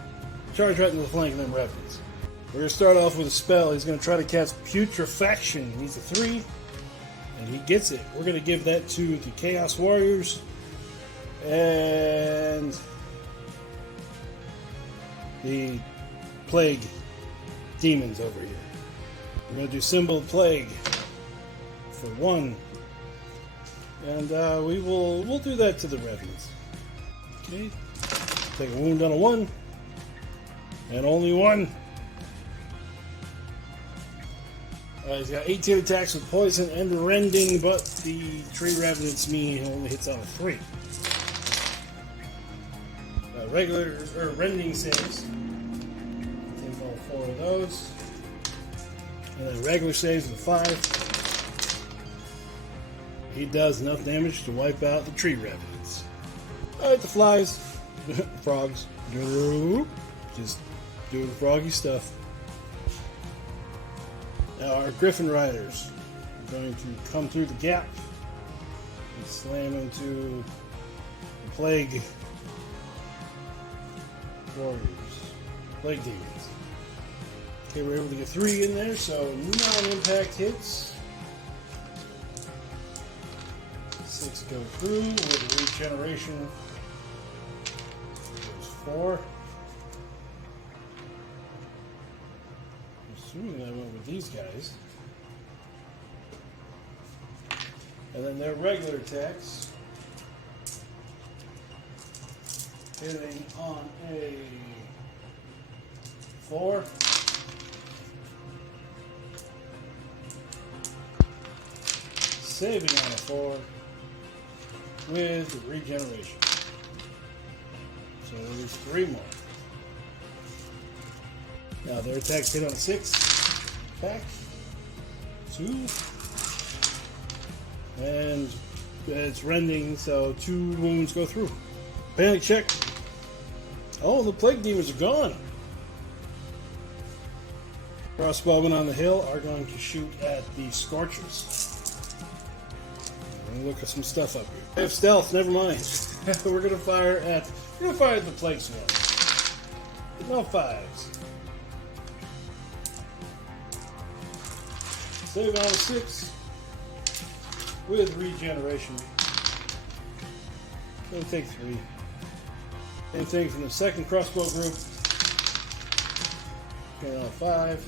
Charge right into the flank of them Revenants. We're going to start off with a spell. He's going to try to cast Putrefaction. He needs a 3, and he gets it. We're going to give that to the Chaos Warriors and the Plague Demons over here. We're going to do Symbol of Plague for 1, and we'll do that to the Revenants. Okay, take a wound on a 1, and only 1. He's got 18 attacks with poison and rending, but the Tree Revenants mean he only hits on a 3. Regular rending saves. Take all 4 of those. And then regular saves with 5. He does enough damage to wipe out the Tree Revenants. Alright, the flies. Frogs. Just doing froggy stuff. Now our Griffin Riders are going to come through the gap and slam into the Plague Warriors. Plague Demons. Okay, we're able to get 3 in there, so non-impact hits. 6 go through with regeneration. There's 4. Assuming I went with these guys. And then their regular attacks. Hitting on a 4. Saving on a 4 with regeneration. So there's 3 more. Now their attacks hit on a 6. Attack. 2. And it's rending, so 2 wounds go through. Panic check. Oh, the Plague Demons are gone. Crossbowmen on the hill are going to shoot at the Scorchers. And look at some stuff up here. I have stealth, never mind. We're gonna fire at the Plague Swarm. No 5s. Save on a 6 with regeneration. It'll take 3. Same thing from the second crossbow group. Get on a 5.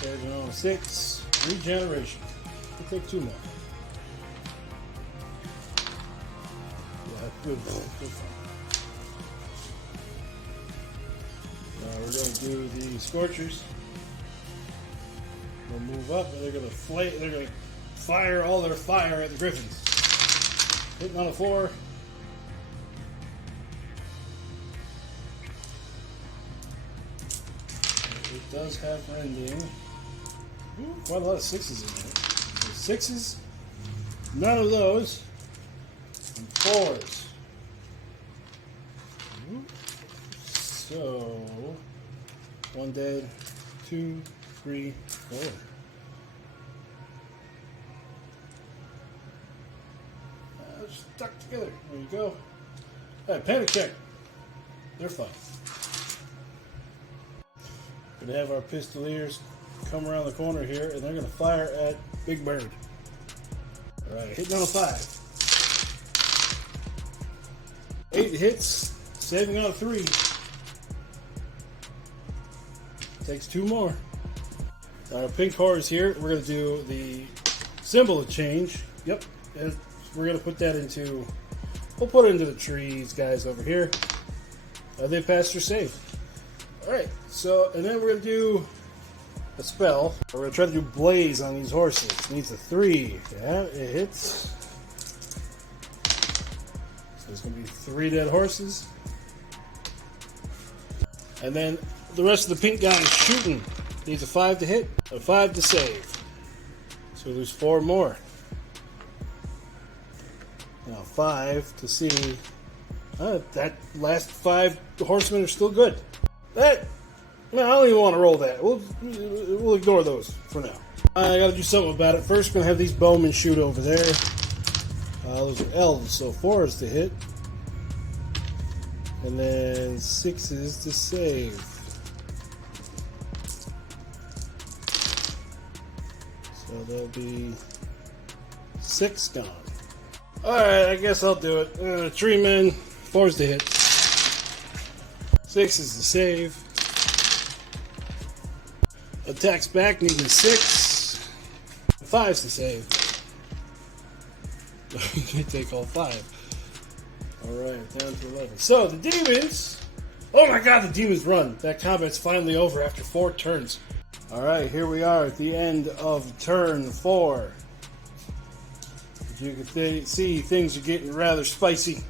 Saving on a 6. Regeneration. We'll take 2 more. Good fun. Now we're going to do the Scorchers. They'll move up and they're going to fire all their fire at the Griffins. Hitting on a 4. It does have rending. Ooh, quite a lot of 6s in there. So 6s, none of those, and 4s. Ooh. So 1 dead, 2, 3, 4. Stuck together. There you go. Hey, panic check. They're fine. We're gonna have our Pistoliers come around the corner here, and they're gonna fire at Big Bird. All right, hitting on a 5. 8 hits, saving on a 3. Takes 2 more. Our pink horse here. We're gonna do the symbol of change. Yep. And we're going to put that into, we'll put it into the trees, guys, over here. They passed their save. Alright, so, and then we're going to do a spell. We're going to try to do Blaze on these horses. It needs a 3. Yeah, it hits. So there's going to be 3 dead horses. And then the rest of the pink guy is shooting. Needs a 5 to hit, a 5 to save. So there's 4 more. Now 5 to see. That last 5 horsemen are still good. I don't even want to roll that. We'll ignore those for now. I got to do something about it. First, we're gonna have these bowmen shoot over there. Those are elves, so 4s to hit, and then 6s to save. So there'll be 6 gone. Alright, I guess I'll do it. Treemen, 4s to hit. 6s to save. Attacks back, needing 6. 5s to save. You can take all 5. Alright, down to 11. So, the demons. Oh my god, the demons run. That combat's finally over after 4 turns. Alright, here we are at the end of turn 4. You can see things are getting rather spicy.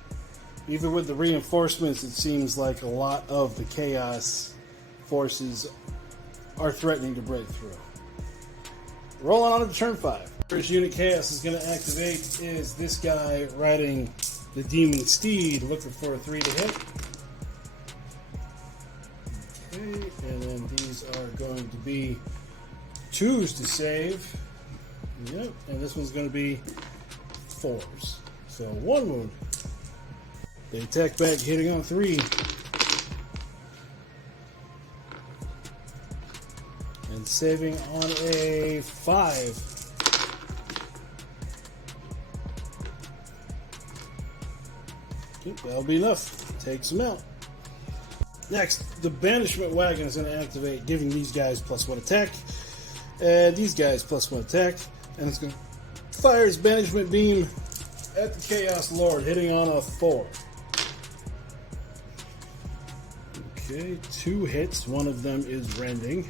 Even with the reinforcements, it seems like a lot of the chaos forces are threatening to break through. Rolling on to turn 5. First unit chaos is going to activate is this guy riding the demon steed, looking for a 3 to hit. Okay, and then these are going to be 2s to save. Yep, and this one's going to be 4s. So 1 wound. They attack back, hitting on 3. And saving on a 5. Okay, that'll be enough. Takes them out. Next, the banishment wagon is going to activate, giving these guys +1 attack. And these guys +1 attack. And it's going to fire its banishment beam at the Chaos Lord, hitting on a 4. Okay, 2 hits. One of them is rending.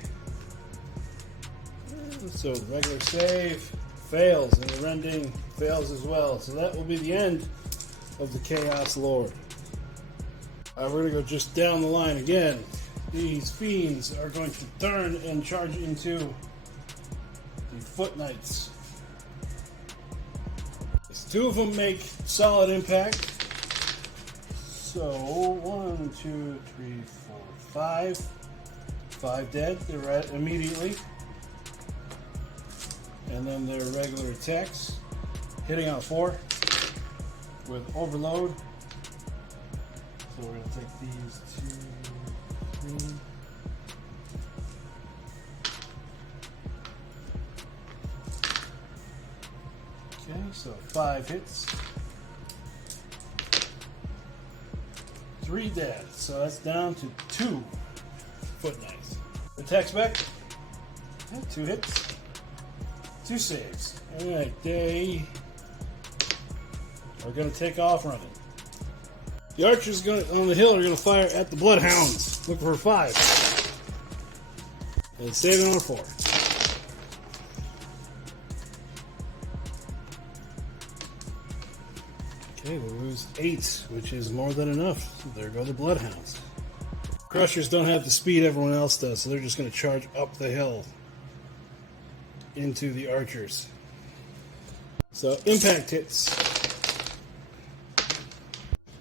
So the regular save fails, and the rending fails as well. So that will be the end of the Chaos Lord. We're going to go just down the line again. These Fiends are going to turn and charge into the Foot Knights. 2 of them make solid impact. So 1, 2, 3, 4, 5. 5 dead. They're right immediately. And then their regular attacks, hitting on 4 with overload. So we're going to take these 2, 3. Okay, so 5 hits. 3 dead. So that's down to 2 Foot Knights. Attacks back. 2 hits. 2 saves. Alright, they are going to take off running. The archers on the hill are going to fire at the Bloodhounds. Look for 5. And saving on 4. Okay, we'll lose 8, which is more than enough. There go the Bloodhounds. Crushers don't have the speed everyone else does, so they're just going to charge up the hill into the archers. So, impact hits.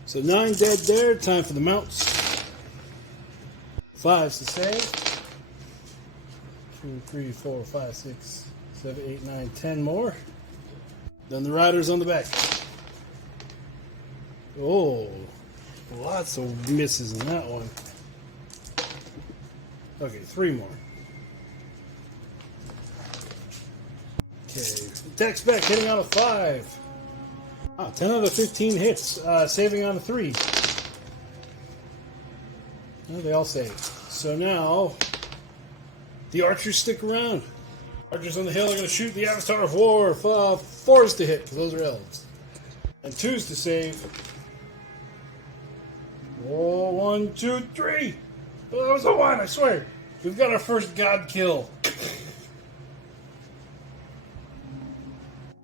So 9 dead there. Time for the mounts. 5s to save. 2, 3, 4, 5, 6, 7, 8, 9, 10 more. Then the riders on the back. Oh, lots of misses in that one. Okay, 3 more. Okay, attacks back, hitting on a 5. Ah, 10 out of 15 hits, saving on a 3. Oh, they all saved. So now, the archers stick around. Archers on the hill are going to shoot the Avatar of War. 4s to hit, because those are elves. And 2s to save. Oh, 1, 2, 3. Oh, that was a 1, I swear. We've got our first god kill.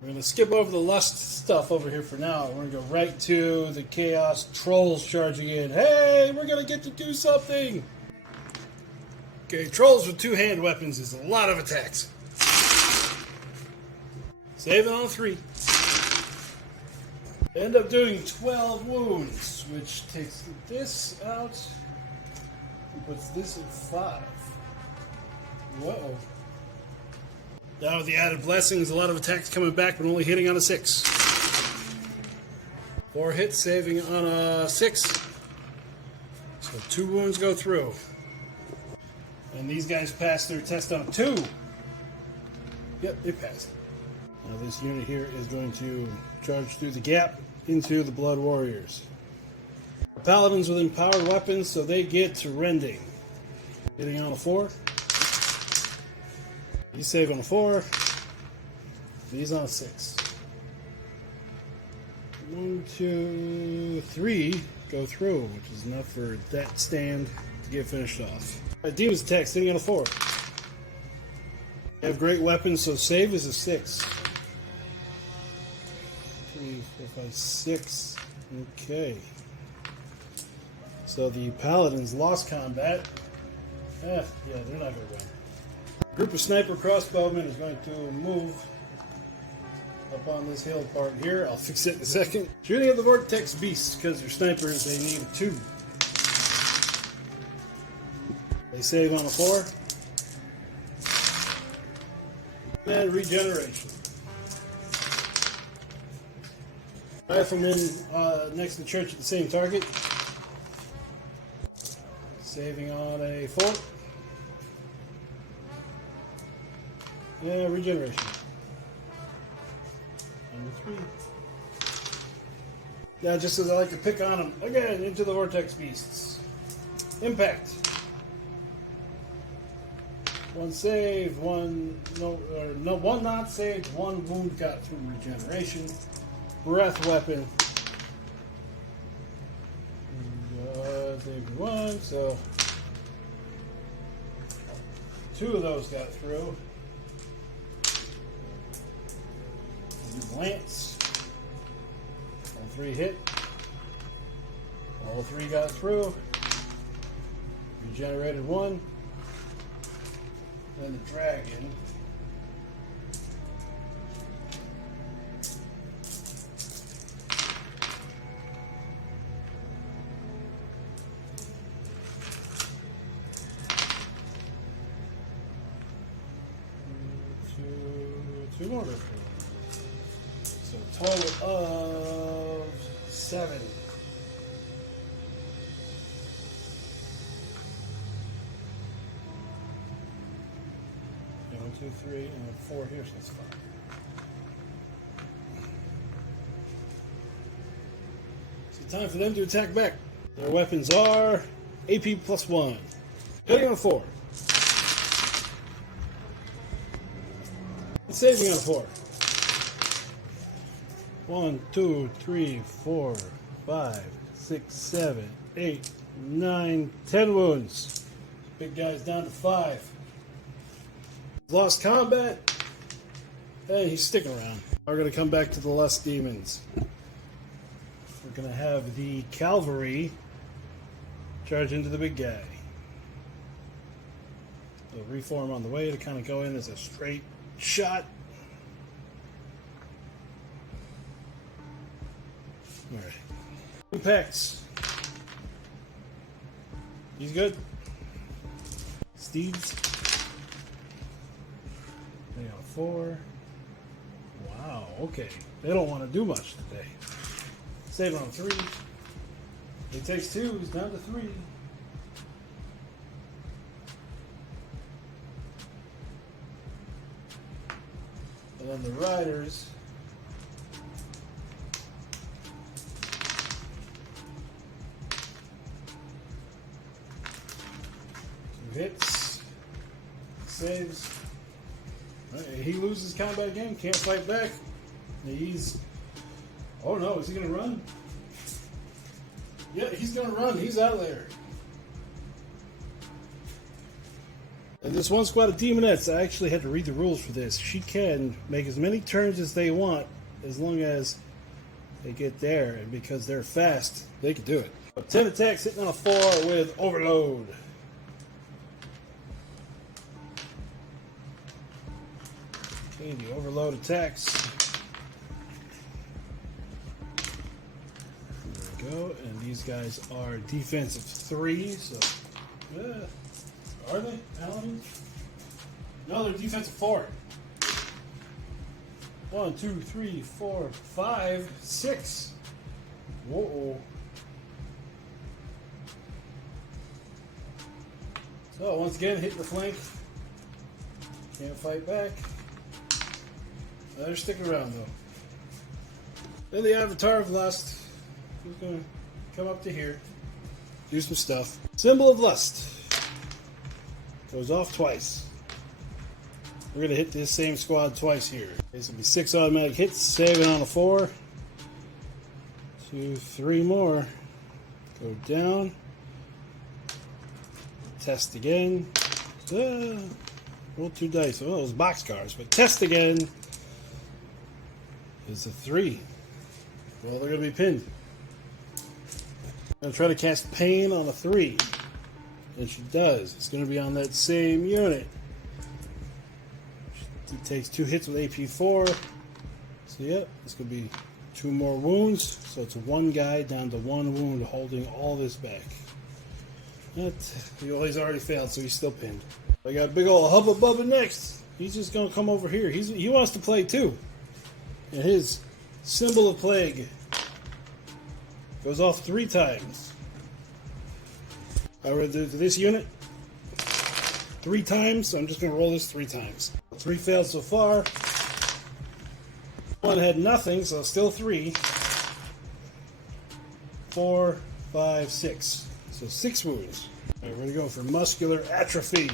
We're going to skip over the lust stuff over here for now. We're going to go right to the chaos trolls charging in. Hey, we're going to get to do something. Okay, trolls with 2-hand weapons is a lot of attacks. Save it on 3. End up doing 12 wounds, which takes this out and puts this at 5. Whoa. Now with the added blessings, a lot of attacks coming back, but only hitting on a 6. 4 hits, saving on a 6. So 2 wounds go through. And these guys passed their test on a 2. Yep, they passed. Now this unit here is going to charge through the gap into the Blood Warriors. Paladins with empowered weapons, so they get to rending. Hitting on a 4. He's save on a 4. He's on a 6. 1, 2, 3 go through, which is enough for that stand to get finished off. Alright, Demon's attack, sitting on a 4. They have great weapons, so save is a 6. 3, 4, 5, 6. Okay. So the Paladins lost combat. Yeah, they're not going to win. Group of sniper crossbowmen is going to move up on this hill part here. I'll fix it in a second. Shooting at the vortex beasts, because they're snipers, they need a 2. They save on a 4. And regeneration. Riflemen next to the church at the same target. Saving on a 4. Yeah, regeneration. Number 3. Yeah, just as I like to pick on them. Again, into the vortex beasts. Impact. 1 save, 1 not saved, 1 wound got through regeneration. Breath weapon. Saved 1, so 2 of those got through. Lance. All 3 hit. All 3 got through. Regenerated 1. Then the dragon. Two more. So total of 7. Okay, 1, 2, 3, and 4 here, so that's 5. So time for them to attack back. Their weapons are AP plus 1. Hitting on a 4. Saving on a 4. 1, 2, 3, 4, 5, 6, 7, 8, 9, 10 wounds. Big guy's down to 5. Lost combat. Hey, he's sticking around. We're going to come back to the Lust Demons. We're going to have the Calvary charge into the big guy. They'll reform on the way to kind of go in as a straight shot. Alright. Impacts. He's good. Steeds. 4. Wow, okay. They don't want to do much today. Save on 3. He takes 2, he's down to 3. And then the Riders. Hits, saves. He loses combat again, can't fight back. He's. Oh no, is he gonna run? Yeah, he's gonna run. He's out of there. And this one squad of Demonettes, I actually had to read the rules for this. She can make as many turns as they want as long as they get there, and because they're fast, they can do it. 10 attacks hitting on a 4 with Overload. Okay, the Overload attacks. There we go. And these guys are defensive 3, so are they? Alan? No, they're defensive 4. 1, 2, 3, 4, 5, 6. Whoa. So once again, hitting the flank. Can't fight back. They're sticking around though. Then the Avatar of Lust. Who's gonna come up to here, do some stuff. Symbol of Lust goes off twice. We're gonna hit this same squad twice here. This will be 6 automatic hits, saving on a 4. 2, 3 more. Go down. Test again. Roll 2 dice. Well, those boxcars, but test again. Is a 3. Well, they're going to be pinned. I'm going to try to cast Pain on a 3. And she does. It's going to be on that same unit. She takes 2 hits with AP 4. So, yep, it's going to be 2 more wounds. So it's 1 guy down to 1 wound, holding all this back. Well, he's already failed, so he's still pinned. I got big ol' Hubba Bubba next. He's just going to come over here. He wants to play too. And his Symbol of Plague goes off 3 times. I'm going to do this unit 3 times, so I'm just going to roll this 3 times. 3 failed so far. 1 had nothing, so still 3. 4, 5, 6. So 6 wounds. All right, we're going to go for Muscular Atrophy.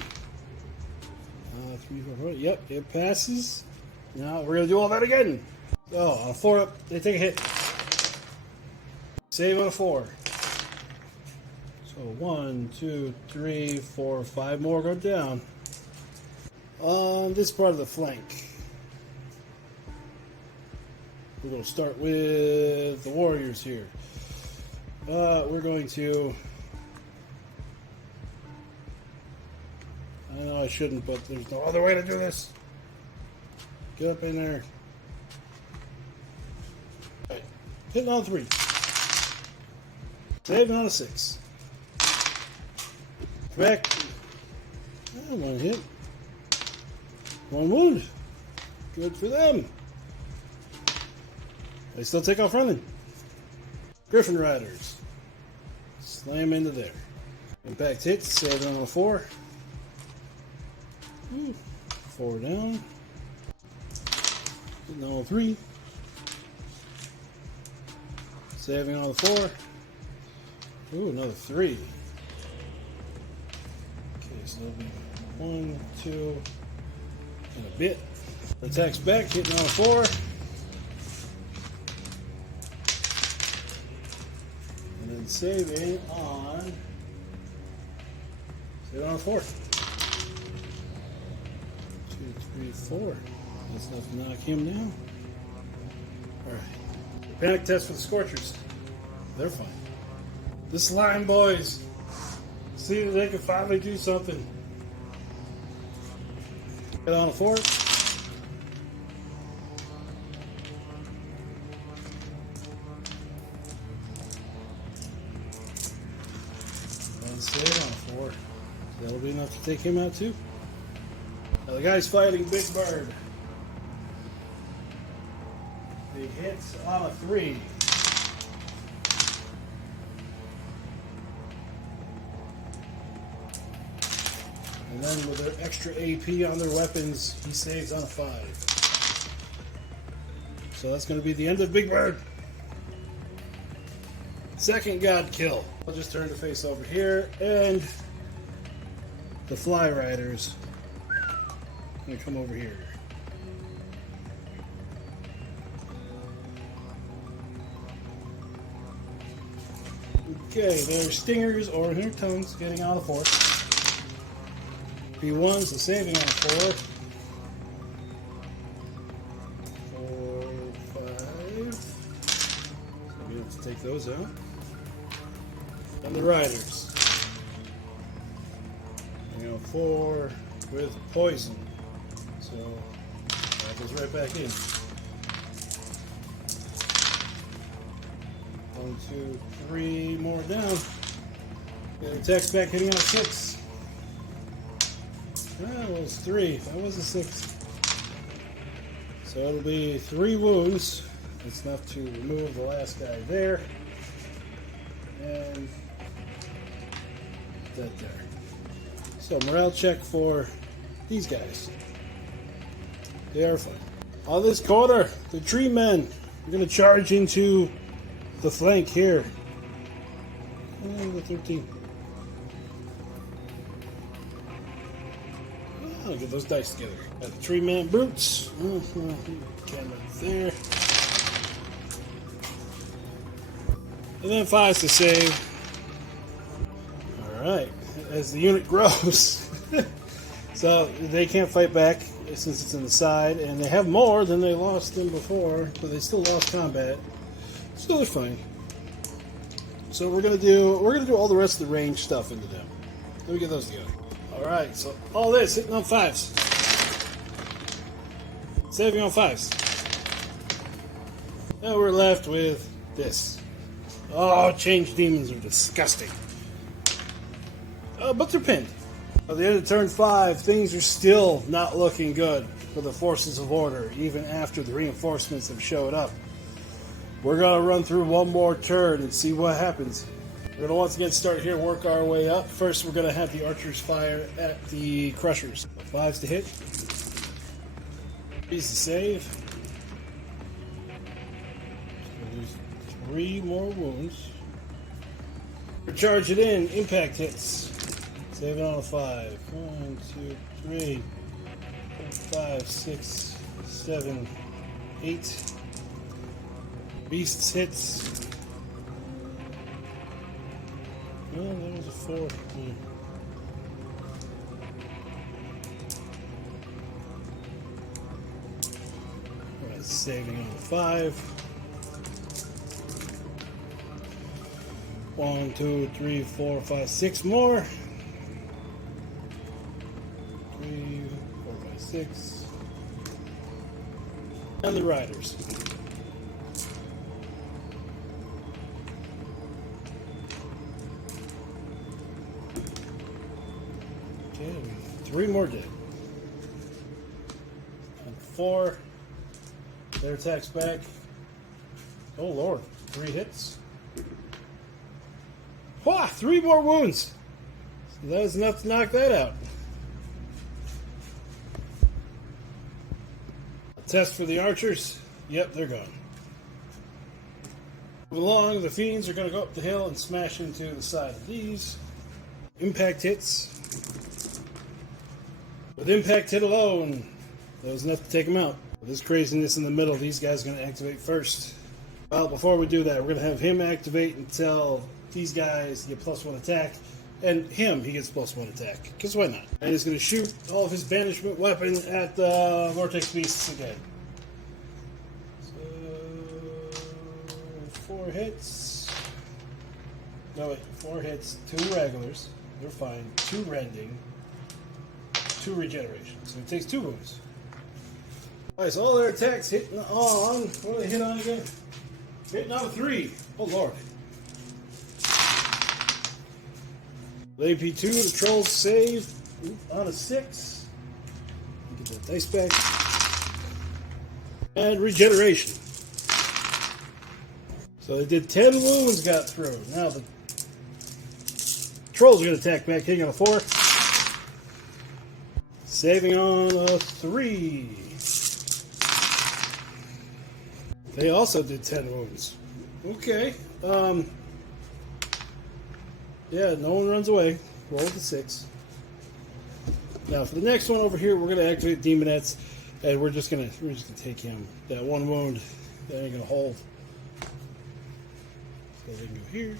3, 4, 4. Yep, it passes. Now we're going to do all that again. So on a 4 up, they take a hit. Save on a 4. So 1, 2, 3, 4, 5 more go down. On this part of the flank, we're going to start with the Warriors here. We're going to... I know I shouldn't, but there's no other way to do this. Get up in there. Right. Hitting on 3. Saving on a 6. Back. 1 hit. 1 wound. Good for them. They still take off running. Griffin Riders. Slam into there. Impact hits. Saving on a 4. 4 down. Hitting on 3. Saving on the 4. Ooh, another 3. Okay, so that'll be 1, 2, and a bit. Attacks back, hitting on a 4. And And saving on 4. 2, 3, 4. That's enough to knock him down. Alright. Panic test for the Scorchers. They're fine. This line, boys. See that they can finally do something. Get on a 4. And save on a 4. That'll be enough to take him out too. Now the guy's fighting Big Bird. He hits on a 3. And then with their extra AP on their weapons, he saves on a 5. So that's going to be the end of Big Bird. Second God kill. I'll just turn the face over here, and the Fly Riders are going to come over here. Okay, their stingers or their tongues getting on a 4. P1's the saving on a 4. 4, 5. So we have to take those out. And the Riders. 4 with poison. So that goes right back in. 1, 2, 3 more down. The attack's back hitting on a 6. That was 3. That was a 6. So it'll be 3 wounds. It's enough to remove the last guy there. And that there. So morale check for these guys. They are fine. On this corner, the Treemen are going to charge into the flank here. And the 13. I'll get those dice together. Got the Treemen brutes. Camera there. And then 5s to save. Alright. As the unit grows. So they can't fight back since it's in the side, and they have more than they lost in before, but they still lost combat. So they're fine. So we're gonna do all the rest of the range stuff into them. Let me get those together. Alright, so all this hitting on 5s. Saving on 5s. Now we're left with this. Oh, change demons are disgusting. But they're pinned. At the end of turn 5, things are still not looking good for the forces of order, even after the reinforcements have showed up. We're going to run through one more turn and see what happens. We're going to once again start here, work our way up. First, we're going to have the archers fire at the crushers. 5s to hit. 3s to save. There's 3 more wounds. Charge it in. Impact hits. Saving on a 5. 1, 2, 3, 4, 5, 6, 7, 8. Beasts hits. Oh, that was a 4. Alright, saving on a 5. 1, 2, 3, 4, 5, 6 more. 3, 4, 5, 6. And the Riders. Okay, 3 more dead. And 4. Their attack's back. Oh Lord, 3 hits. Wah! 3 more wounds. So that was enough to knock that out. A test for the archers. Yep, they're gone. Moving along, the Fiends are going to go up the hill and smash into the side of these. Impact hits. With impact hit alone, that was enough to take them out. With this craziness in the middle, these guys are going to activate first. Well, before we do that, we're going to have him activate until these guys get +1 attack. And him, he gets +1 attack. Because why not? And he's going to shoot all of his banishment weapon at the Vortex Beasts again. So, 4 hits. No, wait. 4 hits, 2 regulars. They're fine. 2 rending. 2 regeneration. So he takes 2 wounds. Alright, so all their attacks hitting on. What do they hit on again? Hitting on a 3. Oh, Lord. The AP2, the trolls save on a 6. Get that dice back. And regeneration. So they did 10 wounds, got through. Now the trolls are going to attack back, hitting on a 4. Saving on a 3. They also did 10 wounds. Okay. Yeah, no one runs away. Roll the 6. Now for the next one over here, we're gonna activate Demonettes, and we're just gonna take him. That 1 wound, that ain't gonna hold. So they can go here.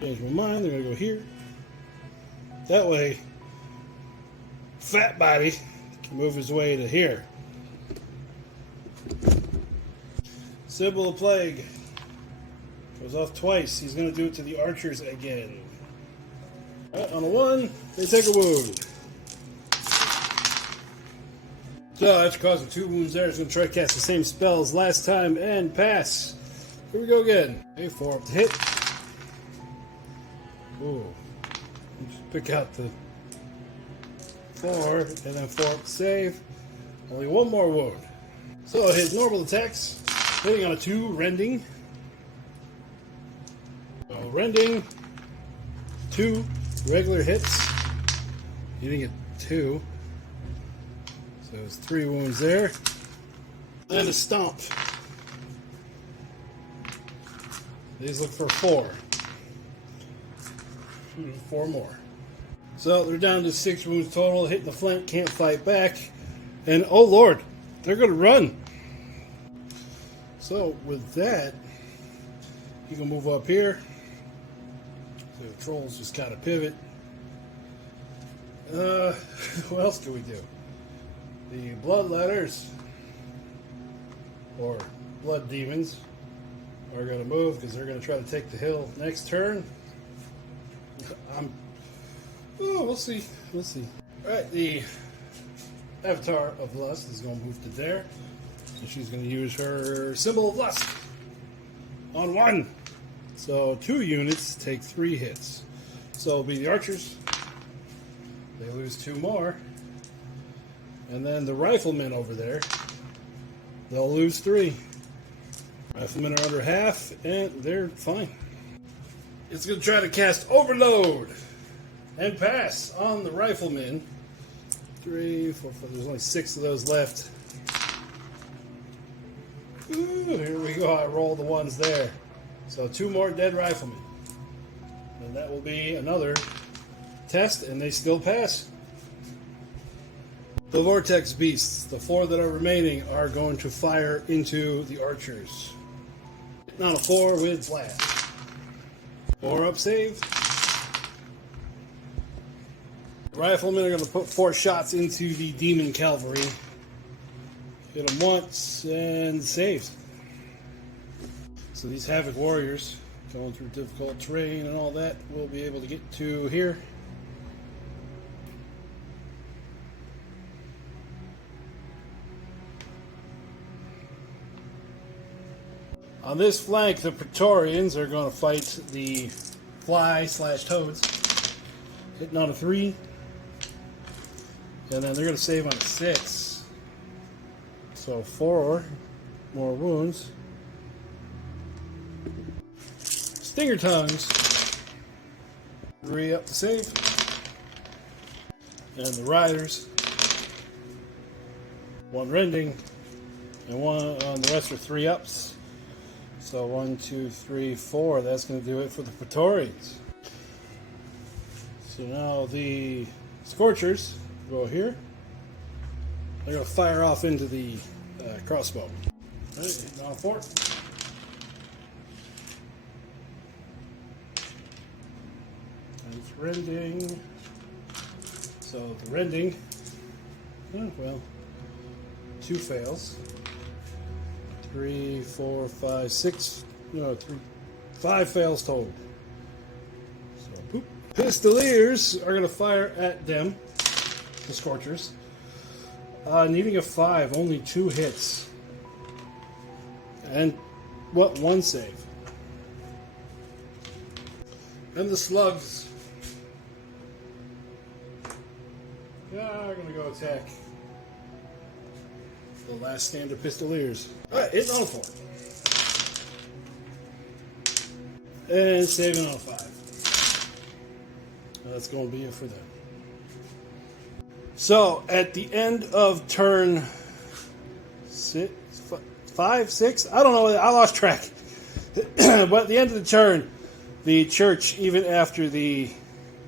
Change my mind, they're gonna go here. That way, Fat Body can move his way to here. Symbol of Plague. Goes off twice. He's going to do it to the archers again. Right, on a 1, they take a wound. So after causing 2 wounds there, he's going to try to cast the same spell as last time and pass. Here we go again. Okay, 4 up to hit. Ooh. Just pick out the 4 and then 4 up to save. Only 1 more wound. So his normal attacks, hitting on a 2, rending. Rending, 2 regular hits. He didn't get 2. So it's 3 wounds there. And a stomp. These look for 4. 4 more. So they're down to 6 wounds total. Hitting the flank, can't fight back. And oh Lord, they're going to run. So with that, you can move up here. So the trolls just kind of pivot. What else can we do? The bloodletters or blood demons are going to move because they're going to try to take the hill next turn. We'll see. We'll see. All right, the Avatar of Lust is going to move to there. So she's going to use her Symbol of Lust on 1. So 2 units take 3 hits. So it'll be the archers. They lose 2 more. And then the riflemen over there, they'll lose 3. Riflemen are under half, and they're fine. It's going to try to cast Overload and pass on the riflemen. 3, 4, 5. There's only 6 of those left. Ooh, here we go. I roll the ones there. So 2 more dead riflemen. And that will be another test, and they still pass. The Vortex Beasts, the 4 that are remaining, are going to fire into the archers. Not a 4 with flash. 4 up save. The riflemen are going to put 4 shots into the demon cavalry. Hit them once and saves. So these Havoc warriors, going through difficult terrain and all that, will be able to get to here. On this flank, the Praetorians are going to fight the fly/toads, hitting on a 3, and then they're going to save on a 6. So 4 more wounds. Stinger tongues, 3 up to save, and the riders, 1 rending, and 1 on the rest are 3 ups. So 1, 2, 3, 4. That's going to do it for the Praetorians. So now the Scorchers go here. They're going to fire off into the crossbow. Alright, hitting on a 4. And it's rending. So the rending, well, 2 fails. 3, 4, 5, 6, no, 5 fails total. So, poop. Pistoliers are going to fire at them, the Scorchers. Needing a 5, only 2 hits. And, what, 1 save. And the Slugs are going to go attack the last stand of Pistoliers. Alright, hitting on a 4. And saving on a 5. That's going to be it for them. So, at the end of turn 5, 6? I don't know, I lost track. But at the end of the turn, the church, even after the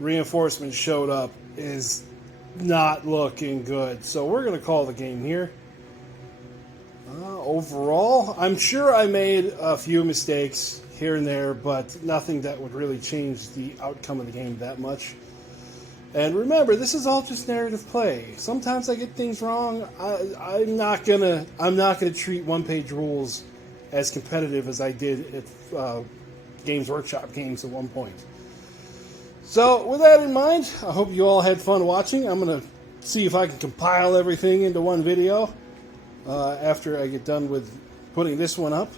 reinforcements showed up, is not looking good. So we're going to call the game here. Overall, I'm sure I made a few mistakes here and there, but nothing that would really change the outcome of the game that much. And remember, this is all just narrative play. Sometimes I get things wrong. I'm not gonna treat one-page rules as competitive as I did at Games Workshop games at one point. So, with that in mind, I hope you all had fun watching. I'm going to see if I can compile everything into one video after I get done with putting this one up.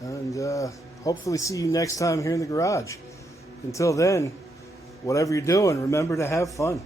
And hopefully see you next time here in the garage. Until then, whatever you're doing, remember to have fun.